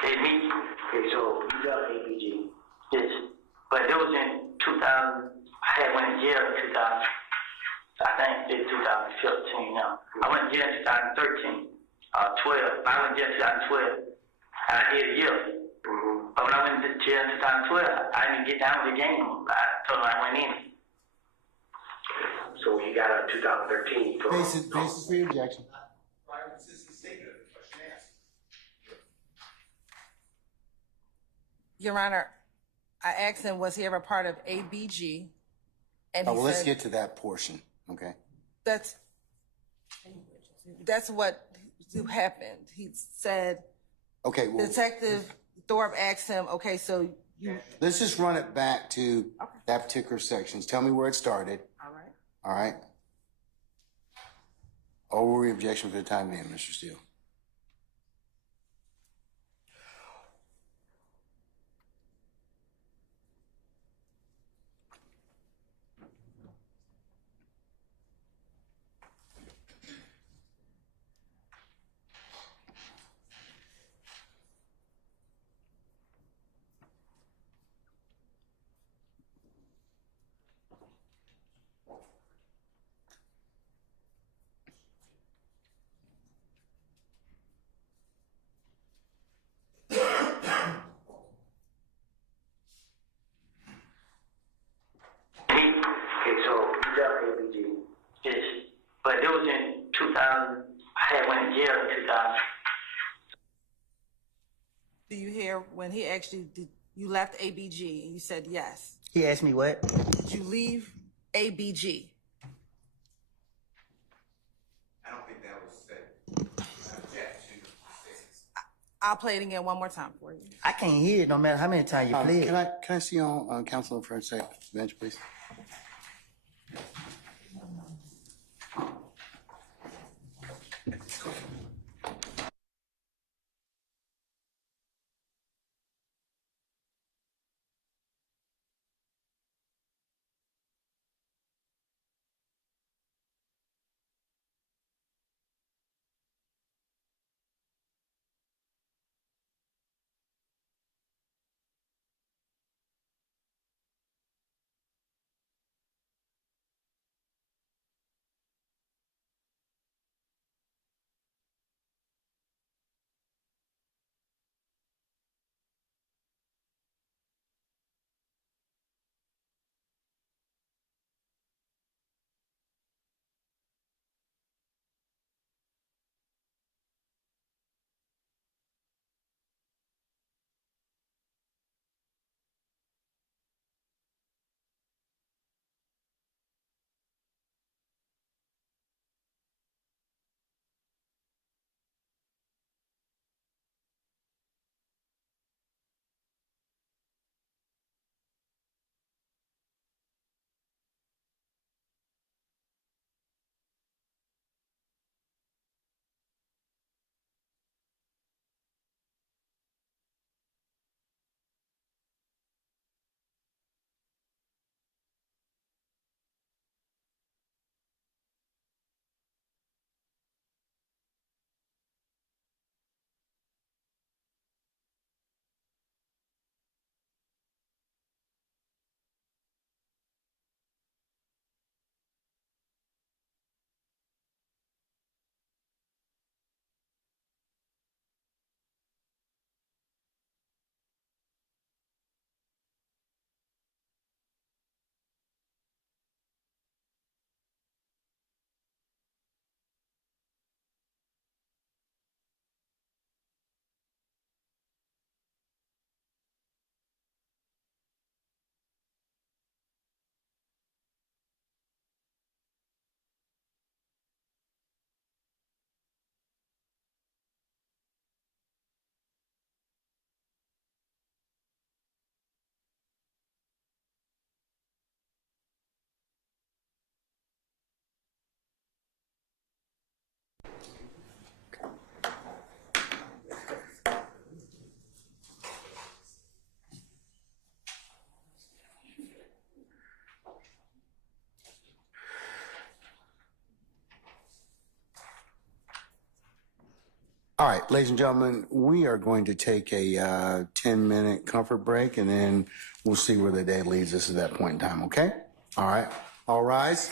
hey, me. Okay, so you got APG. Yes. But it was in 2000. I had went to jail in 2000. I think it's 2015 now. I went to jail in 2013, 12. I went to jail in 2012. I did a year. But when I went to jail in 2012, I didn't get down with the game. I told them I went in. So you got out in 2013. Basis for your objection. Prior consistent statement, question asked. Your Honor, I asked him, was he ever part of ABG? And he Well, let's said, get to that portion, okay? that's That's what happened. He said, Okay, well, Detective Thorpe asked him, okay, so you. let's just run it back to that particular section. Tell me where it started. All right. All right. Over the objection for the time being, Mr. Steele. Okay, so you got ABG. Yes. But it was in 2000. I had went to jail in 2000. Do you hear when he actually did? You left ABG and you said yes. He asked me what? Did you leave ABG? I don't think that was said. I'll play it again one more time for you. I can't hear it no matter how many times you play it. Can I see you on counsel for a second, bench, please? All right, ladies and gentlemen, we are going to take a 10-minute comfort break, and then we'll see where the day leads us at that point in time, okay? All right, all rise.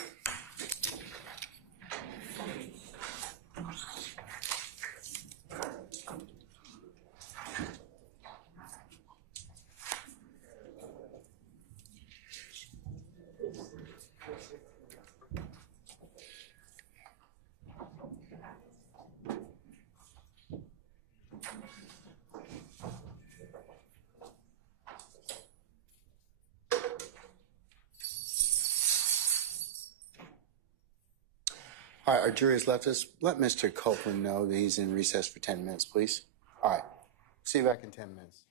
All right, our jury has left us. Let Mr. Copeland know that he's in recess for 10 minutes, please. All right, see you back in 10 minutes.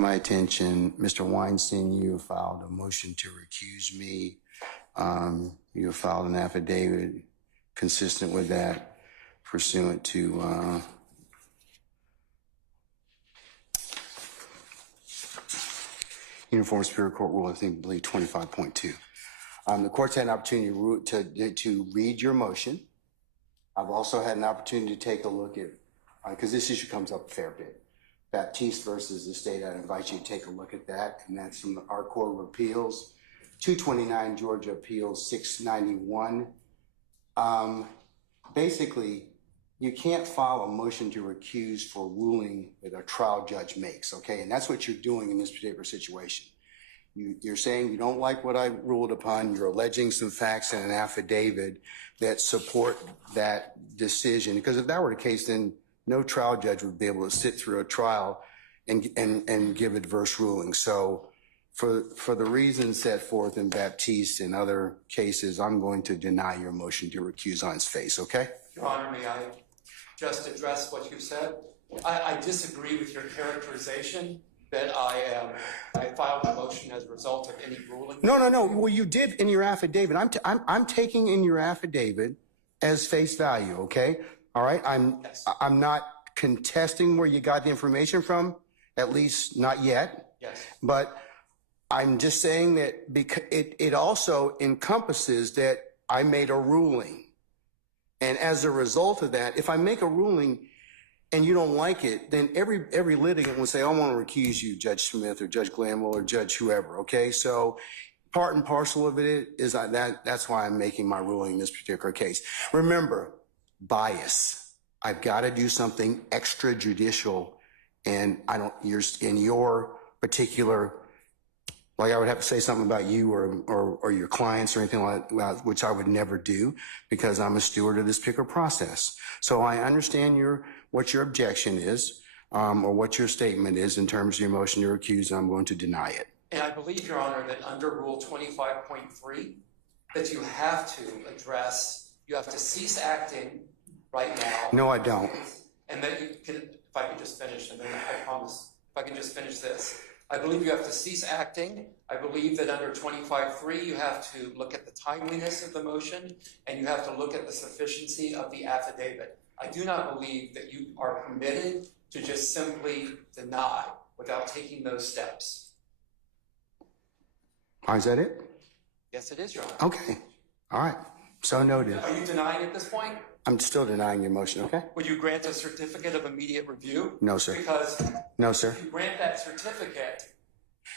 my attention, Mr. Weinstein, you have filed a motion to recuse me. You have filed an affidavit consistent with that, pursuant to Uniform Superior Court Rule, I believe 25.2. The court's had an opportunity to read your motion. I've also had an opportunity to take a look at, because this issue comes up a fair bit, Baptiste versus the state. I invite you to take a look at that, and that's from our Court of Appeals, 229 Georgia Appeals 691. Basically, you can't file a motion to recuse for ruling that a trial judge makes, okay? And that's what you're doing in this particular situation. You're saying you don't like what I ruled upon. You're alleging some facts in an affidavit that support that decision. Because if that were the case, then no trial judge would be able to sit through a trial and give adverse rulings. So for the reasons set forth in Baptiste and other cases, I'm going to deny your motion to recuse on its face, okay? Your Honor, may I just address what you said? I disagree with your characterization that I filed a motion as a result of any ruling. No. Well, you did in your affidavit. I'm taking in your affidavit as face value, okay? All right? I'm not contesting where you got the information from, at least not yet. Yes. But I'm just saying that because it also encompasses that I made a ruling. And as a result of that, if I make a ruling and you don't like it, then every litigant will say, I want to recuse you, Judge Smith or Judge Glanville or Judge whoever, okay? So part and parcel of it is that's why I'm making my ruling in this particular case. Remember, bias. I've got to do something extrajudicial, and you're in your particular, like I would have to say something about you or your clients or anything like that, which I would never do because I'm a steward of this particular process. So I understand what your objection is, or what your statement is in terms of your motion to recuse, and I'm going to deny it. And I believe, Your Honor, that under Rule 25.3, that you have to cease acting right now. No, I don't. And that you can, if I can just finish, and then I promise, if I can just finish this. I believe you have to cease acting. I believe that under 25.3, you have to look at the timeliness of the motion, and you have to look at the sufficiency of the affidavit. I do not believe that you are permitted to just simply deny without taking those steps. Is that it? Yes, it is, Your Honor. Okay. All right. So noted. Are you denying at this point? I'm still denying your motion, okay? Would you grant a certificate of immediate review? No, sir. Because no, sir. If you grant that certificate,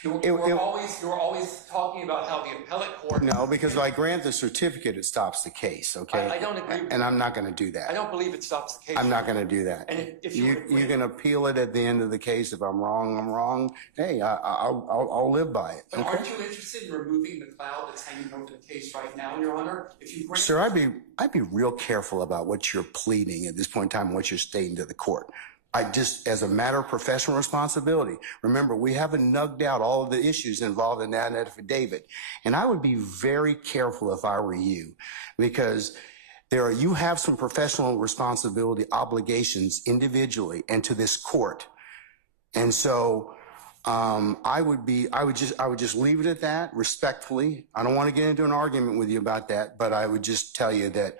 you're always talking about how the appellate court. No, because if I grant the certificate, it stops the case, okay? I don't agree with and I'm not going to do that. I don't believe it stops the case. I'm not going to do that. And if you can appeal it at the end of the case. If I'm wrong, I'm wrong. Hey, I'll live by it. But okay? aren't you interested in removing the cloud that's hanging over the case right now, Your Honor? If you grant Sir, I'd be real careful about what you're pleading at this point in time, what you're stating to the court. As a matter of professional responsibility, remember, we haven't nugged out all of the issues involved in that affidavit. And I would be very careful if I were you, because you have some professional responsibility obligations individually and to this court. And so, I would just leave it at that respectfully. I don't want to get into an argument with you about that, but I would just tell you that,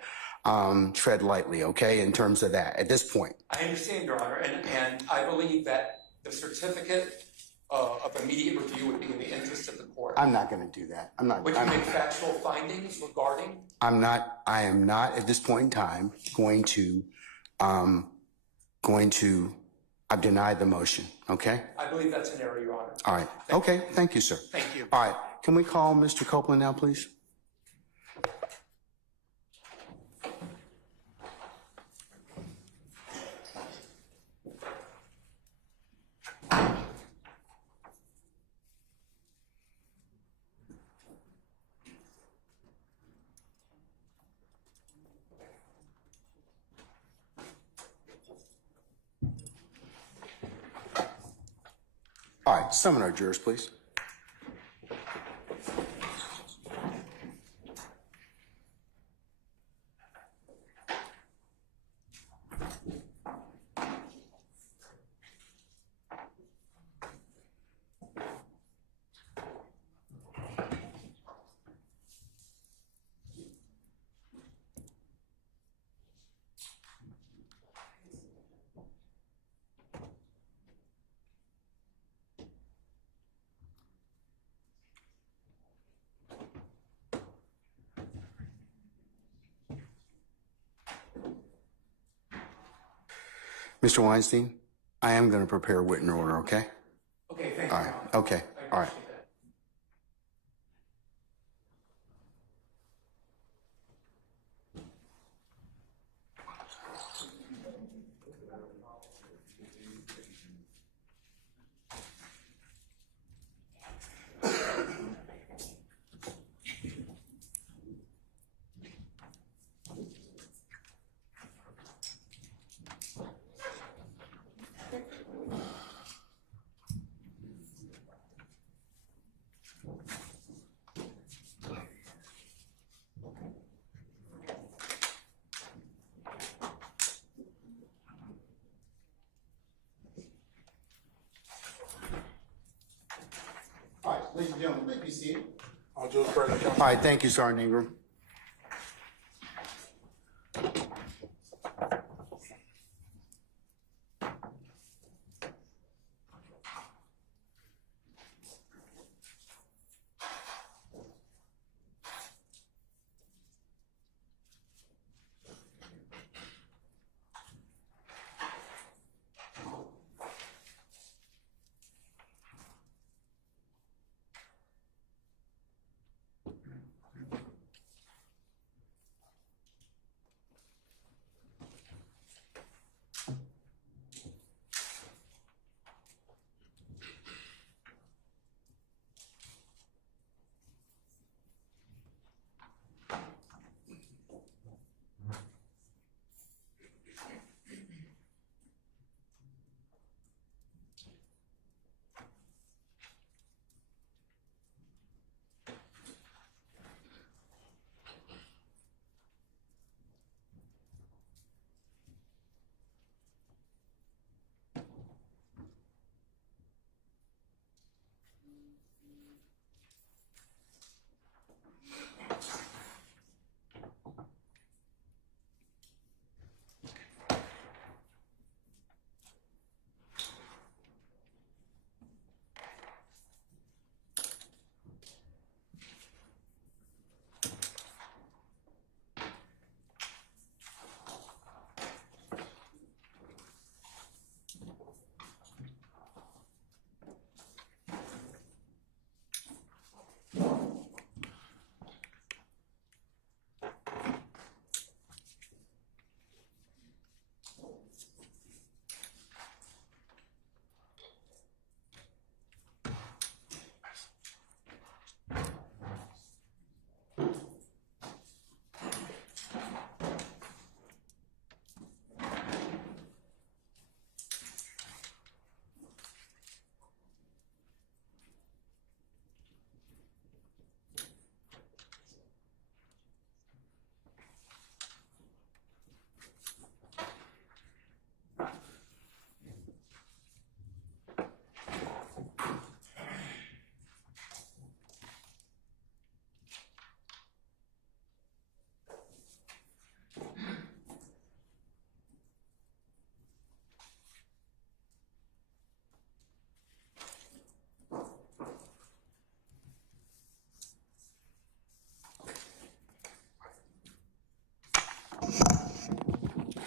tread lightly, okay, in terms of that at this point. I understand, Your Honor, and I believe that the certificate of immediate review would be in the interest of the court. I'm not going to do that. Would you make factual findings regarding? I am not at this point in time I've denied the motion, okay? I believe that's an error, Your Honor. All right. Okay. Thank you, sir. Thank you. All right. Can we call Mr. Copeland now, please? All right, summon our jurors, please. Mr. Weinstein, I am going to prepare a written order, okay? Okay, thank you. All right, okay, all right. All right, ladies and gentlemen, please be seated. I'll do it for the All council. right, thank you, Sergeant Ingram.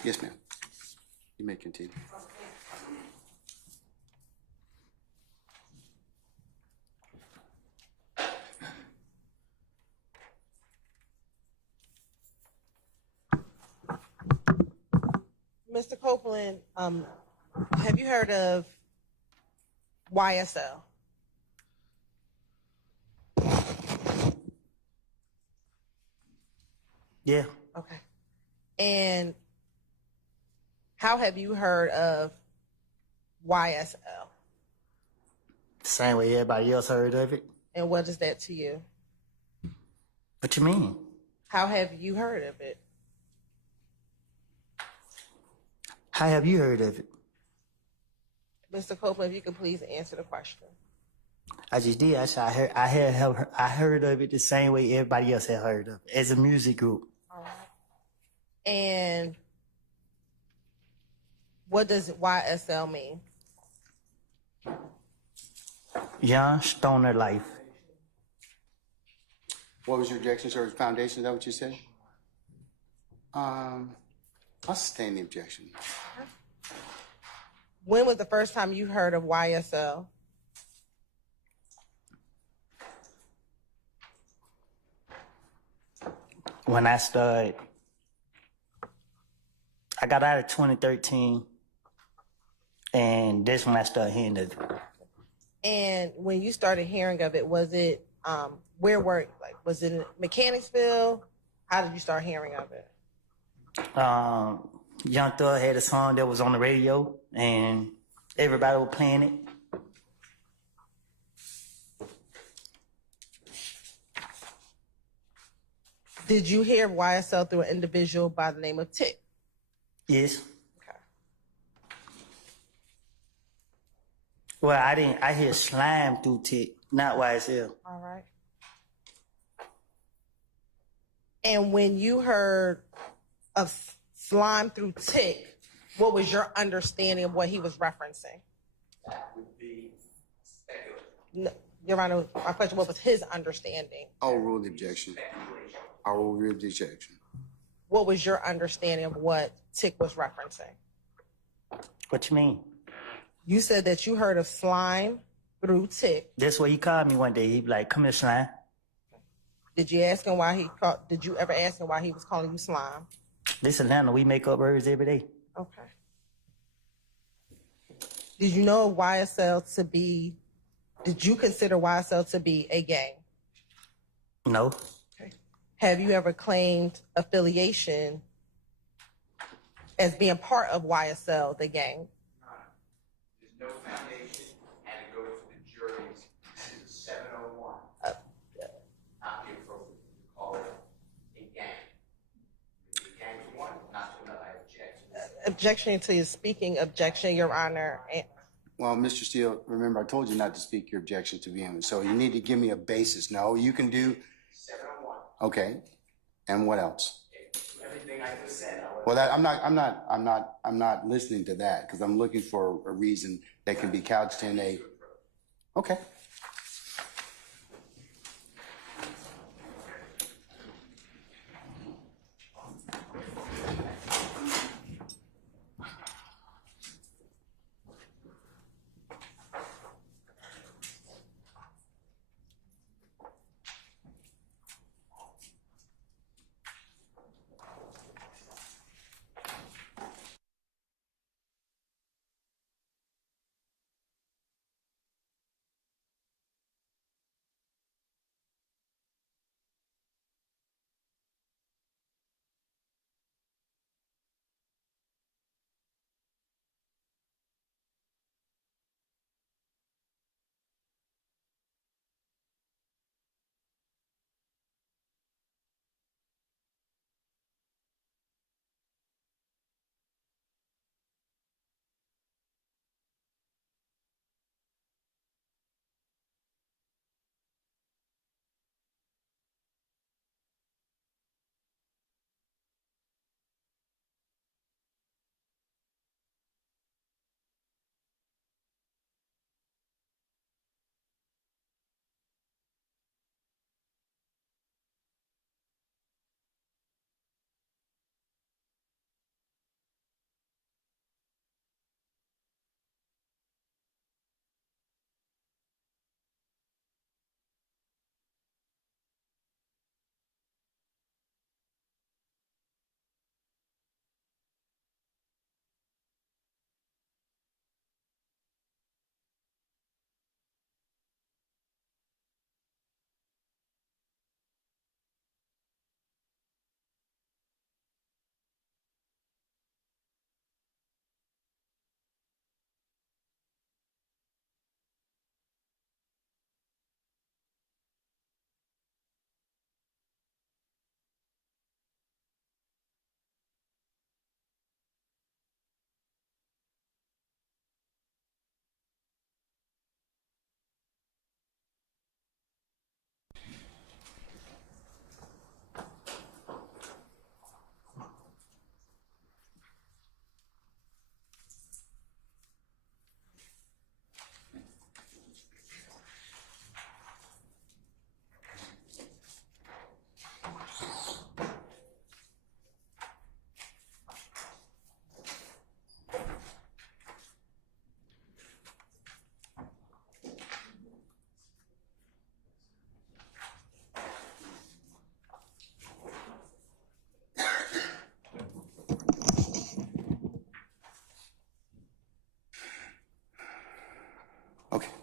Yes, ma'am. You may continue. Mr. Copeland, have you heard of YSL? Yeah. Okay. And how have you heard of YSL? The same way everybody else heard of it. And what is that to you? What you mean? How have you heard of it? How have you heard of it? Mr. Copeland, if you could please answer the question. I just did. I said I heard of it the same way everybody else had heard of it, as a music group. All right. And what does YSL mean? Young Stoner Life. What was your objection, sir? Foundation, is that what you said? I'll sustain the objection. When was the first time you heard of YSL? When I started, I got out of 2013, and that's when I started hearing of it. And when you started hearing of it, was it where were was it in Mechanicsville? How did you start hearing of it? Young Thug had a song that was on the radio, and everybody was playing it. Did you hear YSL through an individual by the name of Tick? Yes. Okay. Well, I didn't. I hear Slime through Tick, not YSL. All right. And when you heard of Slime through Tick, what was your understanding of what he was referencing? That would be speculative. No, Your Honor, my question, what was his understanding? I'll rule the objection. I will rule the objection. What was your understanding of what Tick was referencing? What you mean? You said that you heard of Slime through Tick. That's what he called me one day. He be like, "Come here, Slime." Did you ask him why he called? Did you ever ask him why he was calling you Slime? This Atlanta, we make up words every day. Okay. Did you know YSL to be? Did you consider YSL to be a gang? No. Okay. Have you ever claimed affiliation as being part of YSL, the gang? There's no foundation, and it goes to the jury's 701. Not the appropriate to call it a gang. The gang to one, not to another. I object. Objection to your speaking. Objection, Your Honor. Well, Mr. Steele, remember I told you not to speak your objection to begin with, so you need to give me a basis. No, you can do. 701. Okay, and what else? Everything I just said. Well, I'm not listening to that because I'm looking for a reason that can be couched in a. Okay.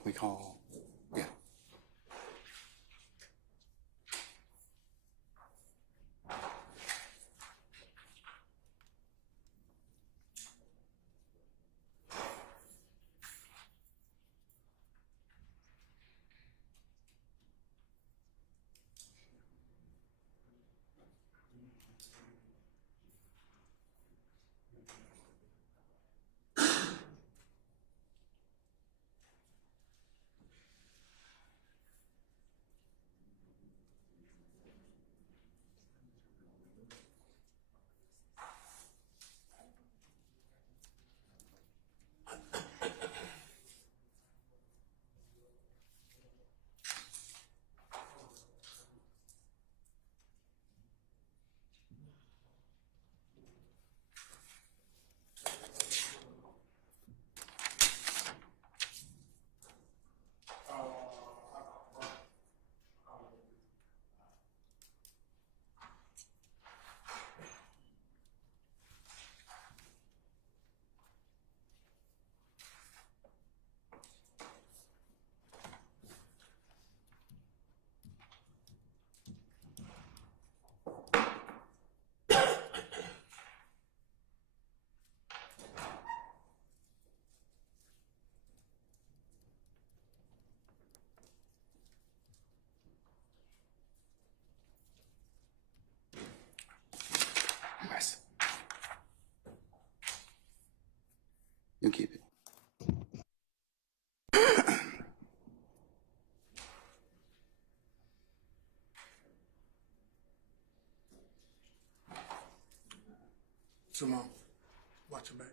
we call, yeah. Nice. You keep it. Simone, watch your back.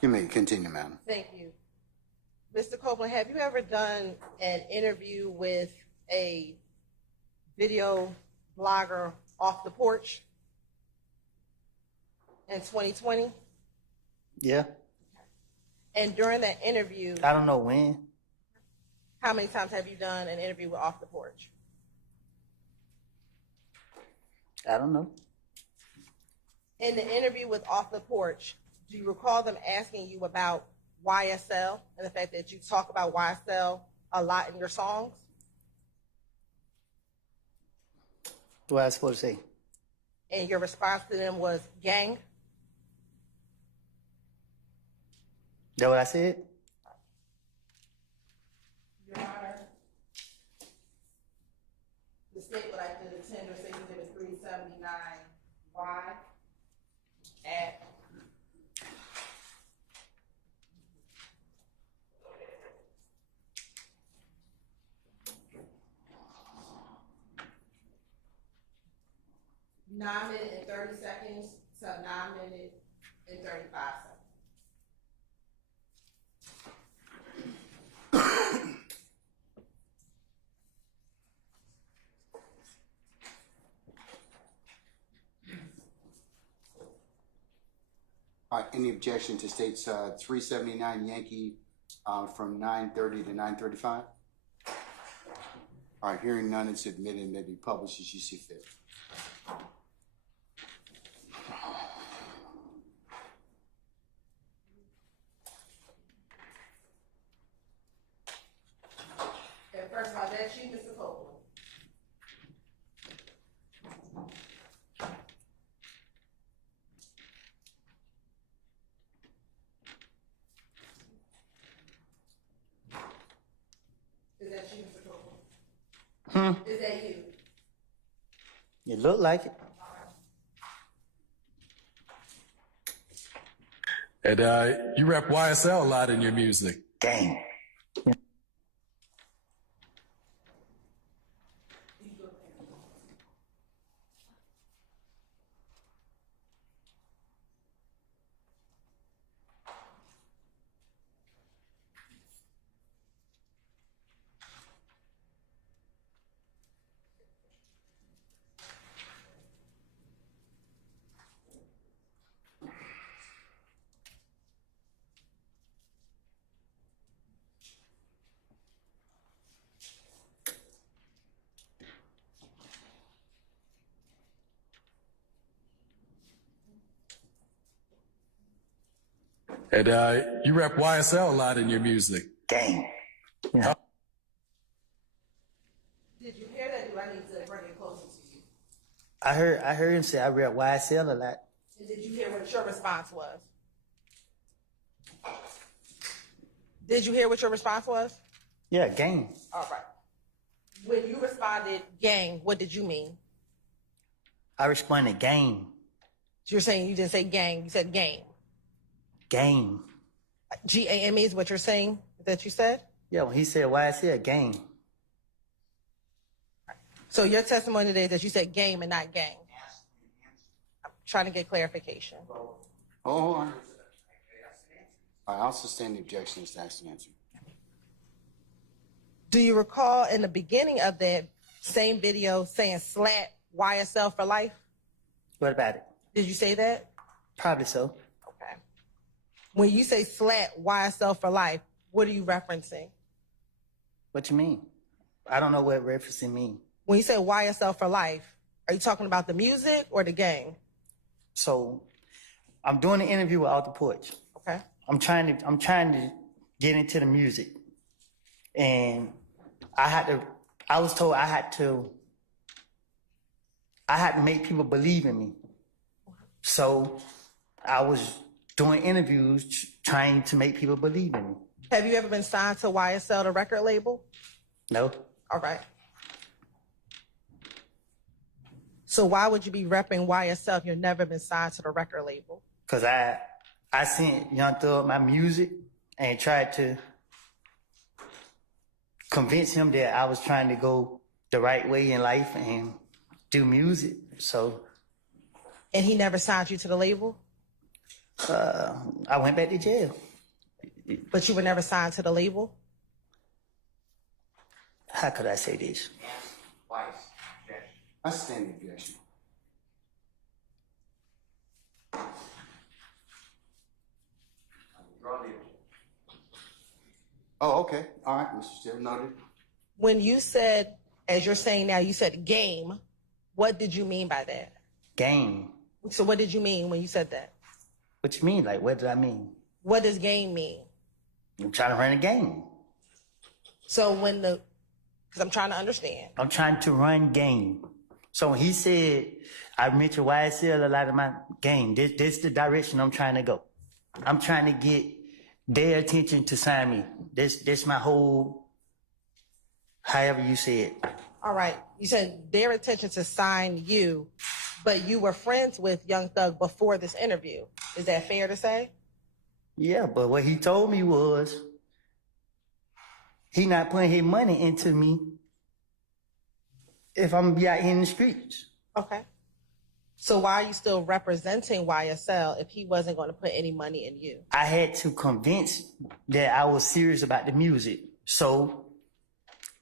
You may continue, ma'am. Thank you. Mr. Copeland, have you ever done an interview with a video blogger off the porch in 2020? Yeah. And during that interview, I don't know when. how many times have you done an interview with Off the Porch? I don't know. In the interview with Off the Porch, do you recall them asking you about YSL and the fact that you talk about YSL a lot in your songs? What I supposed to say? And your response to them was gang? That what I said? Your Honor, the state would like to tender State Exhibit 379Y at (9 minutes and 30 seconds to 9 minutes and 35 seconds. Any objection to states 379 Yankee from 9:30 to 9:35? All right, hearing none, it's admitted and may be published as you see fit. Okay, first of all, that's you, Mr. Copeland. Is that you, Mr. Copeland? Is that you? It looked like it. And you rep YSL a lot in your music. Dang. And you rep YSL a lot in your music. Gang. Yeah. Did you hear that? Do I need to bring it closer to you? I heard him say I rep YSL a lot. And did you hear what your response was? Did you hear what your response was? Yeah, gang. All right. When you responded, gang, what did you mean? I responded, gang. You're saying you didn't say gang, you said game. Gang. GAME is what you're saying that you said? Yeah, when he said YSL, gang. So your testimony today is that you said game and not gang. I'm trying to get clarification. Oh, hold on. All right, I'll sustain the objection as to ask the answer. Do you recall in the beginning of that same video saying slat YSL for life? What about it? Did you say that? Probably so. Okay. When you say slat YSL for life, what are you referencing? What you mean? I don't know what referencing mean. When you say YSL for life, are you talking about the music or the gang? So I'm doing an interview with Out the Porch. Okay. I'm trying to get into the music. And I was told I had to make people believe in me. So I was doing interviews trying to make people believe in me. Have you ever been signed to YSL, the record label? No. All right. So why would you be repping YSL if you've never been signed to the record label? Because I sent Young Thug my music and tried to convince him that I was trying to go the right way in life and do music. So. And he never signed you to the label? I went back to jail. But you were never signed to the label? How could I say this? I stand the objection. Oh, okay. All right, Mr. Still noted. When you said, as you're saying now, you said game, what did you mean by that? Game. So what did you mean when you said that? What you mean? Like, what did I mean? What does game mean? I'm trying to run a game. So because I'm trying to understand. I'm trying to run game. So when he said, I mentioned YSL a lot in my game, this the direction I'm trying to go. I'm trying to get their attention to sign me. This my whole, however you say it. All right. You said their attention to sign you, but you were friends with Young Thug before this interview. Is that fair to say? Yeah, but what he told me was he not putting his money into me if I'm gonna be out here in the streets. Okay. So why are you still representing YSL if he wasn't going to put any money in you? I had to convince that I was serious about the music. So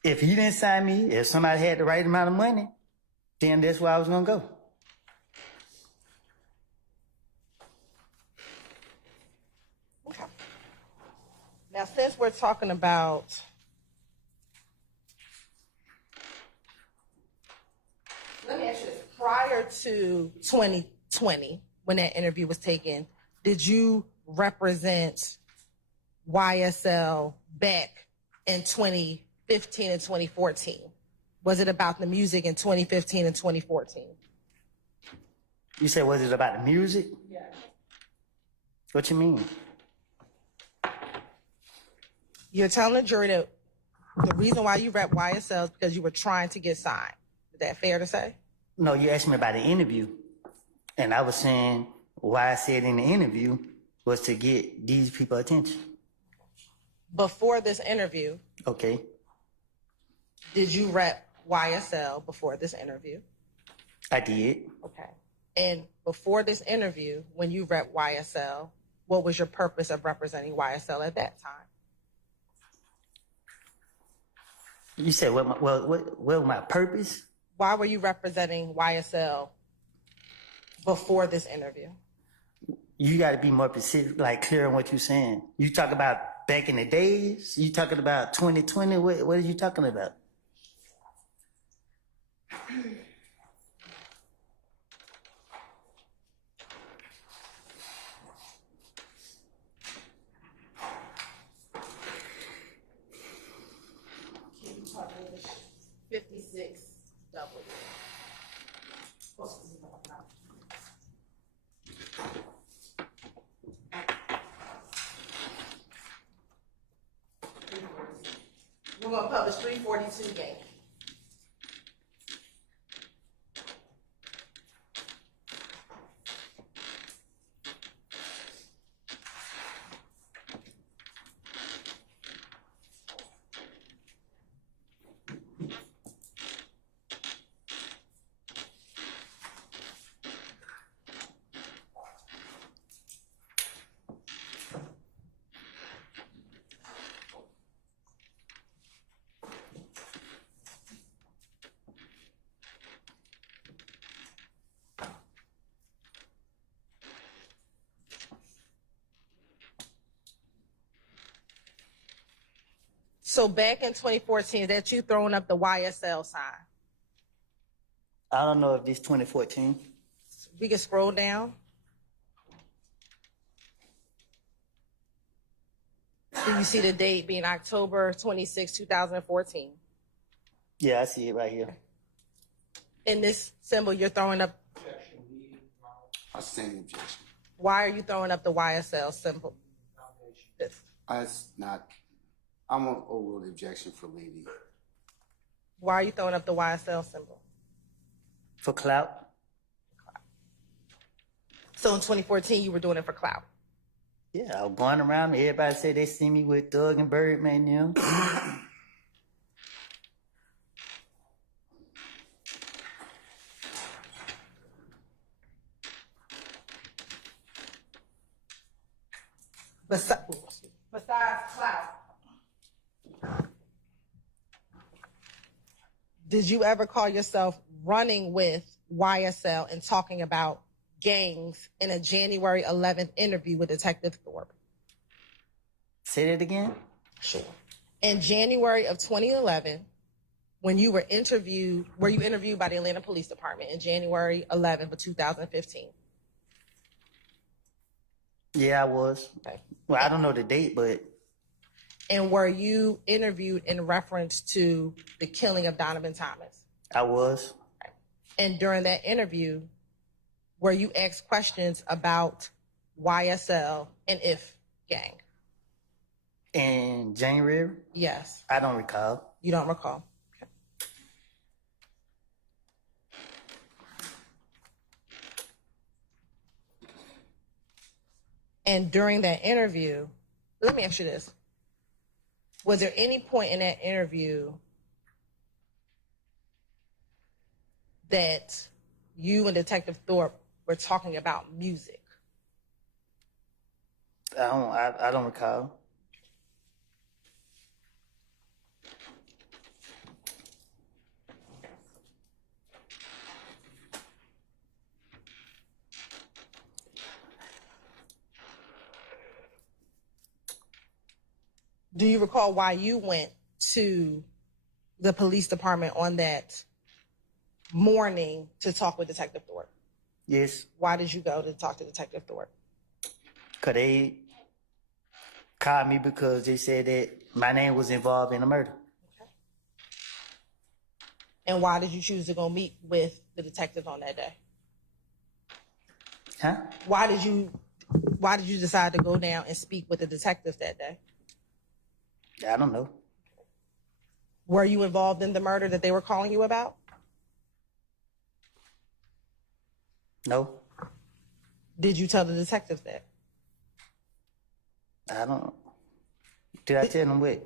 if he didn't sign me, if somebody had the right amount of money, then that's where I was gonna go. Okay. Now, since we're talking about let me ask you this. Prior to 2020, when that interview was taken, did you represent YSL back in 2015 and 2014? Was it about the music in 2015 and 2014? You said, was it about the music? Yeah. What you mean? You're telling the jury that the reason why you rep YSL is because you were trying to get signed. Is that fair to say? No, you asked me about the interview, and I was saying why I said in the interview was to get these people attention. Before this interview, okay, did you rep YSL before this interview? I did. Okay. And before this interview, when you rep YSL, what was your purpose of representing YSL at that time? You said what was my purpose? Why were you representing YSL before this interview? You got to be more specific, like clear on what you're saying. You talk about back in the days? You talking about 2020? What are you talking about? 56 double. We're going to publish 342 game. So back in 2014, is that you throwing up the YSL sign? I don't know if this 2014. We can scroll down. Do you see the date being October 26, 2014? Yeah, I see it right here. In this symbol, you're throwing up. I stand the objection. Why are you throwing up the YSL symbol? It's not. I won't overrule the objection for leaving. Why are you throwing up the YSL symbol? For clout. So in 2014, you were doing it for clout. Yeah, I was going around. Everybody said they see me with Thug and Birdman, you know. Besides clout, did you ever call yourself running with YSL and talking about gangs in a January 11th interview with Detective Thorpe? Say that again? Sure. In January of 2011, when you were interviewed by the Atlanta Police Department in January 11th of 2015? Yeah, I was. Okay. Well, I don't know the date, but. And were you interviewed in reference to the killing of Donovan Thomas? I was. Okay. And during that interview, were you asked questions about YSL and IF gang? In January? Yes. I don't recall. You don't recall? Okay. And during that interview, let me ask you this. Was there any point in that interview that you and Detective Thorpe were talking about music? I don't recall. Do you recall why you went to the police department on that morning to talk with Detective Thorpe? Yes. Why did you go to talk to Detective Thorpe? Because they called me because they said that my name was involved in a murder. Okay. And why did you choose to go meet with the detectives on that day? Huh? Why did you decide to go down and speak with the detectives that day? I don't know. Were you involved in the murder that they were calling you about? No. Did you tell the detectives that? I don't know. Did I tell them what?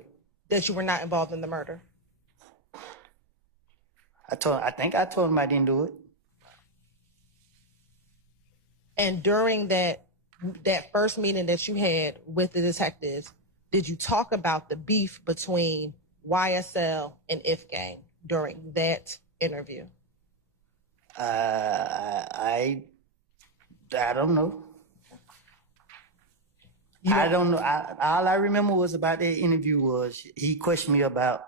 That you were not involved in the murder? I think I told them I didn't do it. And during that first meeting that you had with the detectives, did you talk about the beef between YSL and IF gang during that interview? I don't know. I don't know. All I remember was about that interview was he questioned me about,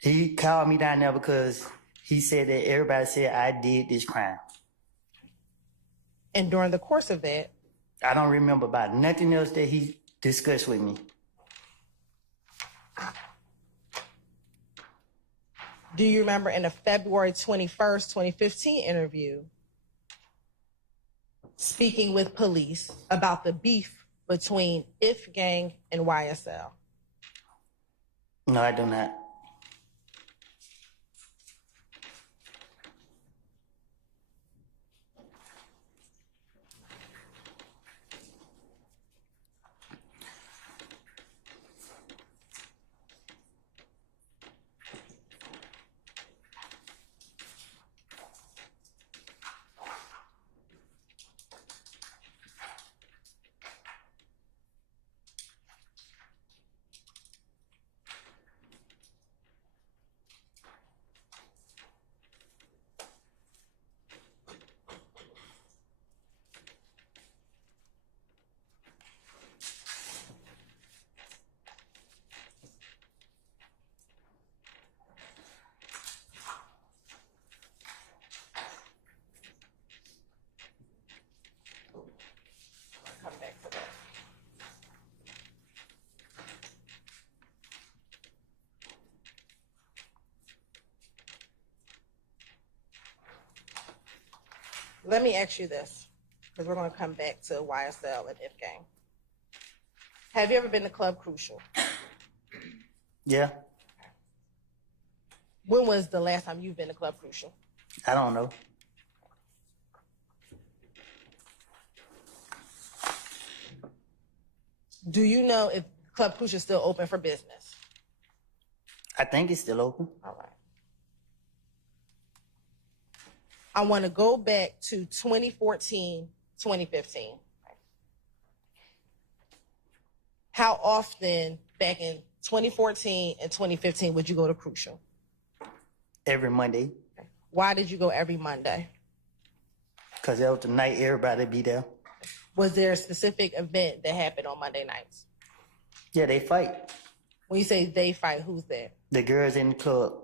he called me down there because he said that everybody said I did this crime. And during the course of that? I don't remember about nothing else that he discussed with me. Do you remember in a February 21st, 2015 interview speaking with police about the beef between If Gang and YSL? No, I do not. Come back to that. Let me ask you this, because we're going to come back to YSL and If Gang. Have you ever been to Club Crucial? Yeah, When was the last time you've been to Club Crucial? I don't know. Do you know if Club Crucial is still open for business? I think it's still open. All right. I want to go back to 2014, 2015. How often back in 2014 and 2015 would you go to Crucial? Every Monday. Why did you go every Monday? Because that was the night everybody be there. Was there a specific event that happened on Monday nights? Yeah, they fight. When you say they fight, who's there? The girls in the club.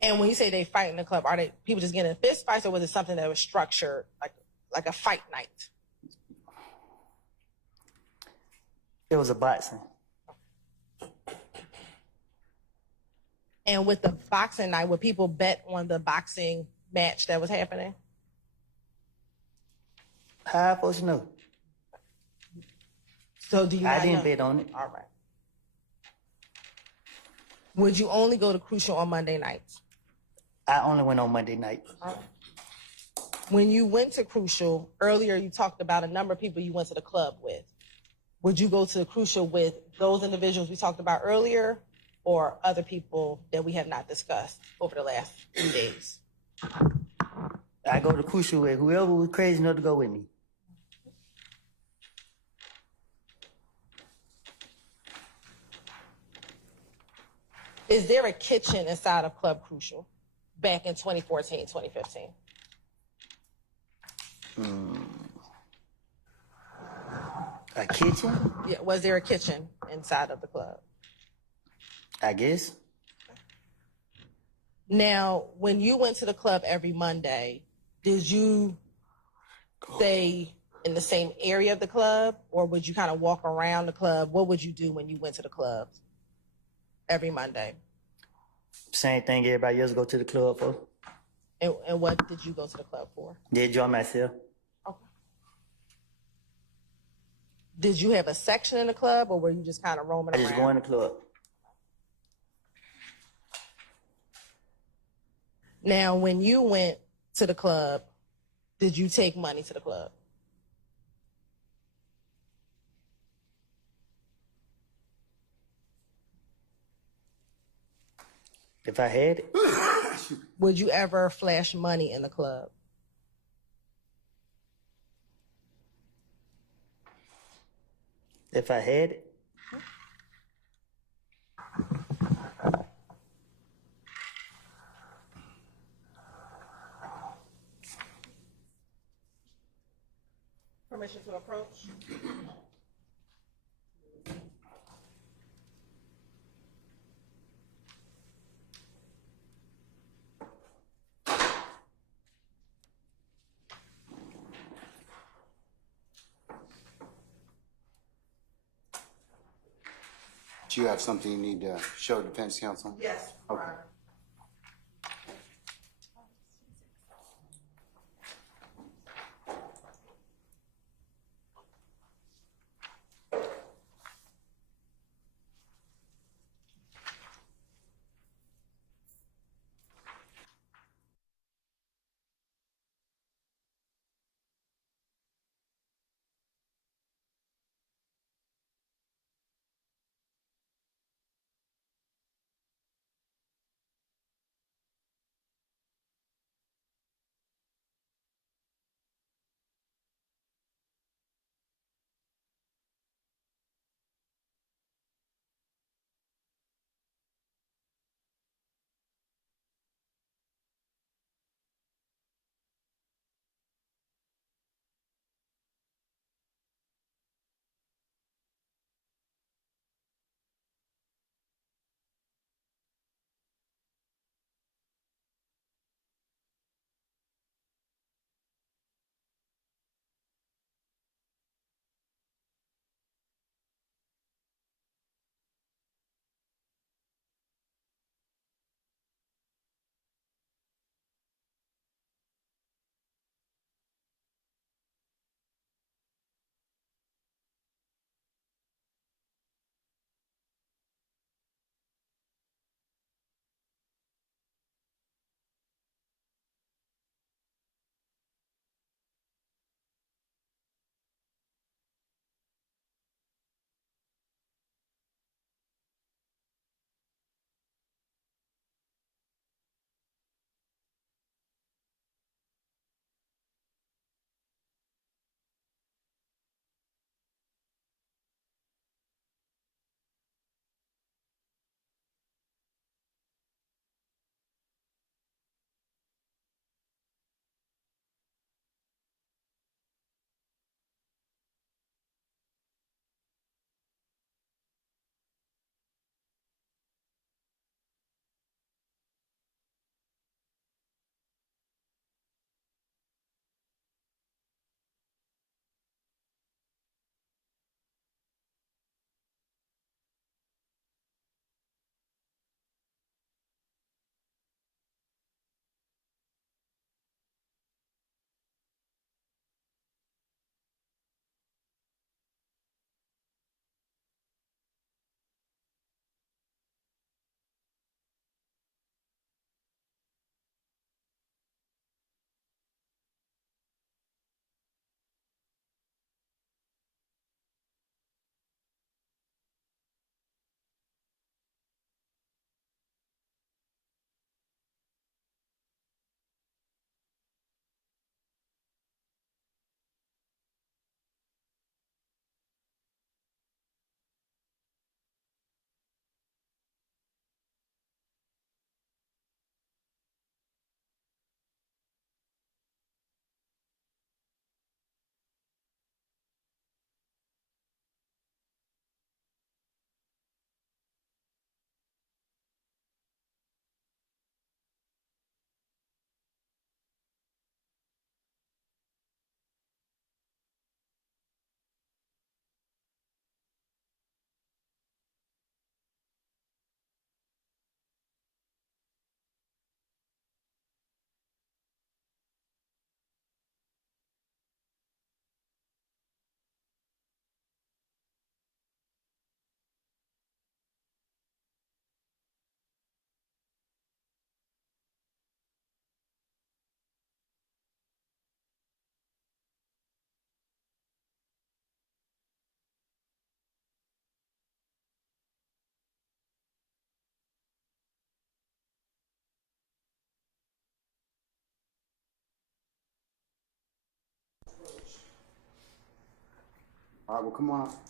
And when you say they fight in the club, are they people just getting in fist fights, or was it something that was structured like a fight night? It was a boxing. And with the boxing night, would people bet on the boxing match that was happening? How I supposed to know? So do you I not didn't know? bet on it. All right. Would you only go to Crucial on Monday nights? I only went on Monday night. All right. When you went to Crucial, earlier you talked about a number of people you went to the club with. Would you go to Crucial with those individuals we talked about earlier, or other people that we have not discussed over the last few days? I go to Crucial with whoever was crazy enough to go with me. Is there a kitchen inside of Club Crucial back in 2014, 2015? A kitchen? Yeah, was there a kitchen inside of the club? I guess. Now, when you went to the club every Monday, did you stay in the same area of the club, or would you kind of walk around the club? What would you do when you went to the club every Monday? Same thing everybody else go to the club for. And what did you go to the club for? Yeah, enjoy myself. Okay. Did you have a section in the club, or were you just kind of roaming I around? just go in the club. Now, when you went to the club, did you take money to the club? If I had it. Would you ever flash money in the club? If I had it. Permission to approach? Do you have something you need to show defense counsel? Yes. Okay. All right, well, come on up.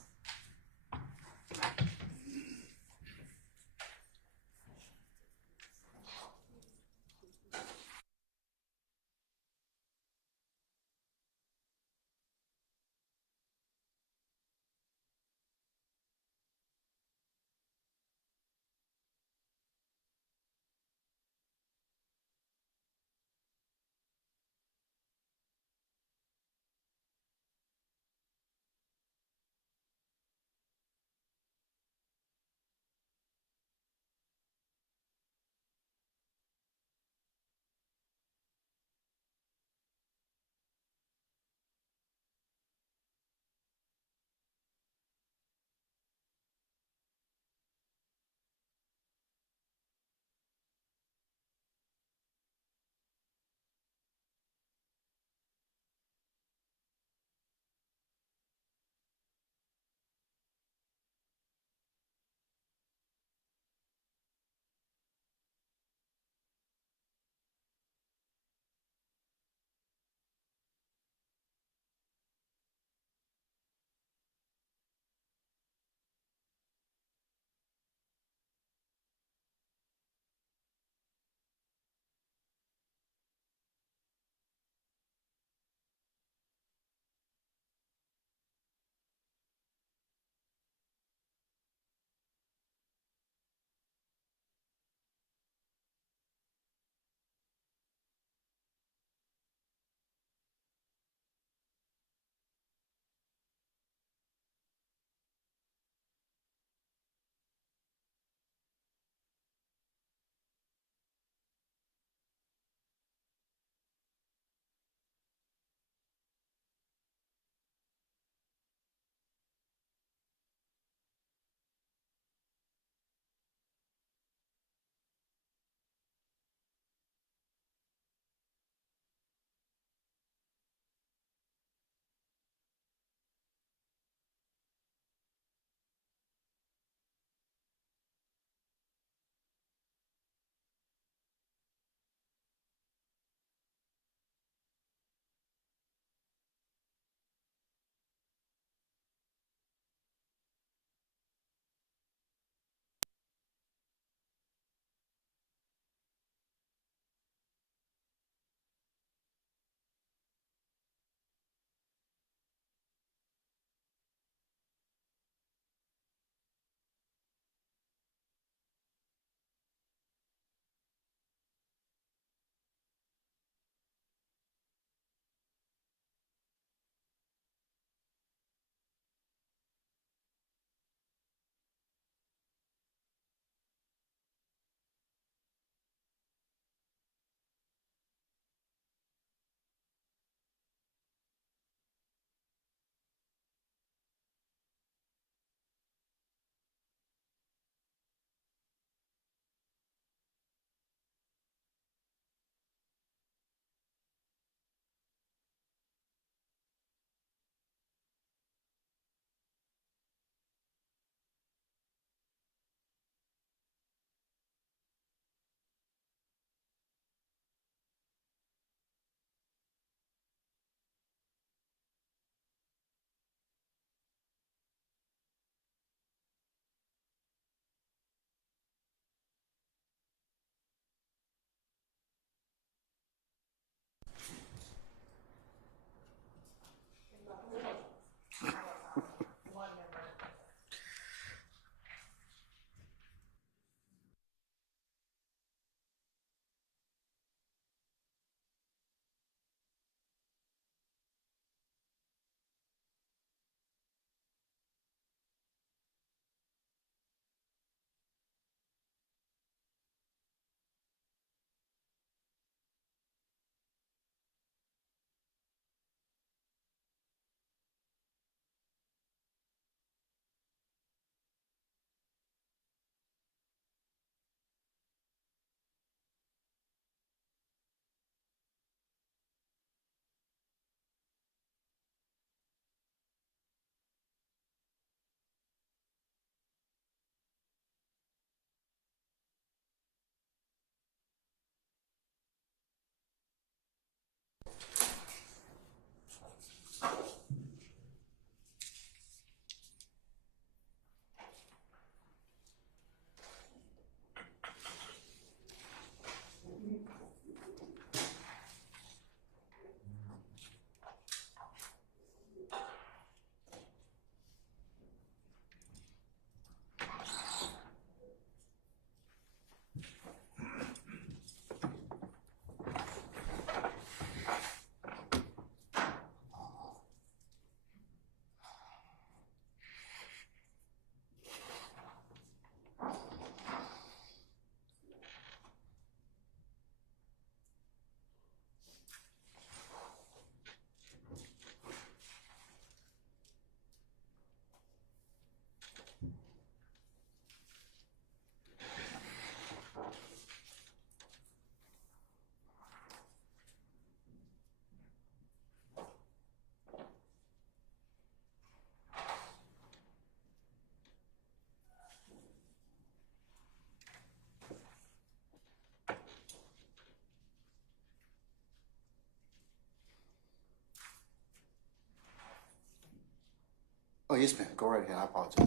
Oh, yes, ma'am. Go right ahead. I apologize.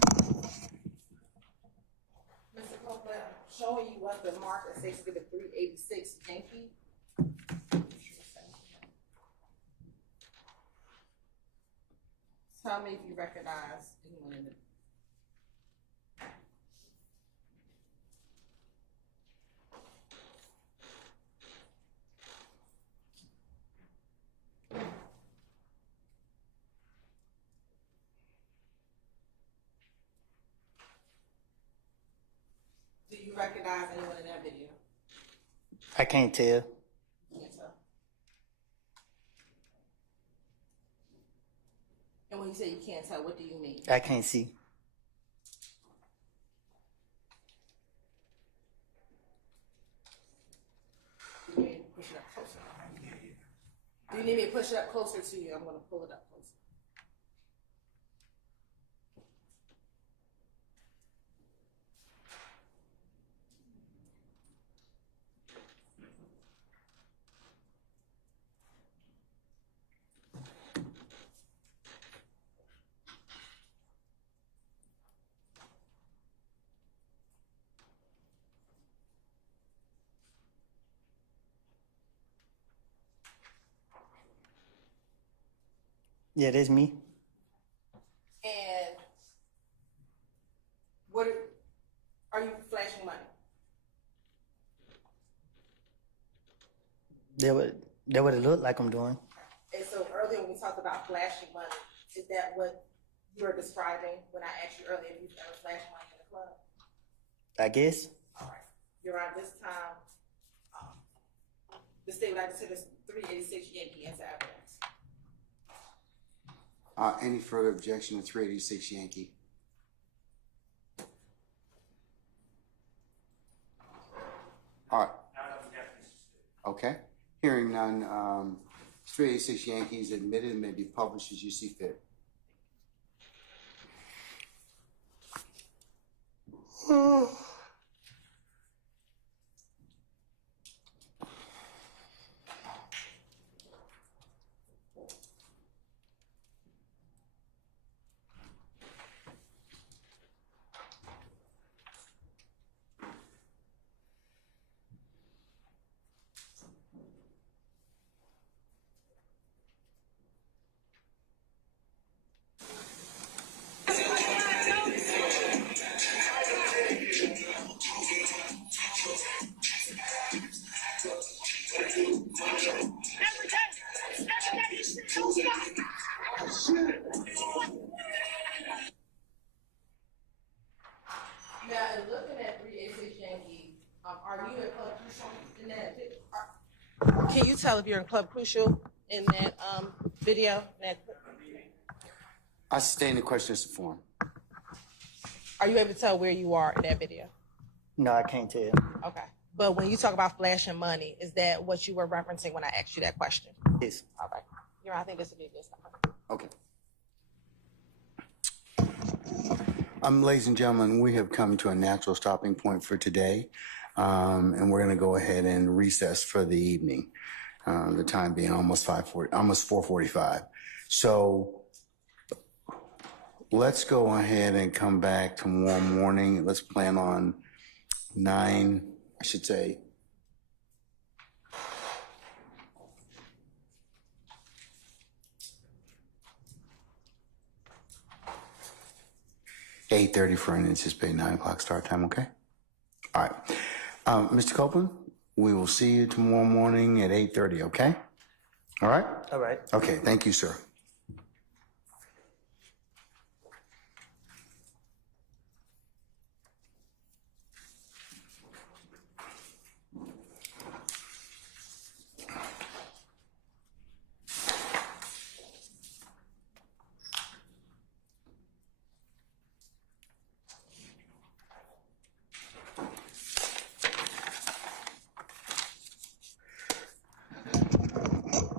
Mr. Copeland, I'm showing you what the mark that says Exhibit 386 Yankee. Tell me if you recognize anyone in the. Do you recognize anyone in that video? I can't tell. Can't tell. And when you say you can't tell, what do you mean? I can't see. Do you need me to push it up closer? Do you need me to push it up closer to you? I'm going to pull it up closer. Yeah, that's me. And what are you flashing money? That what it looked like I'm doing. And so earlier when we talked about flashing money, is that what you were describing when I asked you earlier if you've ever flashed money in the club? I guess. All right. You're on this time. The state would like to send us 386 Yankee into evidence. Any further objection to 386 Yankee? All right. Okay. Hearing none, 386 Yankee is admitted and may be published as you see fit. Now, in looking at 386 Yankee, are you in Club Crucial in that? Can you tell if you're in Club Crucial in that video? I sustain the question as a form. Are you able to tell where you are in that video? No, I can't tell. Okay. But when you talk about flashing money, is that what you were referencing when I asked you that question? Yes. All right. You're right. I think this would be a good start. Okay. Ladies and gentlemen, we have come to a natural stopping point for today, and we're going to go ahead and recess for the evening. The time being almost 4:45. So let's go ahead and come back tomorrow morning. Let's plan on 9, I should say. (8:30) for an anticipated 9 o'clock start time, okay? All right. Mr. Copeland, we will see you tomorrow morning at 8:30, okay? All right? All right. Okay, thank you, sir.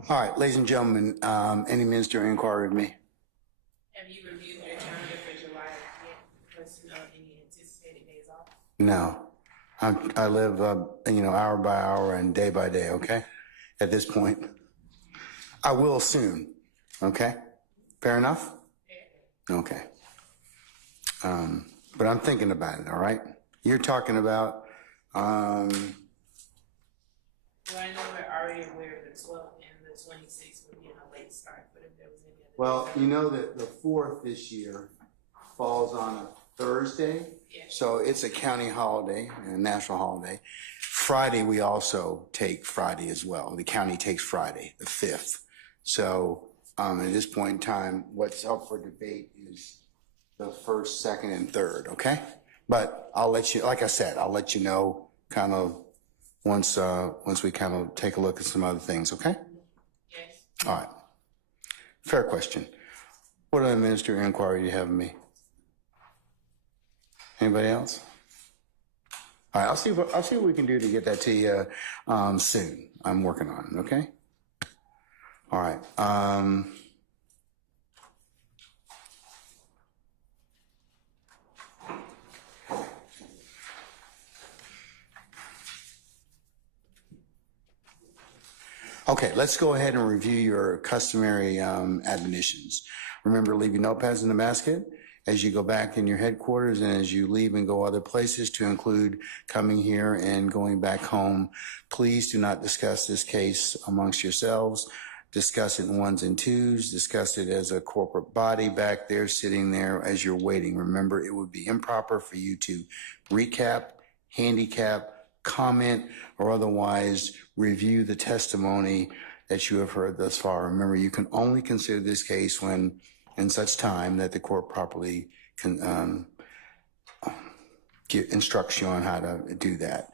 All right, ladies and gentlemen, any minister inquiry with me? Have you reviewed your calendar for July yet? Because any anticipated days off? No. I live, hour by hour and day by day, okay? At this point. I will soon, okay? Fair enough? Okay. But I'm thinking about it, all right? You're talking about, Well, I know we're already aware of the 12th and the 26th would be a late start, but if there was any other. Well, you know that the 4th this year falls on a Thursday. Yeah. so it's a county holiday and a national holiday. Friday, we also take Friday as well. The county takes Friday, the 5th. So at this point in time, what's up for debate is the 1st, 2nd, and 3rd, okay? But I'll let you, like I said, I'll let you know kind of once we kind of take a look at some other things, okay? Yes. All right. Fair question. What other minister inquiry do you have of me? Anybody else? All right, I'll see what we can do to get that to you soon. I'm working on it, okay? All right. Okay, let's go ahead and review your customary admonitions. Remember, leave your notepads in the basket as you go back in your headquarters and as you leave and go other places, to include coming here and going back home. Please do not discuss this case amongst yourselves. Discuss it in ones and twos. Discuss it as a corporate body back there, sitting there as you're waiting. Remember, it would be improper for you to recap, handicap, comment, or otherwise review the testimony that you have heard thus far. Remember, you can only consider this case when, in such time that the court properly can instructs you on how to do that.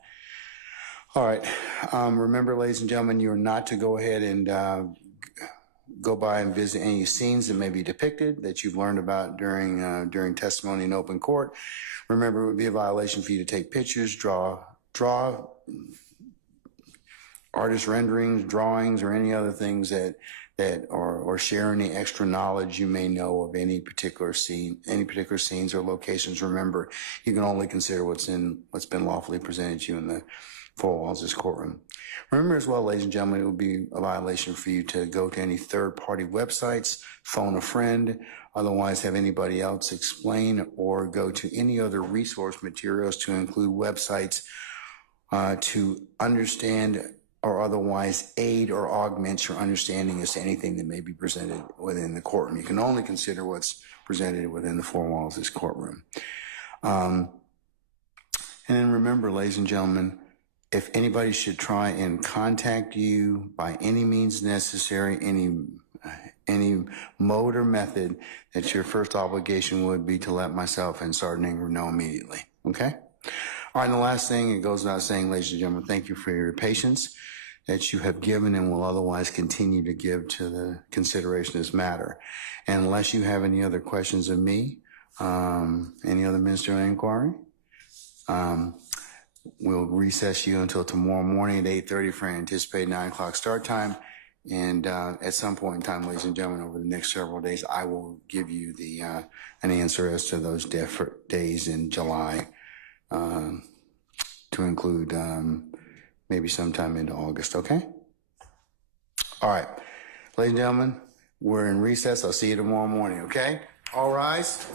All right. Remember, ladies and gentlemen, you are not to go ahead and go by and visit any scenes that may be depicted that you've learned about during testimony in open court. Remember, it would be a violation for you to take pictures, draw artist renderings, drawings, or any other things or share any extra knowledge you may know of any particular scenes or locations. Remember, you can only consider what's been lawfully presented to you in the four walls of this courtroom. Remember as well, ladies and gentlemen, it would be a violation for you to go to any third-party websites, phone a friend, otherwise have anybody else explain, or go to any other resource materials, to include websites to understand or otherwise aid or augment your understanding as to anything that may be presented within the courtroom. You can only consider what's presented within the four walls of this courtroom. And then remember, ladies and gentlemen, if anybody should try and contact you by any means necessary, any mode or method, that your first obligation would be to let myself and Sergeant Ingram know immediately, okay? All right, and the last thing, it goes without saying, ladies and gentlemen, thank you for your patience that you have given and will otherwise continue to give to the consideration of this matter. And unless you have any other questions of me, any other ministerial inquiry, we'll recess you until tomorrow morning at 8:30 for an anticipated 9 o'clock start time. And at some point in time, ladies and gentlemen, over the next several days, I will give you an answer as to those days in July, to include maybe sometime into August, okay? All right. Ladies and gentlemen, we're in recess. I'll see you tomorrow morning, okay? All rise.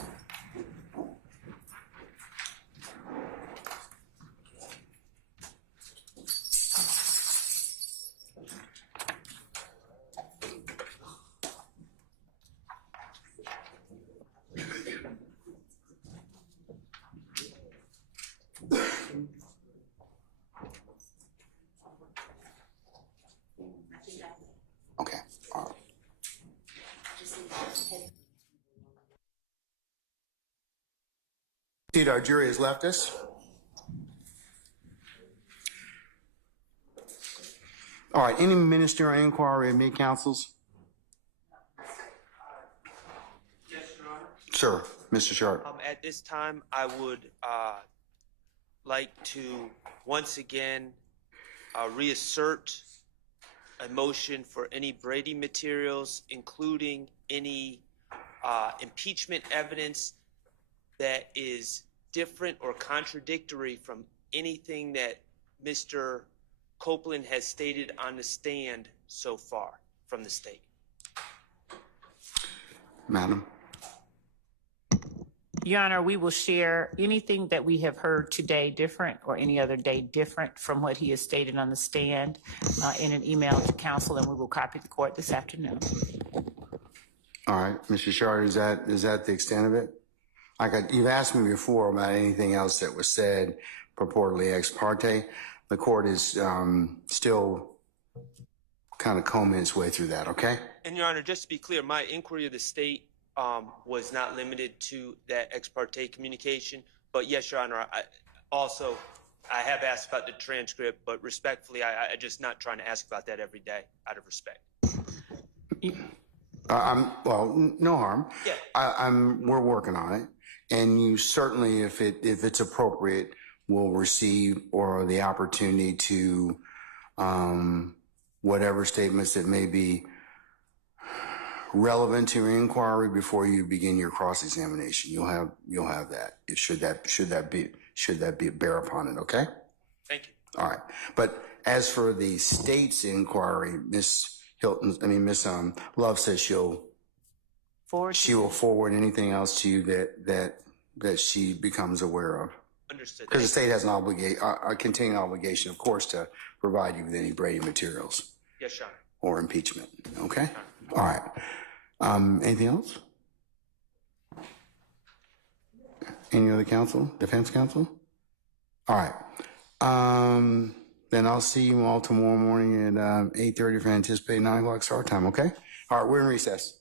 Okay. All right. See, our jury has left us. All right. Any ministerial inquiry of me, counsels? Yes, Your Honor. Sir, Mr. Sharp. At this time, I would like to once again reassert a motion for any Brady materials, including any impeachment evidence that is different or contradictory from anything that Mr. Copeland has stated on the stand so far from the state. Madam. Your Honor, we will share anything that we have heard today different or any other day different from what he has stated on the stand in an email to counsel, and we will copy the court this afternoon. All right, Mr. Shard, is that the extent of it? You've asked me before about anything else that was said purportedly ex parte. The court is still kind of combing its way through that, okay? And Your Honor, just to be clear, my inquiry of the state was not limited to that ex parte communication. But yes, Your Honor, I have asked about the transcript, but respectfully, I just not trying to ask about that every day out of respect. Well, no harm. Yeah. We're working on it, and you certainly, if it's appropriate, will receive or the opportunity to whatever statements that may be relevant to your inquiry before you begin your cross-examination. You'll have that. Should that be bear upon it? Okay. Thank you. All right. But as for the state's inquiry, Miss Love says she will forward anything else to you that she becomes aware of. Understood. Because the state has a continuing obligation, of course, to provide you with any Brady materials. Yes, Your Honor. Or impeachment. Okay. All right. Anything else? Any other counsel? Defense counsel? All right. Then I'll see you all tomorrow morning at 8:30 for anticipated 9 o'clock start time, okay? All right, we're in recess.